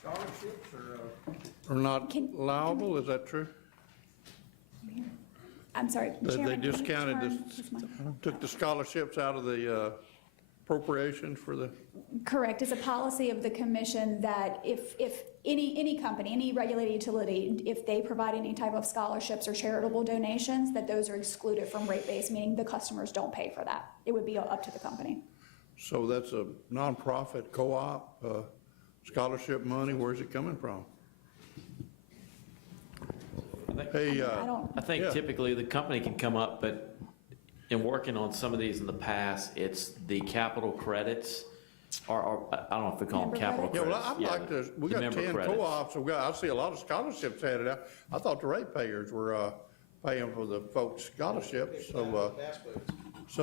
Scholarships are not allowable, is that true? I'm sorry, They Chairman, can you discounted turn his mic? took the scholarships out of the appropriations for the, Correct. It's a policy of the Commission that if any company, any regulated utility, if they provide any type of scholarships or charitable donations, that those are excluded from rate base, meaning the customers don't pay for that. It would be up to the company. so that's a nonprofit co-op, scholarship money, where's it coming from? Hey, I think Yeah. typically the company can come up, but in working on some of these in the past, it's the capital credits or I don't know if we call them Member capital Yeah, credits. well, I'd like to, we the got member 10 credits. co-ops, I see a lot of scholarships handed out. I thought the ratepayers were paying for the folks' scholarships, so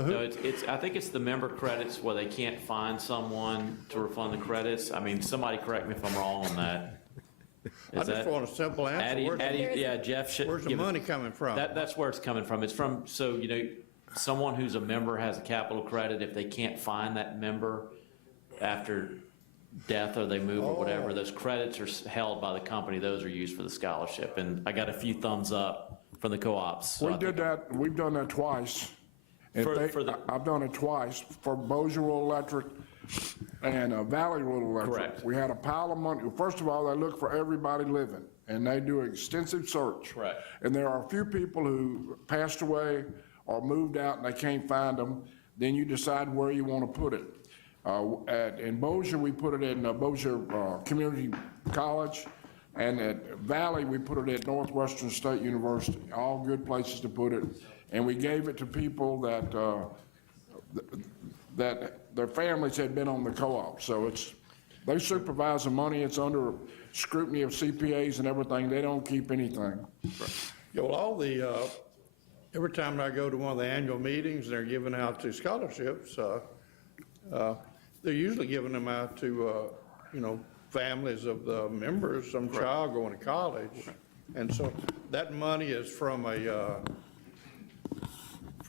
who? No, I think it's the member credits where they can't find someone to refund the credits. I mean, somebody correct me if I'm wrong on that. I Is just that? want a simple answer. Addie, yeah, Jeff should. Where's the give it- money coming from? That's where it's coming from. It's from, so, someone who's a member has a capital credit. If they can't find that member after death or they move or whatever, those credits are held by the company. Those are used for the scholarship. And I got a few thumbs up from the co-ops. So We I did think- that, we've done that twice. If I've done it twice for Bossier Rural Electric and Valley Rural Electric. Correct. We had a pile of money. First of all, they look for everybody living, and they do an extensive search. Correct. And there are a few people who passed away or moved out and they can't find them. Then you decide where you want to put it. In Bossier, we put it in Bossier Community College, and at Valley, we put it at Northwestern State University. All good places to put it. And we gave it to people that their families had been on the co-op. So they supervise the money. It's under scrutiny of CPAs and everything. They don't keep anything. Yeah, well, every time I go to one of the annual meetings, they're giving out to scholarships, they're usually giving them out to, families of the members, some child going to college. And so that money is from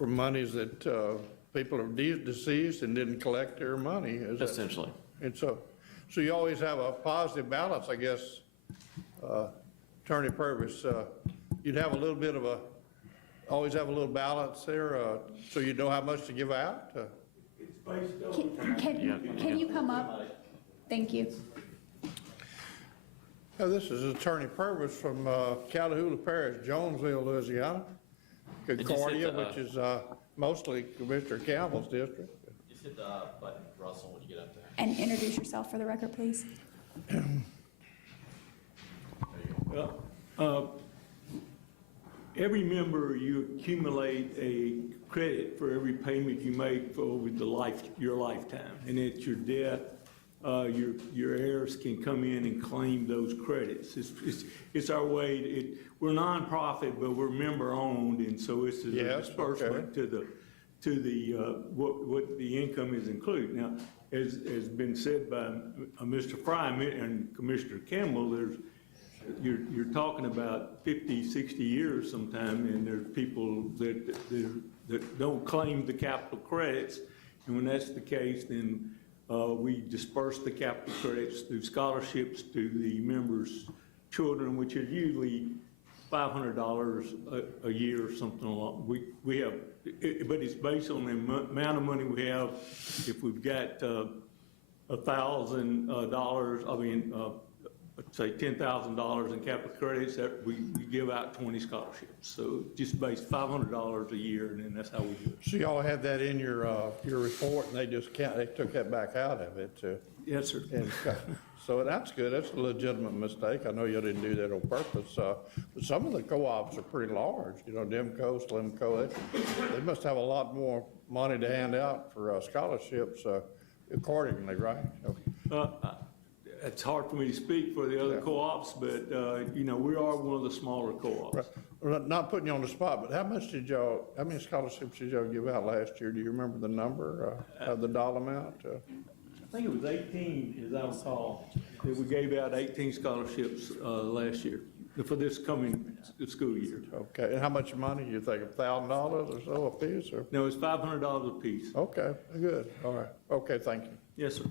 monies that people are deceased and didn't collect their money. Is that- Essentially. And so you always have a positive balance, I guess, Attorney Purvis. You'd have a little bit of always have a little balance there, so you know how much to give out. Can you come up? Thank you. This is Attorney Purvis from Callahoola Parish, Jonesville, Louisiana. Concordia, hit the, which is mostly Commissioner Campbell's district. Just hit the button, Russell, when you get up there. And introduce yourself for the record, please. Every member, you accumulate a credit for every payment you make for over your lifetime. And at your death, your heirs can come in and claim those credits. It's our way, we're nonprofit, but we're member-owned, and so it's a Yes, disbursement to what the income is included. Now, as been said by Mr. Fry and Commissioner Campbell, you're talking about 50, 60 years sometime, and there's people that don't claim the capital credits. And when that's the case, then we disperse the capital credits through scholarships to the members' children, which is usually $500 a year or something along. We have, but it's based on the amount of money we have. If we've got $1,000, say $10,000 in capital credits, that we give out 20 scholarships. So just based $500 a year, and then that's how we do it. So y'all had that in your report, and they took that back out of it. Yes, sir. And so that's good. That's a legitimate mistake. I know you didn't do that on purpose. But some of the co-ops are pretty large. Demco, Slimco, they must have a lot more money to hand out for scholarships accordingly, right? It's hard for me to speak for the other co-ops, but, we are one of the smaller co-ops. Right. Well, not putting you on the spot, but how many scholarships did y'all give out last year? Do you remember the number, the dollar amount? I think it was 18, as I recall, that we gave out 18 scholarships last year for this coming school year. Okay, and how much money, you think, $1,000 or so a piece, or? No, it's $500 a piece. Okay, good, all right. Okay, thank you. Yes, sir.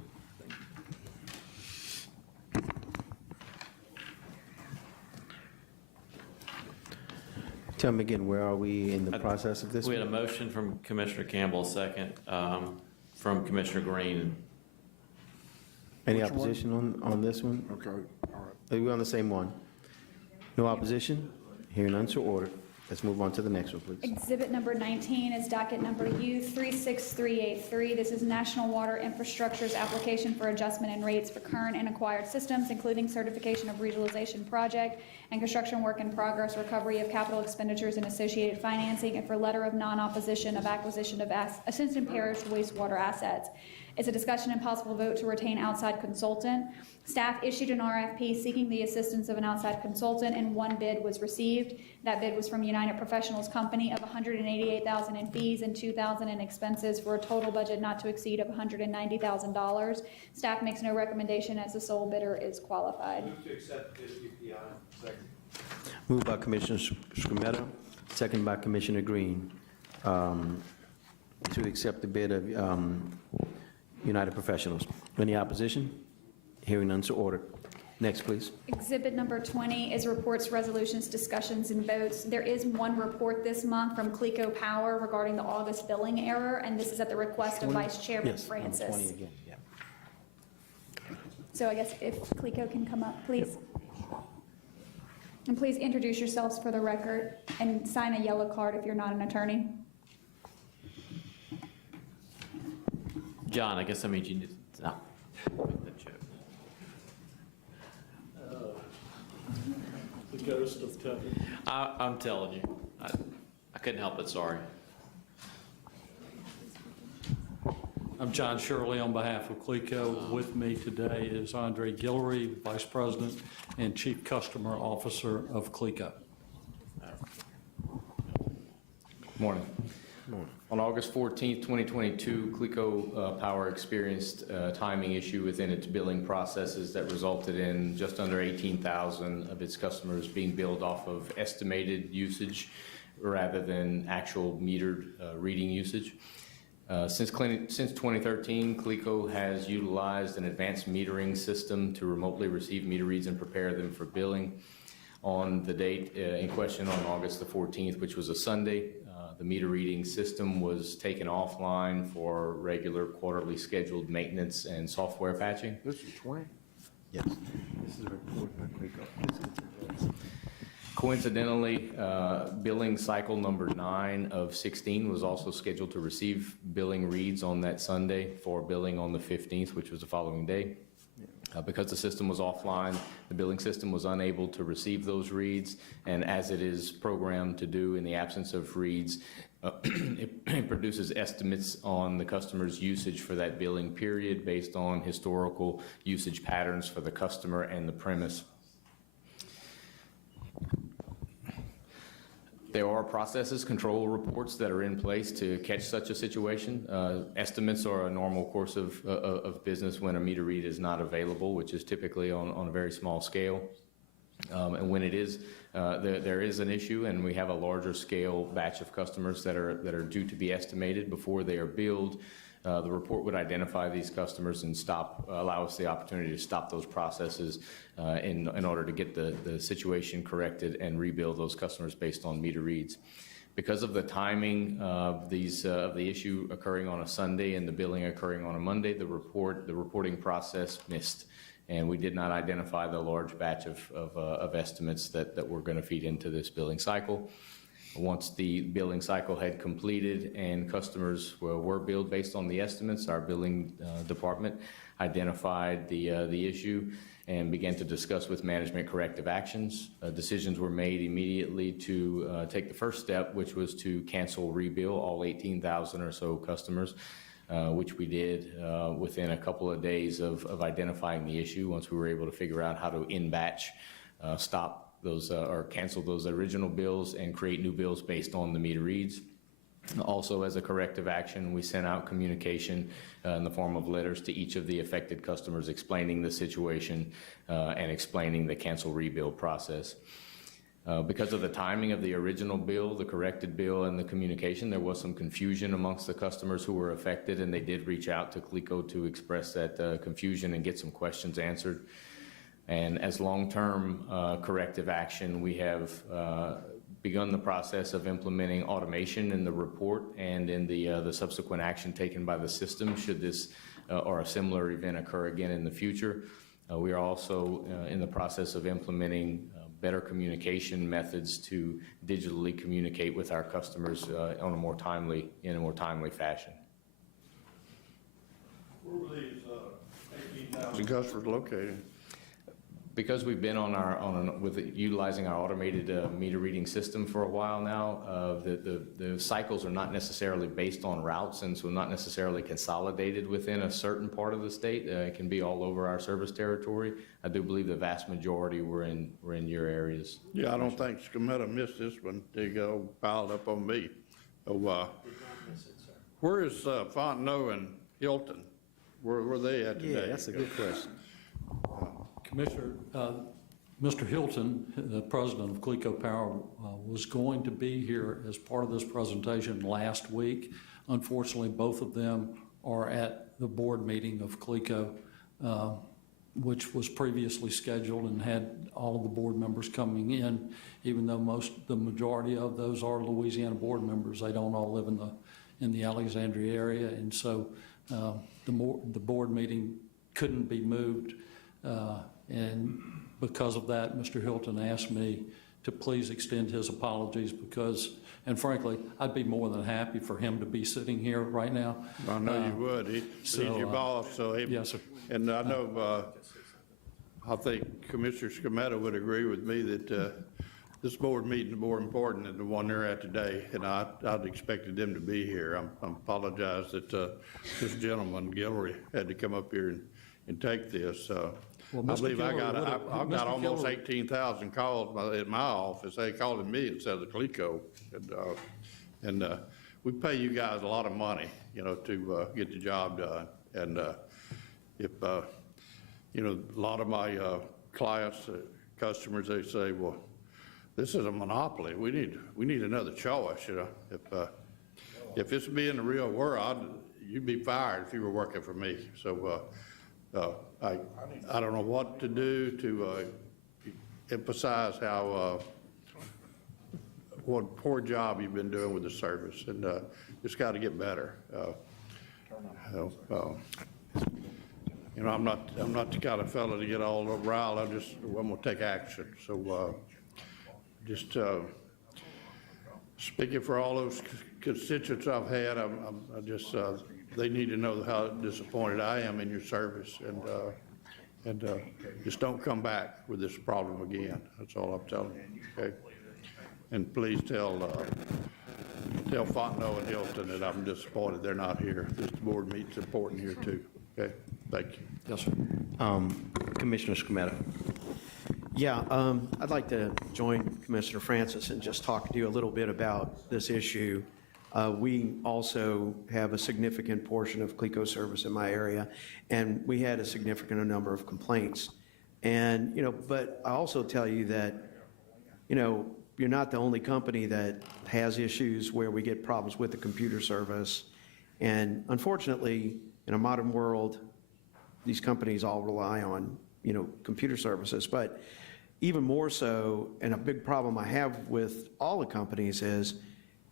Tell me again, where are we in the process of this? We had a motion from Commissioner Campbell, a second from Commissioner Green. Any Which one? opposition on this one? Okay, all right. Are we on the same one? No opposition? Hearing none, so ordered. Let's move on to the next one, please. Exhibit number 19 is docket number U36383. This is National Water Infrastructure's application for adjustment in rates for current and acquired systems, including certification of regionalization project and construction work in progress, recovery of capital expenditures and associated financing, and for letter of non-opposition of acquisition of Ascension Parish wastewater assets. is a discussion and possible vote to retain outside consultant. Staff issued an RFP seeking the assistance of an outside consultant, and one bid was received. That bid was from United Professionals Company of $188,000 in fees and $2,000 in expenses for a total budget not to exceed of $190,000. Staff makes no recommendation as the sole bidder is qualified. Move to accept bid UPI. Second. Moved by Commissioner Scrumetta, second by Commissioner Green, to accept the bid of United Professionals. Any opposition? Hearing none, so ordered. Next, please. Exhibit number 20 is reports, resolutions, discussions, and votes. There is one report this month from Cleco Power regarding the August billing error, and this is at the request of Vice Chairman Yes, number 20 Francis. again, yeah. So I guess if Cleco can come up, please. And please introduce yourselves for the record and sign a yellow card if you're not an attorney. John, I guess that means you need to, no. Make that joke. The ghost of Tucker. I'm telling you, I couldn't help it, sorry. I'm John Shirley on behalf of Cleco. With me today is Andre Guillory, Vice President and Chief Customer Officer of Cleco. Morning. On August 14th, 2022, Cleco Power experienced a timing issue within its billing processes that resulted in just under 18,000 of its customers being billed off of estimated usage rather than actual metered reading usage. Since 2013, Cleco has utilized an advanced metering system to remotely receive meter reads and prepare them for billing. On the date in question on August the 14th, which was a Sunday, the meter reading system was taken offline for regular quarterly scheduled maintenance and software patching. This is 20? Yes. This is a report by Cleco. Coincidentally, billing cycle number 9 of 16 was also scheduled to receive billing reads on that Sunday for billing on the 15th, which was the following day. Because the system was offline, the billing system was unable to receive those reads, and as it is programmed to do in the absence of reads, it produces estimates on the customer's usage for that billing period based on historical usage patterns for the customer and the premise. There are processes, control reports that are in place to catch such a situation. Estimates are a normal course of business when a meter read is not available, which is typically on a very small scale. And when it is, there is an issue, and we have a larger scale batch of customers that are due to be estimated before they are billed. The report would identify these customers and allow us the opportunity to stop those processes in order to get the situation corrected and rebuild those customers based on meter reads. Because of the timing of the issue occurring on a Sunday and the billing occurring on a Monday, the reporting process missed, and we did not identify the large batch of estimates that were going to feed into this billing cycle. Once the billing cycle had completed and customers were billed based on the estimates, our billing department identified the issue and began to discuss with management corrective actions. Decisions were made immediately to take the first step, which was to cancel rebill all 18,000 or so customers, which we did within a couple of days of identifying the issue. Once we were able to figure out how to in-batch stop those or cancel those original bills and create new bills based on the meter reads. Also, as a corrective action, we sent out communication in the form of letters to each of the affected customers explaining the situation and explaining the cancel rebill process. Because of the timing of the original bill, the corrected bill, and the communication, there was some confusion amongst the customers who were affected, and they did reach out to Cleco to express that confusion and get some questions answered. And as long-term corrective action, we have begun the process of implementing automation in the report and in the subsequent action taken by the system should this or a similar event occur again in the future. We are also in the process of implementing better communication methods to digitally communicate with our customers in a more timely fashion. Where were these 18,000 customers located? Because we've been with utilizing our automated meter reading system for a while now, the cycles are not necessarily based on routes, and so not necessarily consolidated within a certain part of the state. It can be all over our service territory. I do believe the vast majority were in your areas. Yeah, I don't think Scametta missed this one. They go piled up on me. Oh, where is Fontenot and Hilton? Where were they at today? Yeah, that's a good question. Commissioner, Mr. Hilton, the president of Cleco Power, was going to be here as part of this presentation last week. Unfortunately, both of them are at the board meeting of Cleco, which was previously scheduled and had all of the board members coming in. Even though the majority of those are Louisiana board members, they don't all live in the Alexandria area, and so the board meeting couldn't be moved. And because of that, Mr. Hilton asked me to please extend his apologies because, and frankly, I'd be more than happy for him to be sitting here right now. I know you would. He's your boss, so he. Yes, sir. And I know, I think Commissioner Scametta would agree with me that this board meeting is more important than the one they're at today, and I'd expected them to be here. I apologize that this gentleman, Guillory, had to come up here and take this. Well, I Mr. believe I Guillory got almost Guillory- 18,000 calls at my office. They called me instead of the Cleco. And we pay you guys a lot of money, to get the job done. And if, a lot of my clients, customers, they say, well, this is a monopoly. We need another choice, If this be in the real world, you'd be fired if you were working for me. So I don't know what to do to emphasize how what poor job you've been doing with the service, and it's got to get better. I'm not the kind of fellow to get all riled. I'm gonna take action. So just speaking for all those constituents I've had, they need to know how disappointed I am in your service, and just don't come back with this problem again. That's all I'm telling you, okay? And please tell Fontenot and Hilton that I'm disappointed they're not here. This board meeting's important here too, okay? Thank you. Yes, sir. Commissioner Scametta. Yeah, I'd like to join Commissioner Francis and just talk to you a little bit about this issue. We also have a significant portion of Cleco service in my area, and we had a significant number of complaints. And, but I also tell you that, you're not the only company that has issues where we get problems with the computer service. And unfortunately, in a modern world, these companies all rely on, computer services. But even more so, and a big problem I have with all the companies is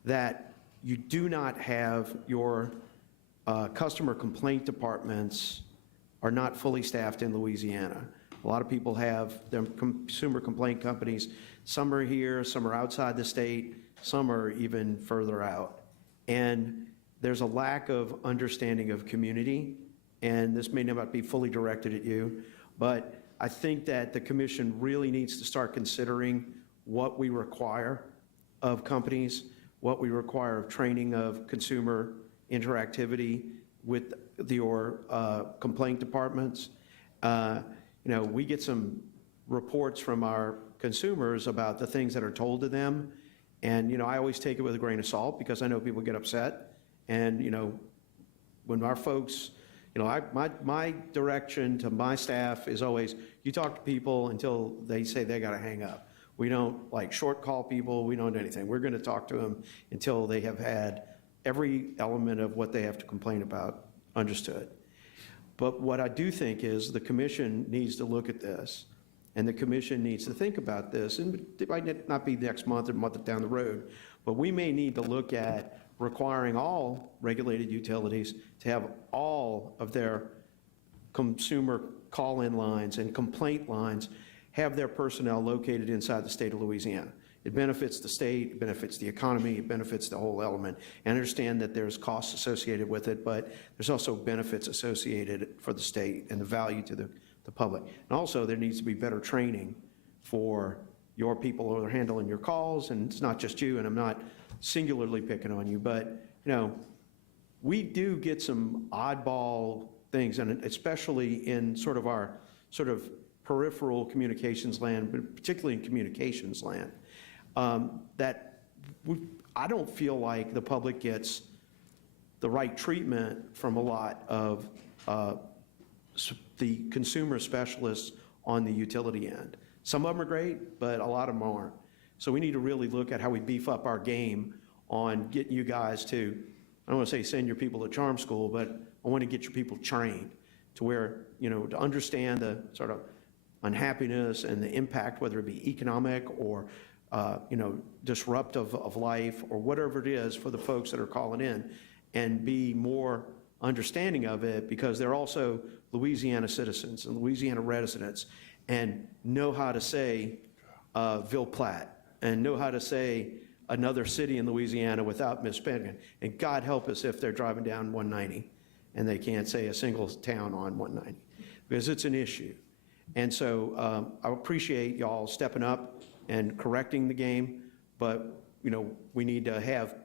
that you do not have your customer complaint departments are not fully staffed in Louisiana. A lot of people have their consumer complaint companies. Some are here, some are outside the state, some are even further out. And there's a lack of understanding of community, and this may not be fully directed at you, but I think that the commission really needs to start considering what we require of companies, what we require of training of consumer interactivity with your complaint departments. We get some reports from our consumers about the things that are told to them, and I always take it with a grain of salt because I know people get upset. And when our folks, my direction to my staff is always, you talk to people until they say they got to hang up. We don't short call people. We don't do anything. We're going to talk to them until they have had every element of what they have to complain about understood. But what I do think is the commission needs to look at this, and the commission needs to think about this, and it might not be next month or month down the road, but we may need to look at requiring all regulated utilities to have all of their consumer call-in lines and complaint lines have their personnel located inside the state of Louisiana. It benefits the state, it benefits the economy, it benefits the whole element. I understand that there's costs associated with it, but there's also benefits associated for the state and the value to the the public. And also, there needs to be better training for your people who are handling your calls, and it's not just you, and I'm not singularly picking on you, but, we do get some oddball things, and especially in sort of our peripheral communications land, but particularly in communications land, I don't feel like the public gets the right treatment from a lot of the consumer specialists on the utility end. Some of them are great, but a lot of them aren't. So we need to really look at how we beef up our game on getting you guys to, I don't want to say send your people to charm school, but I want to get your people trained to where, to understand the sort of unhappiness and the impact, whether it be economic or, disruptive of life or whatever it is for the folks that are calling in, and be more understanding of it, because they're also Louisiana citizens and Louisiana residents, and know how to say Ville Platte, and know how to say another city in Louisiana without misspelling. And God help us if they're driving down 190 and they can't say a single town on 190, because it's an issue. And so I appreciate y'all stepping up and correcting the game, but we need to have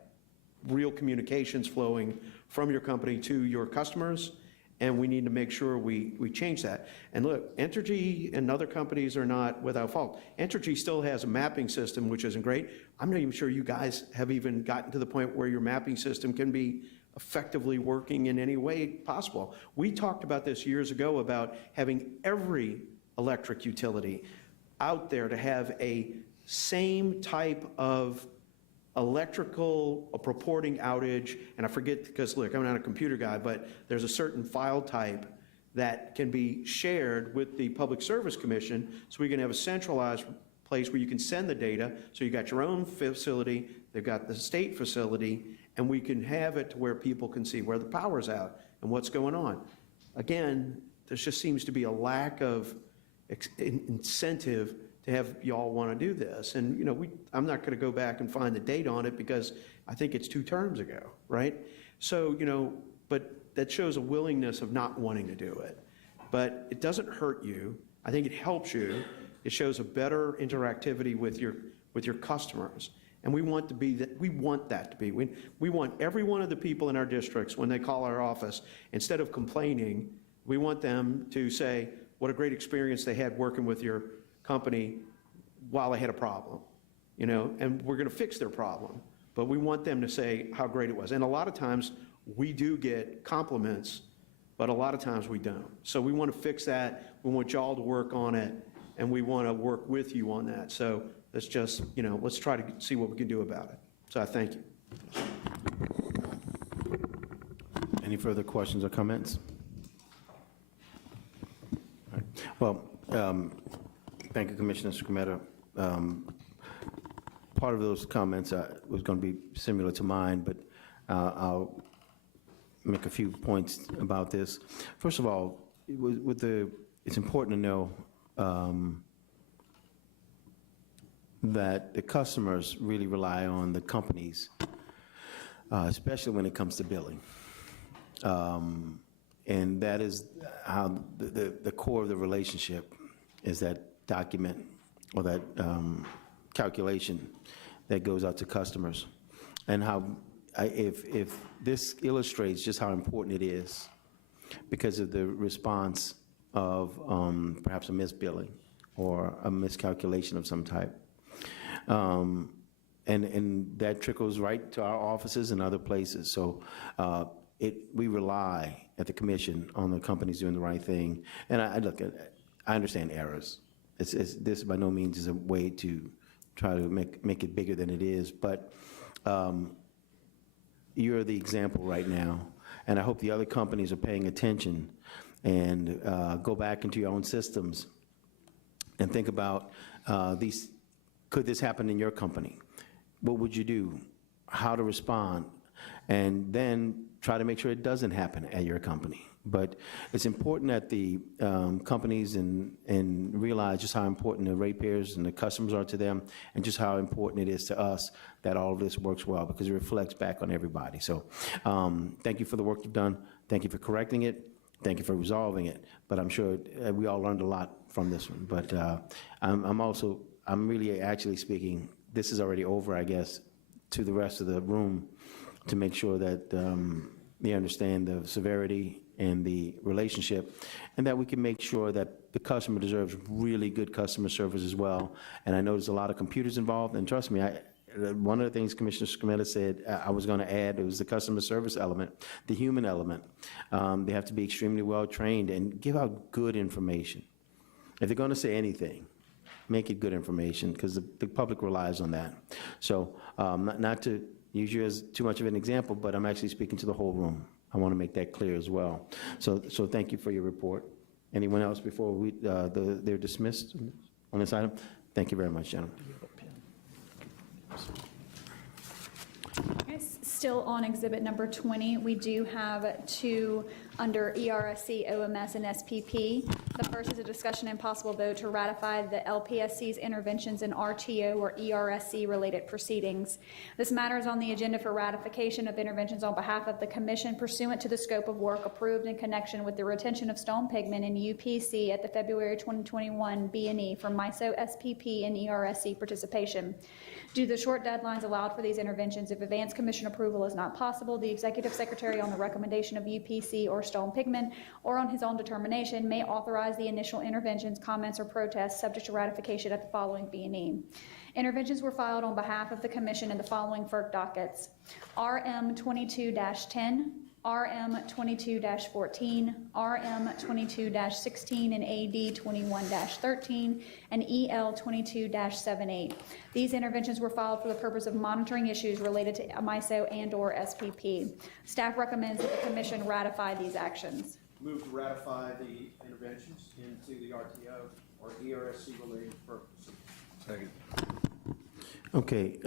real communications flowing from your company to your customers, and we need to make sure we change that. And look, Entergy and other companies are not without fault. Entergy still has a mapping system, which isn't great. I'm not even sure you guys have even gotten to the point where your mapping system can be effectively working in any way possible. We talked about this years ago, about having every electric utility out there to have a same type of electrical purporting outage, and I forget, because look, I'm not a computer guy, but there's a certain file type that can be shared with the Public Service Commission, so we can have a centralized place where you can send the data, so you got your own facility, they've got the state facility, and we can have it to where people can see where the power's out and what's going on. Again, there just seems to be a lack of incentive to have y'all want to do this. And, I'm not going to go back and find the date on it, because I think it's 2 terms ago, right? So, but that shows a willingness of not wanting to do it. But it doesn't hurt you. I think it helps you. It shows a better interactivity with your customers. And we want that to be. We want every one of the people in our districts, when they call our office, instead of complaining, we want them to say what a great experience they had working with your company while they had a problem, and we're going to fix their problem. But we want them to say how great it was. And a lot of times we do get compliments, but a lot of times we don't. So we want to fix that. We want y'all to work on it, and we want to work with you on that. So let's just, let's try to see what we can do about it. So I thank you. Any further questions or comments? All right. Well, thank you, Commissioner Scametta. Part of those comments was going to be similar to mine, but I'll make a few points about this. First of all, it's important to know that the customers really rely on the companies, especially when it comes to billing. And that is how the core of the relationship is, that document or that calculation that goes out to customers. And how, if this illustrates just how important it is because of the response of perhaps a misbilling or a miscalculation of some type. And that trickles right to our offices and other places. So we rely at the commission on the companies doing the right thing. And I understand errors. This by no means is a way to try to make it bigger than it is, but you're the example right now, and I hope the other companies are paying attention and go back into your own systems and think about could this happen in your company? What would you do? How to respond? And then try to make sure it doesn't happen at your company. But it's important that the companies and realize just how important the ratepayers and the customers are to them, and just how important it is to us that all of this works well, because it reflects back on everybody. So thank you for the work you've done. Thank you for correcting it. Thank you for resolving it, but I'm sure we all learned a lot from this one. But I'm really actually speaking, this is already over, I guess, to the rest of the room to make sure that they understand the severity and the relationship, and that we can make sure that the customer deserves really good customer service as well. And I know there's a lot of computers involved, and trust me, one of the things Commissioner Scametta said I was going to add, it was the customer service element, the human element. They have to be extremely well trained and give out good information. If they're going to say anything, make it good information, because the public relies on that. So not to use you as too much of an example, but I'm actually speaking to the whole room. I want to make that clear as well. So thank you for your report. Anyone else before they're dismissed on this item? Thank you very much, gentlemen. Okay, still on exhibit number 20, we do have two under ERSC, OMS, and SPP. The first is a discussion and possible vote to ratify the LPSC's interventions in RTO or ERSC-related proceedings. This matter is on the agenda for ratification of interventions on behalf of the Commission pursuant to the scope of work approved in connection with the retention of stone pigment in UPC at the February 2021 B&E for MISO, SPP, and ERSC participation. Due to the short deadlines allowed for these interventions, if advanced Commission approval is not possible, the Executive Secretary, on the recommendation of UPC or Stone Pigment, or on his own determination, may authorize the initial interventions, comments, or protests subject to ratification at the following B&E. Interventions were filed on behalf of the Commission in the following FERC dockets: RM 22-10, RM 22-14, RM 22-16, and AD 21-13, and EL 22-78. These interventions were filed for the purpose of monitoring issues related to MISO and/or SPP. Staff recommends that the Commission ratify these actions. Move to ratify the interventions into the RTO or ERSC-related purposes. Second. Okay.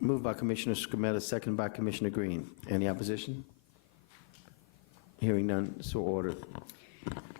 Moved by Commissioner Scametta, second by Commissioner Green. Any opposition? Hearing none, so ordered.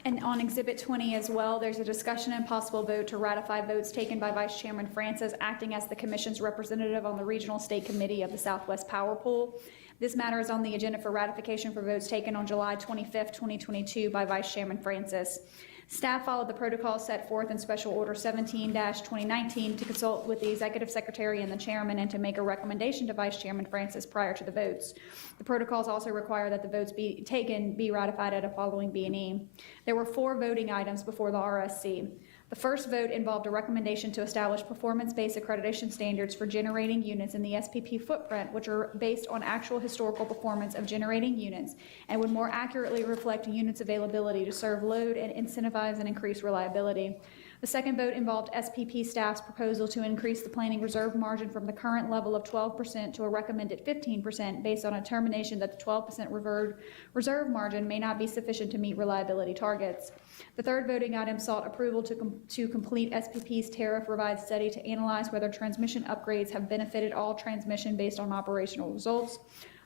And on Exhibit 20 as well, there's a discussion and possible vote to ratify votes taken by Vice Chairman Francis, acting as the Commission's representative on the Regional State Committee of the Southwest Power Pool. This matter is on the agenda for ratification for votes taken on July 25th, 2022 by Vice Chairman Francis. Staff followed the protocol set forth in Special Order 17-2019 to consult with the Executive Secretary and the Chairman and to make a recommendation to Vice Chairman Francis prior to the votes. The protocols also require that the votes be ratified at a following B&E. There were 4 voting items before the RSC. The first vote involved a recommendation to establish performance-based accreditation standards for generating units in the SPP footprint, which are based on actual historical performance of generating units and would more accurately reflect units' availability to serve load and incentivize and increase reliability. The second vote involved SPP staff's proposal to increase the planning reserve margin from the current level of 12% to a recommended 15% based on a determination that the 12% reserve margin may not be sufficient to meet reliability targets. The third voting item sought approval to complete SPP's tariff revised study to analyze whether transmission upgrades have benefited all transmission based on operational results.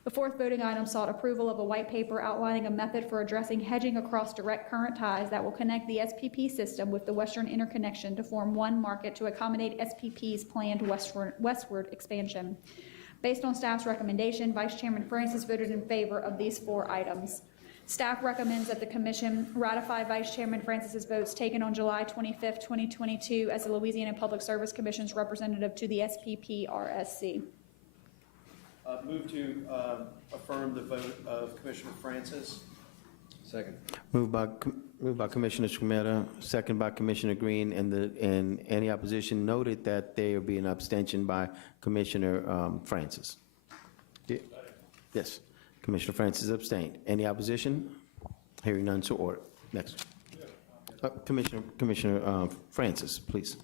The fourth voting item sought approval of a white paper outlining a method for addressing hedging across direct current ties that will connect the SPP system with the Western interconnection to form one market to accommodate SPP's planned westward expansion. Based on staff's recommendation, Vice Chairman Francis voted in favor of these 4 items. Staff recommends that the Commission ratify Vice Chairman Francis's votes taken on July 25th, 2022 as the Louisiana Public Service Commission's representative to the SPP-RSC. Move to affirm the vote of Commissioner Francis. Second. Moved by Commissioner Scametta, second by Commissioner Green, and any opposition noted that there will be an abstention by Commissioner Francis. Yes, Commissioner Francis abstained. Any opposition? Hearing none, so ordered. Next. Commissioner Francis, please.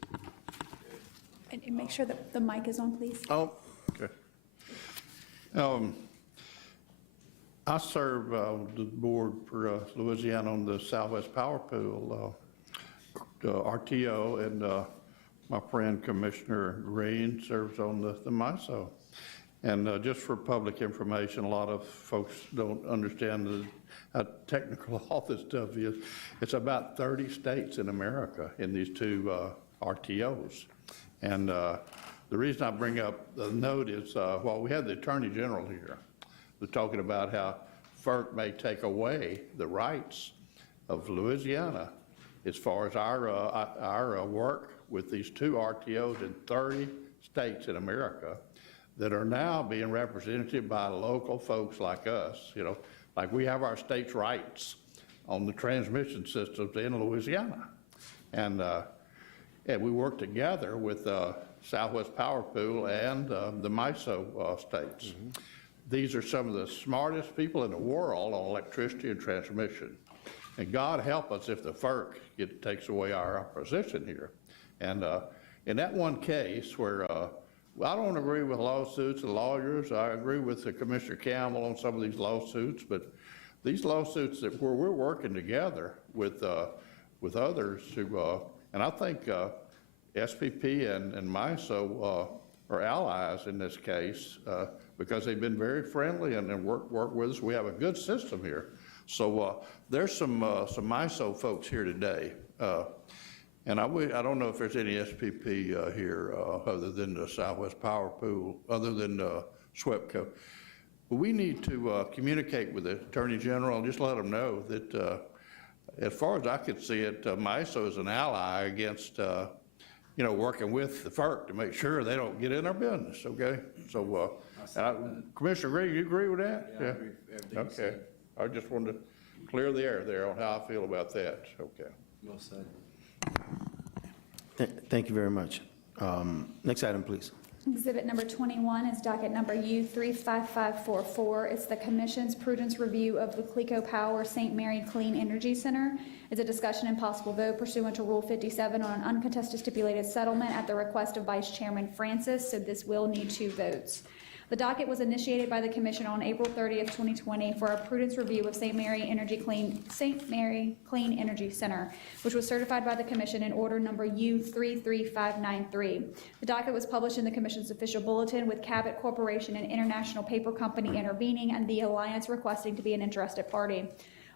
And make sure that the mic is on, please. Oh, okay. I serve the board for Louisiana on the Southwest Power Pool, RTO, and my friend Commissioner Green serves on the MISO. And just for public information, a lot of folks don't understand how technical all this stuff is. It's about 30 states in America in these 2 RTOs. And the reason I bring up the note is, while we had the Attorney General here, we're talking about how FERC may take away the rights of Louisiana as far as our work with these two RTOs in 30 states in America that are now being represented by local folks like us, you know, like we have our state's rights on the transmission systems in Louisiana. And we work together with Southwest Power Pool and the MISO states. These are some of the smartest people in the world on electricity and transmission. And God help us if the FERC takes away our position here. And in that one case where I don't agree with lawsuits and lawyers, I agree with Commissioner Campbell on some of these lawsuits, but these lawsuits where we're working together with others who, and I think SPP and MISO are allies in this case because they've been very friendly and work with us. We have a good system here. So there's some MISO folks here today. And I don't know if there's any SPP here other than the Southwest Power Pool, other than SWEPCO. But we need to communicate with the Attorney General and just let them know that as far as I could see it, MISO is an ally against, you know, working with the FERC to make sure they don't get in our business, okay? So, Commissioner Green, you agree with that? Yeah, I agree with everything you Okay. said. I just wanted to clear the air there on how I feel about that, okay. Well said. Thank you very much. Next item, please. Exhibit number 21 is docket number U35544. It's the Commission's prudence review of the Cleco Power St. Mary Clean Energy Center. It's a discussion and possible vote pursuant to Rule 57 on an uncontested stipulated settlement at the request of Vice Chairman Francis, so this will need 2 votes. The docket was initiated by the Commission on April 30th, 2020 for a prudence review of St. Mary Clean Energy Center, which was certified by the Commission in order number U33593. The docket was published in the Commission's official bulletin with Cabot Corporation and International Paper Company intervening and the Alliance requesting to be an interested party.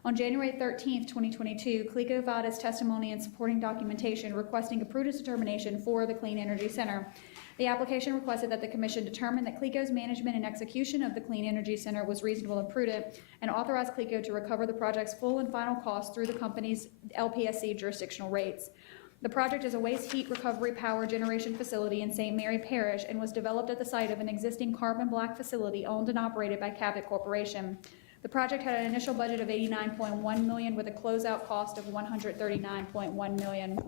On January 13th, 2022, Cleco filed its testimony and supporting documentation requesting a prudence determination for the Clean Energy Center. The application requested that the Commission determine that Cleco's management and execution of the Clean Energy Center was reasonable and prudent, and authorize Cleco to recover the project's full and final costs through the company's LPSC jurisdictional rates. The project is a waste heat recovery power generation facility in St. Mary Parish and was developed at the site of an existing carbon black facility owned and operated by Cabot Corporation. The project had an initial budget of $89.1 million with a closeout cost of $139.1 million.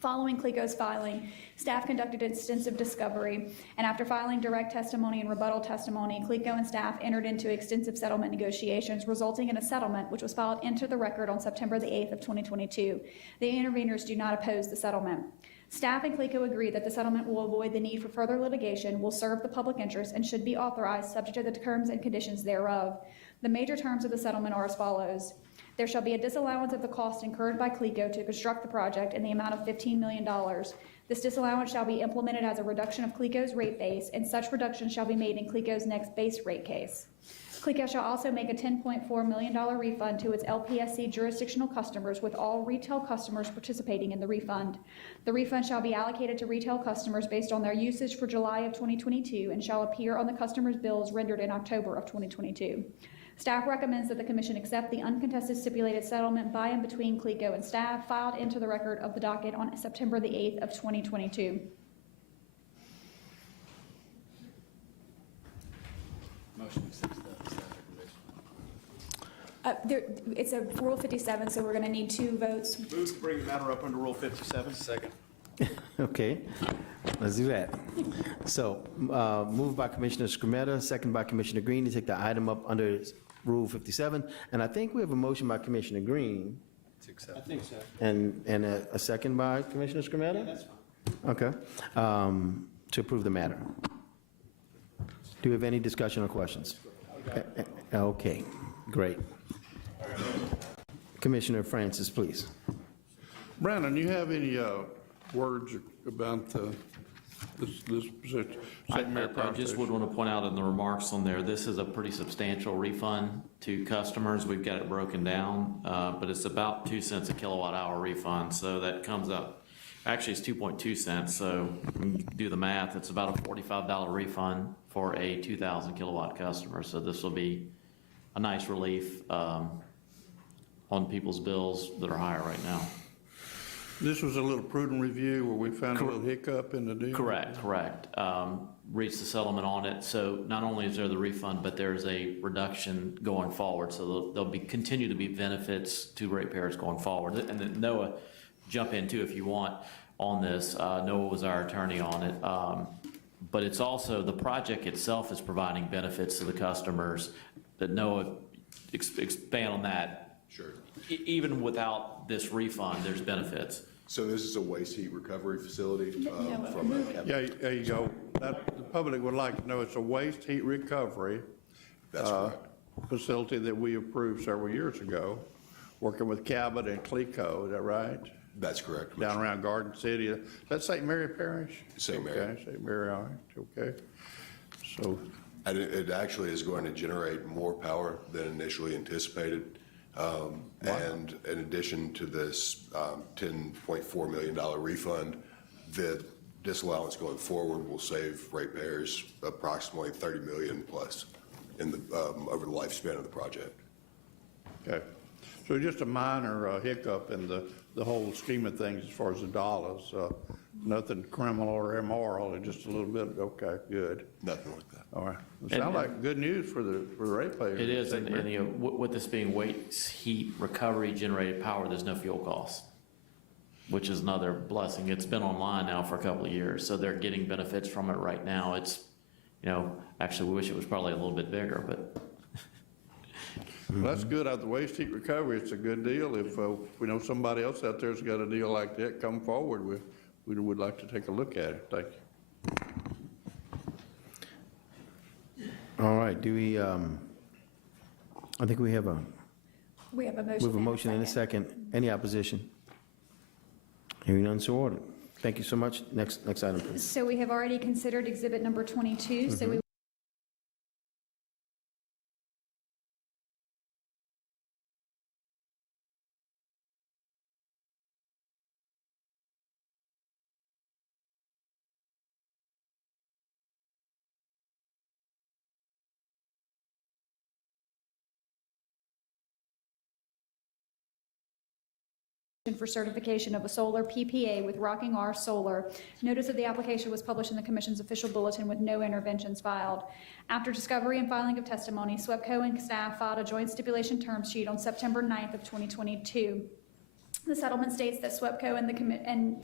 Following Cleco's filing, staff conducted extensive discovery, and after filing direct testimony and rebuttal testimony, Cleco and staff entered into extensive settlement negotiations, resulting in a settlement which was filed into the record on September the 8th of 2022. The interveners do not oppose the settlement. Staff and Cleco agree that the settlement will avoid the need for further litigation, will serve the public interest, and should be authorized subject to the terms and conditions thereof. The major terms of the settlement are as follows. There shall be a disallowance of the cost incurred by Cleco to construct the project in the amount of $15 million. This disallowance shall be implemented as a reduction of Cleco's rate base, and such reduction shall be made in Cleco's next base rate case. Cleco shall also make a $10.4 million refund to its LPSC jurisdictional customers, with all retail customers participating in the refund. The refund shall be allocated to retail customers based on their usage for July of 2022 and shall appear on the customer's bills rendered in October of 2022. Staff recommends that the Commission accept the uncontested stipulated settlement by and between Cleco and staff filed into the record of the docket on September the 8th of 2022. Motion accepts the staff recommendation. It's a Rule 57, so we're going to need 2 votes. Move to bring the matter up under Rule 57. Second. Okay, let's do that. So, moved by Commissioner Scrumetta, second by Commissioner Green to take the item up under Rule 57. And I think we have a motion by Commissioner Green To accept. I think so. and a second by Commissioner Scrumetta? That's fine. Okay, to approve the matter. Do we have any discussion or questions? Okay, great. Commissioner Francis, please. Brandon, you have any words about this position? I just would want to point out in the remarks on there, this is a pretty substantial refund to customers. We've got it broken down, but it's about 2 cents a kilowatt hour refund. So that comes up, actually it's 2.2 cents. So when you do the math, it's about a $45 refund for a 2,000 kilowatt customer. So this will be a nice relief on people's bills that are higher right now. This was a little prudent review where we found a little hiccup in the deal? Correct. Reached the settlement on it, so not only is there the refund, but there's a reduction going forward, so there'll continue to be benefits to ratepayers going forward. And then Noah, jump in too if you want on this. Noah was our attorney on it. But it's also, the project itself is providing benefits to the customers that Noah, expand on that. Sure. Even without this refund, there's benefits. So this is a waste heat recovery facility from a... Yeah, there you go. The public would like to know it's a waste heat recovery That's correct. facility that we approved several years ago, working with Cabot and Cleco, is that right? That's correct. Down around Garden City. Is that St. Mary Parish? St. Mary. Okay, St. Mary, all right, okay. So, And it actually is going to generate more power than initially anticipated. And in addition to this $10.4 million refund, the disallowance going forward will save ratepayers approximately $30 million plus in the over the lifespan of the project. okay. So just a minor hiccup in the whole scheme of things as far as the dollars. Nothing criminal or immoral, just a little bit, okay, good. Nothing like that. All right. It sounds like good news for the ratepayers. It is, and you know, with this being waste heat recovery generated power, there's no fuel costs, which is another blessing. It's been online now for a couple of years, so they're getting benefits from it right now. It's, you know, actually, we wish it was probably a little bit bigger, but. Well, that's good. Out the waste heat recovery, it's a good deal. If we know somebody else out there's got a deal like that, come forward. We would like to take a look at it. Thank you. All right, do we, I think we have a motion. and a second. Any opposition? Hearing none, so ordered. Thank you so much. Next item, please. So we have already considered exhibit number 22, so we for certification of a solar PPA with Rocking R Solar. Notice of the application was published in the Commission's official bulletin with no interventions filed. After discovery and filing of testimony, SWEPCO and staff filed a joint stipulation term sheet on September 9th of 2022. The settlement states that SWEPCO and the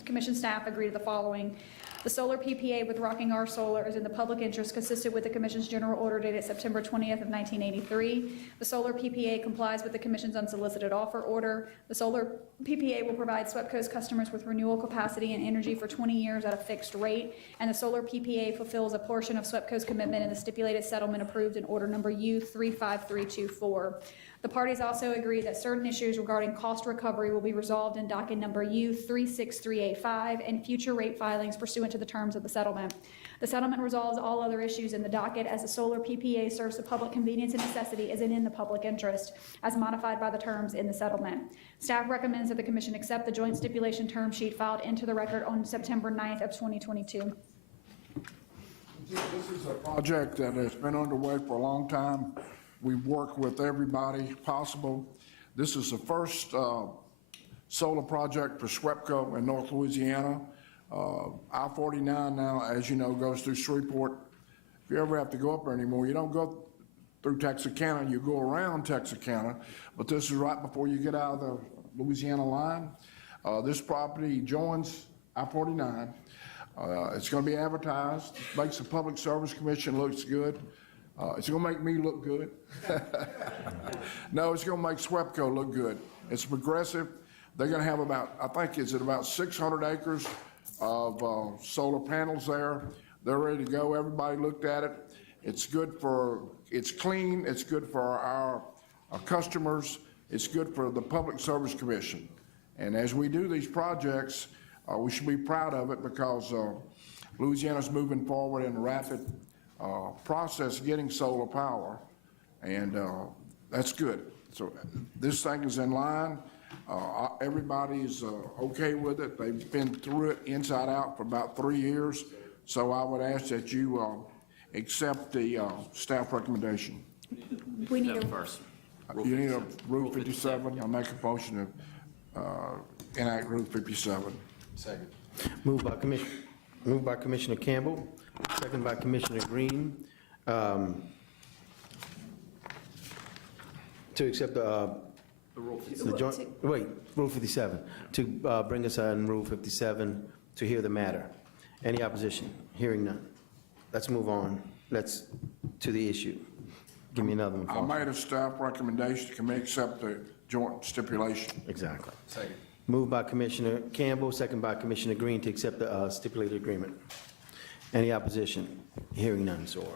Commission staff agree to the following. The solar PPA with Rocking R Solar is in the public interest consistent with the Commission's general order dated September 20th of 1983. The solar PPA complies with the Commission's unsolicited offer order. The solar PPA will provide SWEPCO's customers with renewal capacity and energy for 20 years at a fixed rate, and the solar PPA fulfills a portion of SWEPCO's commitment in the stipulated settlement approved in order number U35324. The parties also agree that certain issues regarding cost recovery will be resolved in docket number U36385 and future rate filings pursuant to the terms of the settlement. The settlement resolves all other issues in the docket as the solar PPA serves the public convenience and necessity as in the public interest, as modified by the terms in the settlement. Staff recommends that the Commission accept the joint stipulation term sheet filed into the record on September 9th of 2022. This is a project that has been underway for a long time. We've worked with everybody possible. This is the first solar project for SWEPCO in North Louisiana. I-49 now, as you know, goes through Shreveport. If you ever have to go up there anymore, you don't go through Texarkana, you go around Texarkana, but this is right before you get out of the Louisiana line. This property joins I-49. It's going to be advertised, makes the Public Service Commission looks good. It's going to make me look good. No, it's going to make SWEPCO look good. It's progressive. They're going to have about, I think, is it about 600 acres of solar panels there. They're ready to go. Everybody looked at it. It's good for, it's clean. It's good for our customers. It's good for the Public Service Commission. And as we do these projects, we should be proud of it because Louisiana's moving forward in a rapid process getting solar power, and that's good. So this thing is in line. Everybody's okay with it. They've been through it inside out for about 3 years. So I would ask that you accept the staff recommendation. We need No, a, first. You need a Rule 57, I'll make a motion to enact Rule 57. Second. Moved by Commissioner Campbell, second by Commissioner Green, to accept the joint, wait, Rule 57, to bring us on Rule 57 to hear the matter. Any opposition? Hearing none. Let's move on. Let's, to the issue. Give me another one. I Foster. made a staff recommendation, can we accept the joint stipulation? Exactly. Second. Moved by Commissioner Campbell, second by Commissioner Green to accept the stipulated agreement. Any opposition? Hearing none, so ordered.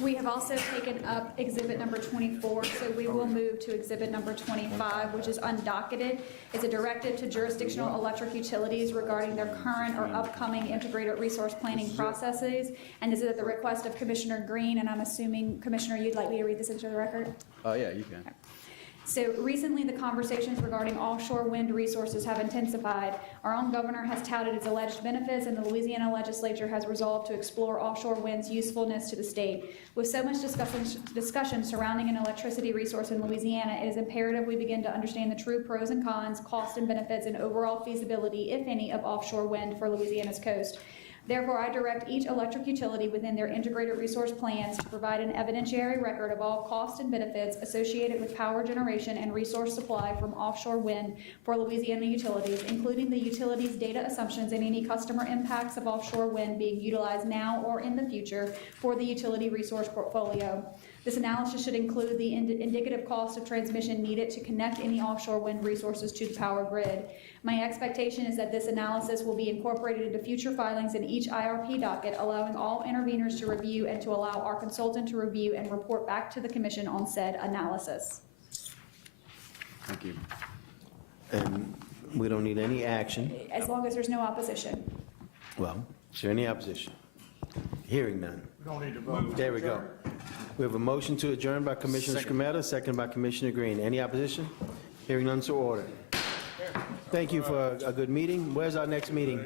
we have also taken up exhibit number 24, so we will move to exhibit number 25, which is undocketed. It's a directive to jurisdictional electric utilities regarding their current or upcoming integrated resource planning processes. And this is at the request of Commissioner Green, and I'm assuming, Commissioner, you'd like me to read this into the record? Yeah, you can. So recently, the conversations regarding offshore wind resources have intensified. Our own governor has touted its alleged benefits, and the Louisiana legislature has resolved to explore offshore wind's usefulness to the state. With so much discussion surrounding an electricity resource in Louisiana, it is imperative we begin to understand the true pros and cons, costs and benefits, and overall feasibility, if any, of offshore wind for Louisiana's coast. Therefore, I direct each electric utility within their integrated resource plans to provide an evidentiary record of all costs and benefits associated with power generation and resource supply from offshore wind for Louisiana utilities, including the utilities' data assumptions and any customer impacts of offshore wind being utilized now or in the future for the utility resource portfolio. This analysis should include the indicative cost of transmission needed to connect any offshore wind resources to the power grid. My expectation is that this analysis will be incorporated into future filings in each IRP docket, allowing all interveners to review and to allow our consultant to review and report back to the commission on said analysis. Thank you. And we don't need any action. As long as there's no opposition. Well, is there any opposition? Hearing none. We don't need to vote. There we go. We have a motion to adjourn by Commissioner Scametta, second by Commissioner Green. Any opposition? Hearing none, so ordered. Thank you for a good meeting. Where's our next meeting?